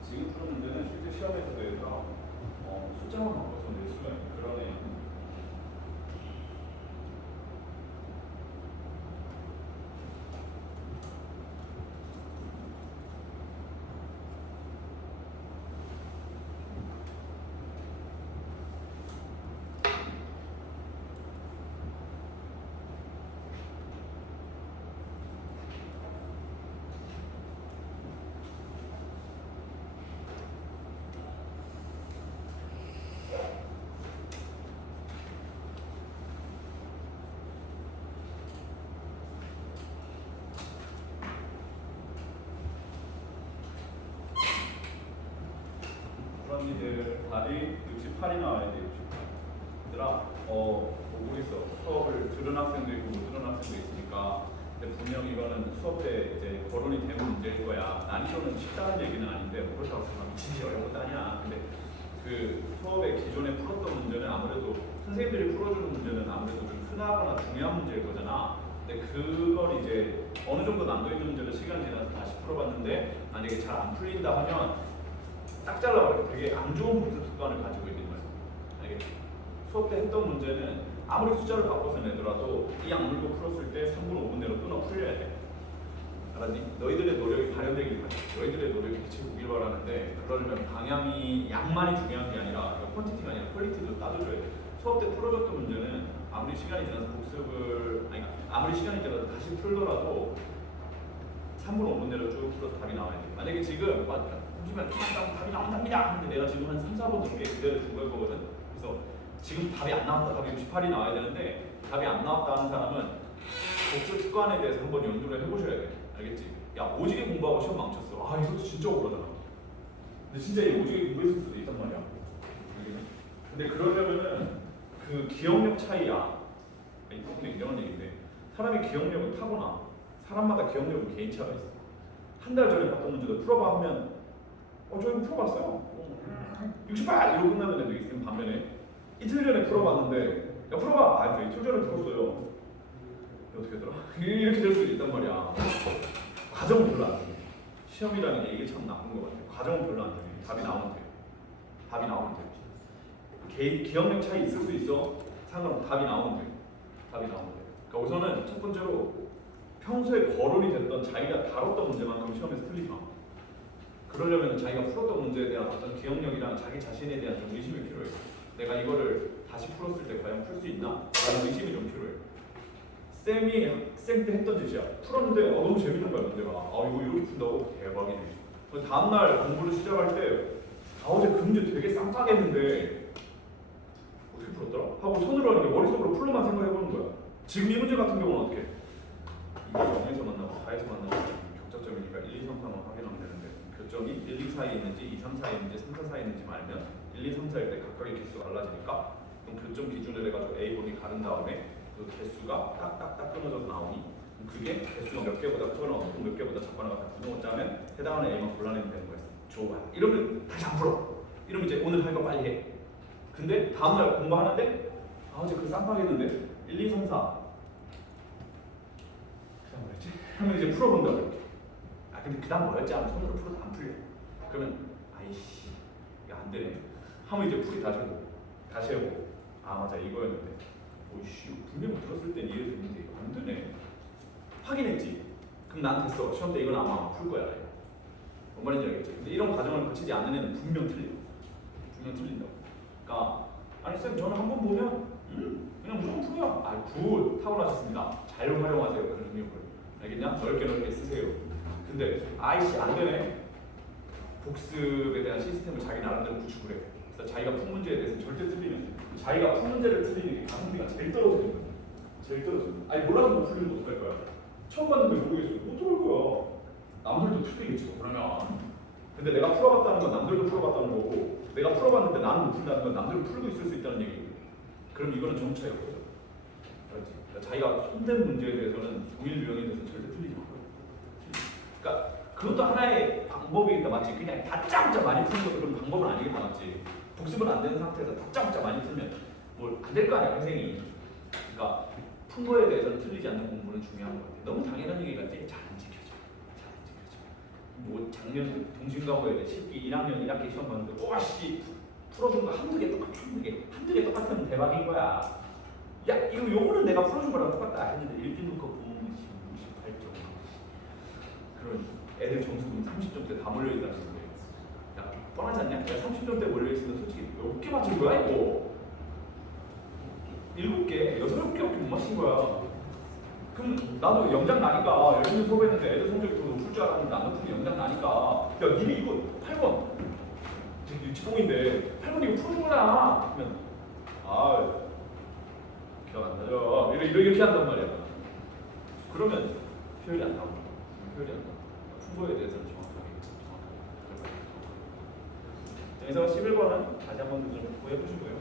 지금 푸는 문제는 실제 시험에서도 얘들아 숫자만 바꿔서 낼 수가 있는 그런 애. 그런 일들 답이 68이 나와야 돼. 68. 얘들아 보고 있어. 수업을 들은 학생도 있고 못 들은 학생도 있으니까. 근데 분명 이거는 수업 때 이제 거론이 되는 문제일 거야. 난이도는 쉽다는 얘기는 아닌데 뭐 그렇다고 해서 미치지 어려운 것도 아니야. 근데 그 수업에 기존에 풀었던 문제는 아무래도 선생님들이 풀어주는 문제는 아무래도 좀 흔하거나 중요한 문제일 거잖아. 근데 그걸 이제 어느 정도 난도 있는 문제를 시간 지나서 다시 풀어봤는데 만약에 잘 안 풀린다 하면 딱 잘라버려. 되게 안 좋은 복습 습관을 가지고 있는 거야. 만약에 수업 때 했던 문제는 아무리 숫자를 바꿔서 내더라도 이 악물고 풀었을 때 3분 5분 내로 끊어 풀려야 돼. 알았니? 너희들의 노력이 발현되길 바래. 너희들의 노력이 빛을 보길 바라는데 그러려면 방향이 양만이 중요한 게 아니라 퀀티티가 아니라 퀄리티도 따져줘야 돼. 수업 때 풀어줬던 문제는 아무리 시간이 지나서 복습을 아무리 시간이 지나서 다시 풀더라도 3분 5분 내로 쭉 풀어서 답이 나와야 돼. 만약에 지금 잠시만 답이 나온답니다. 근데 내가 지금 한 3, 4번 넘게 그대로 준 걸 거거든. 그래서 지금 답이 안 나왔다. 답이 68이 나와야 되는데 답이 안 나왔다 하는 사람은 복수 습관에 대해서 한번 연구를 해보셔야 돼. 알겠지? 야 오지게 공부하고 시험 망쳤어. 아 이것도 진짜 억울하잖아. 근데 진짜 이 오지게 공부했을 수도 있단 말이야. 근데 그러려면은 그 기억력 차이야. 이것도 인정한 얘기인데 사람의 기억력은 타고나. 사람마다 기억력은 개인차가 있어. 한 달 전에 봤던 문제도 풀어봐 하면 저 이거 풀어봤어요. 68 이러고 끝나는 애도 있으면 반면에 이틀 전에 풀어봤는데 야 풀어봐. 저 이틀 전에 풀었어요. 어떻게 하더라? 이렇게 될 수도 있단 말이야. 과정은 별로 안 돼. 시험이라는 게 이게 참 나쁜 것 같아. 과정은 별로 안 돼. 답이 나오면 돼. 답이 나오면 돼. 기억력 차이 있을 수 있어. 상관없어. 답이 나오면 돼. 답이 나오면 돼. 그러니까 우선은 첫 번째로 평소에 거론이 됐던 자기가 다뤘던 문제만큼 시험에서 틀리지 마. 그러려면 자기가 풀었던 문제에 대한 어떤 기억력이랑 자기 자신에 대한 좀 의심이 필요해. 내가 이거를 다시 풀었을 때 과연 풀 수 있나? 라는 의심이 좀 필요해. 쌤이 학생 때 했던 짓이야. 풀었는데 너무 재밌는 거야 문제가. 이거 이렇게 푼다고? 대박이네. 다음날 공부를 시작할 때 어제 그 문제 되게 쌍빡했는데 어떻게 풀었더라? 하고 손으로 하는 게 머릿속으로 풀로만 생각해보는 거야. 지금 이 문제 같은 경우는 어떻게? 이게 0에서 만나고 4에서 만나고 격자점이니까 1, 2, 3, 4만 확인하면 되는데 교점이 1, 2 사이에 있는지 2, 3 사이에 있는지 3, 4 사이에 있는지 알면 1, 2, 3, 4일 때 각각의 개수가 달라지니까 그럼 교점 기준으로 해가지고 A번이 가른 다음에 그 개수가 딱딱딱 끊어져서 나오니 그게 개수가 몇 개보다 크거나 어떤 몇 개보다 작거나 같은 구동을 짜면 해당하는 A만 골라내면 되는 거였어. 좋아. 이러면 다시 안 풀어. 이러면 이제 오늘 할 거 빨리 해. 근데 다음날 공부하는데 어제 그 쌍방했는데 1, 2, 3, 4 그다음 뭐였지? 하면 이제 풀어본다 이렇게. 근데 그다음 뭐였지? 하면 손으로 풀어도 안 풀려. 그러면 아이씨 이거 안 되네. 하면 이제 풀이 다시 해보고 다시 해보고 맞아 이거였는데 오이씨 분명히 들었을 땐 이해됐는데 이거 안 되네. 확인했지. 그럼 난 됐어. 시험 때 이건 아마 풀 거야. 뭔 말인지 알겠지? 근데 이런 과정을 거치지 않는 애는 분명 틀려. 분명 틀린다고. 그러니까 아니 쌤 저는 한번 보면 그냥 무조건 풀어요. 굿 타고나셨습니다. 잘 활용하세요 그 능력을. 알겠냐? 넓게 쓰세요. 근데 아이씨 안 되네. 복습에 대한 시스템을 자기 나름대로 구축을 해. 그래서 자기가 푼 문제에 대해서 절대 틀리면 자기가 푼 문제를 틀리는 게 가성비가 제일 떨어지는 거야. 제일 떨어지는 거야. 아니 몰라서 못 풀리면 어떡할 거야? 처음 봤는데 모르겠어. 못 들을 거야. 남들도 틀리겠지 그러면. 근데 내가 풀어봤다는 건 남들도 풀어봤다는 거고 내가 풀어봤는데 나는 못 푼다는 건 남들은 풀고 있을 수 있다는 얘기예요. 그럼 이거는 정도 차이가 없죠. 알지? 그러니까 자기가 손댄 문제에 대해서는 동일 유형에 대해서 절대 틀리지 마. 그러니까 그것도 하나의 방법이겠다 맞지? 그냥 다짜고짜 많이 푸는 것도 그런 방법은 아니겠다 맞지? 복습은 안 되는 상태에서 다짜고짜 많이 풀면 뭘 안 될 거 아니야 선생님이. 그러니까 푼 거에 대해서는 틀리지 않는 공부는 중요한 것 같아. 너무 당연한 얘기 같아. 잘 안 지켜져. 잘 안 지켜져. 뭐 작년 동신과거에 10기 1학년 1학기 시험 봤는데 와씨 풀어준 거 한두 개 똑같으면 대박인 거야. 야 이거 요거는 내가 풀어준 거랑 똑같다 했는데 1기 놓고 보면 58점. 그런 애들 점수 보면 30점대 다 몰려있다는 거예요. 야 뻔하지 않냐? 야 30점대 몰려있으면 솔직히 몇 개 맞춘 거야 이거? 7개, 6개밖에 못 맞춘 거야. 그럼 나도 영장 나니까 열심히 수업했는데 애들 성적이 더 높을 줄 알았는데 안 높으면 영장 나니까 야 니네 이거 8번 되게 유치봉인데 8번 이거 풀어준 거잖아. 그러면 기억 안 나죠? 이렇게 한단 말이야. 그러면 효율이 안 나온다. 효율이 안 나온다. 푼 거에 대해서는 정확하게. 그래서 11번은 다시 한번 좀 보여보시고요.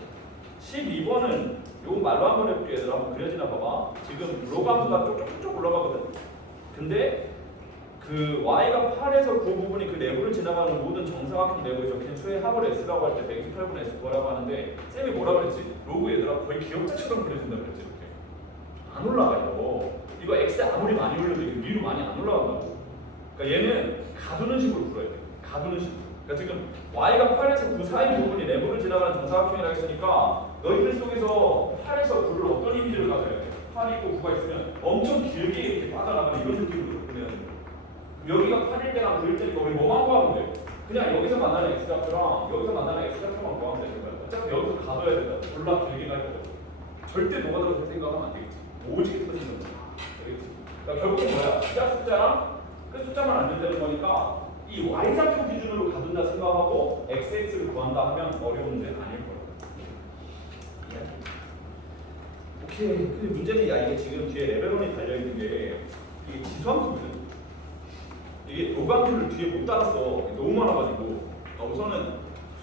12번은 요거 말로 한번 해볼게. 얘들아 한번 그려지나 봐봐. 지금 로감수가 쪽쪽쪽 올라가거든. 근데 그 y가 8에서 9 부분이 그 내부를 지나가는 모든 정사각형 내부에 적힌 수의 합을 s라고 할 때 128분의 s9라고 하는데 쌤이 뭐라 그랬지? 로그 얘들아 거의 기억자처럼 그려진다 그랬지 이렇게. 안 올라가요. 이거 x 아무리 많이 올려도 이게 위로 많이 안 올라간다고. 그러니까 얘는 가두는 식으로 풀어야 돼. 가두는 식으로. 그러니까 지금 y가 8에서 9 사이 부분이 내부를 지나가는 정사각형이라고 했으니까 너희들 속에서 8에서 9를 어떤 이미지를 가져야 돼? 8이 있고 9가 있으면 엄청 길게 이렇게 빠져나가는 이런 느낌으로 그려야 돼. 여기가 8일 때랑 9일 때니까 우리 뭐만 구하면 돼? 그냥 여기서 만나는 x값이랑 여기서 만나는 x값만 구하면 되는 거야. 어차피 여기서 가둬야 된다. 졸라 길게 갈 거거든. 절대 노가다로 생각하면 안 되겠지. 오지게 터지는 거야. 알겠지? 그러니까 결국은 뭐야? 시작 숫자랑 끝 숫자만 안 된다는 거니까 이 y좌표 기준으로 가둔다 생각하고 xx를 구한다 하면 어려운 문제는 아닐 거야. 오케이. 근데 문제는 야 이게 지금 뒤에 레벨 1이 달려 있는 게 이게 지수함수거든. 이게 로그함수를 뒤에 못 따랐어. 너무 많아가지고. 우선은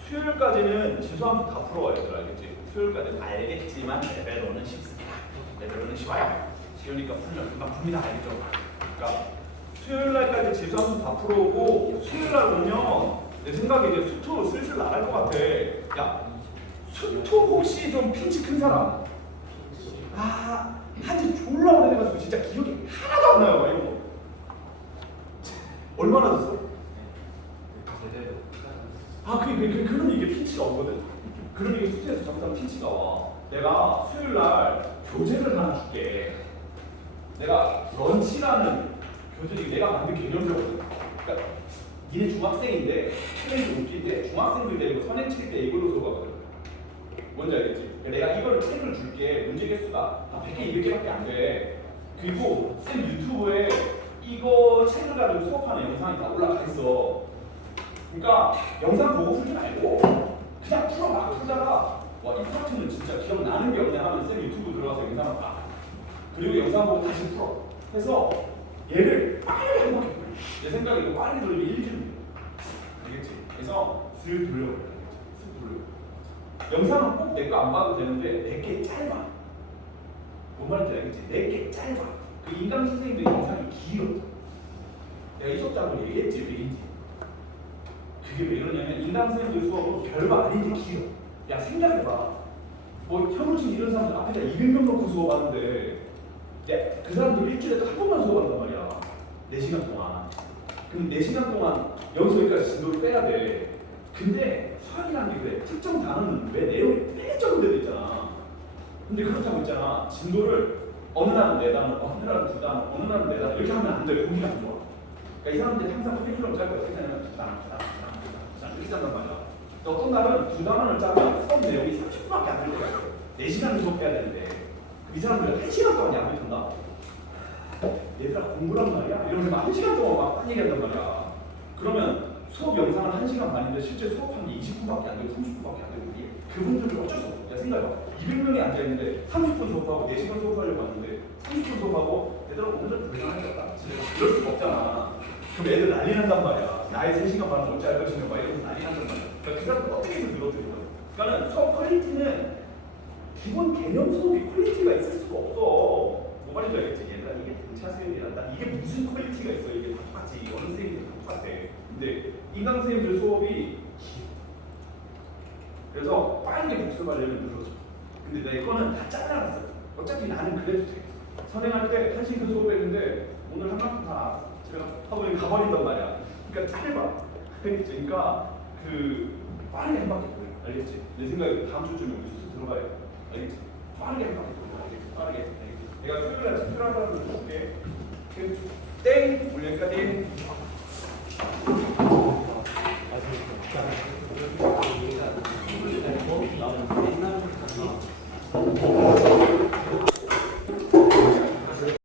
수요일까지는 지수함수 다 풀어와야 돼. 알겠지? 수요일까지는 알겠지만 레벨 1은 쉽습니다. 레벨 1은 쉬워요. 쉬우니까 풀면 금방 풉니다. 알겠죠? 그러니까 수요일 날까지 지수함수 다 풀어오고 수요일 날 오면 내 생각에 이제 수토 슬슬 나갈 것 같아. 야, 수토 혹시 좀 핀치 큰 사람? 아, 한지 졸라 오래돼가지고 진짜 기억이 하나도 안 나요. 이런 거. 얼마나 됐어? 제대로. 그럼 이게 핀치가 오거든. 그럼 이게 수트에서 잠깐 핀치가 와. 내가 수요일 날 교재를 하나 줄게. 내가 런치라는 교재, 내가 만든 개념표거든. 그러니까 니네 중학생인데 선생님이 웃긴데 중학생들 이거 선행 칠 때 이걸로 수업하거든. 뭔지 알겠지? 그러니까 내가 이걸 책을 줄게. 문제 개수가 한 100개, 200개밖에 안 돼. 그리고 쌤 유튜브에 이거 책을 가지고 수업하는 영상이 다 올라가 있어. 그러니까 영상 보고 풀지 말고 그냥 풀어 막 풀다가 와 이 파트는 진짜 기억나는 게 없네 하면 쌤 유튜브 들어가서 영상을 봐. 그리고 영상 보고 다시 풀어. 해서 얘를 빨리 한번 해볼래. 내 생각에 이거 빨리 돌리면 일주일 알겠지? 그래서 슬 돌려버려. 슬 돌려. 영상은 꼭 내 거 안 봐도 되는데 내게 짧아. 뭔 말인지 알겠지? 내게 짧아. 그 인강 선생님도 영상이 길어. 내가 이 수업 자고 얘기했지 왜인지. 그게 왜 그러냐면 인강 선생님들 수업은 별거 아닌데 길어. 야 생각해봐. 뭐 현우진 이런 사람들 앞에다 200명 놓고 수업하는데 야 그 사람들 일주일에 딱 한 번만 수업한단 말이야. 4시간 동안. 그럼 4시간 동안 여기서 여기까지 진도를 빼야 돼. 근데 수학이라는 게 그래. 특정 단어는 왜 내용이 빼적은 데도 있잖아. 근데 그렇다고 있잖아. 진도를 어느 날은 4단어, 어느 날은 2단어, 어느 날은 4단어 이렇게 하면 안 돼. 공기가 안 좋아. 그러니까 이 사람들이 항상 커리큘럼 짤 거야. 어떻게 하냐면 2단어 이렇게 짠단 말이야. 어떤 날은 2단원을 짜면 수업 내용이 30분밖에 안 될 때가 있어. 4시간을 수업해야 되는데 이 사람들은 1시간 동안 야구 턴다. 얘들아 공부란 말이야? 이러면서 1시간 동안 막 딴 얘기한단 말이야. 그러면 수업 영상은 1시간 반인데 실제 수업하는 게 20분밖에 안 되고 30분밖에 안 되고 그분들은 어쩔 수 없어. 야 생각해봐. 200명이 앉아있는데 30분 수업하고 4시간 수업하려고 하는데 30분 수업하고 얘들아 오늘은 불쌍하겠다. 이럴 수가 없잖아. 그럼 애들 난리 난단 말이야. 나의 3시간 반은 어찌 할 것이며 막 이러면서 난리 난단 말이야. 그러니까 그 사람들 어떻게 해서 늘어뜨려. 그러니까 수업 퀄리티는 기본 개념 수업이 퀄리티가 있을 수가 없어. 뭐 말인지 알겠지? 얘들아 이게 등차 수업이란다. 이게 무슨 퀄리티가 있어? 이게 다 똑같지. 어느 선생님들 다 똑같아. 근데 인강 선생님들 수업이 길어. 그래서 빠르게 복습하려면 늘어져. 근데 내 거는 다 잘라놨어. 어차피 나는 그래도 돼. 선행할 때 1시간 수업했는데 오늘 한 만큼 다 제가 하고 가버린단 말이야. 그러니까 짧아. 그러니까 그 빠르게 한 바퀴 돌려. 알겠지? 내 생각에 다음 주쯤에 우리 수술 들어가야 돼. 알겠지? 빠르게 한 바퀴 돌려. 알겠지? 빠르게. 알겠지? 내가 수요일날 집필하라는 걸 볼게. 땡! 오늘 여기까지.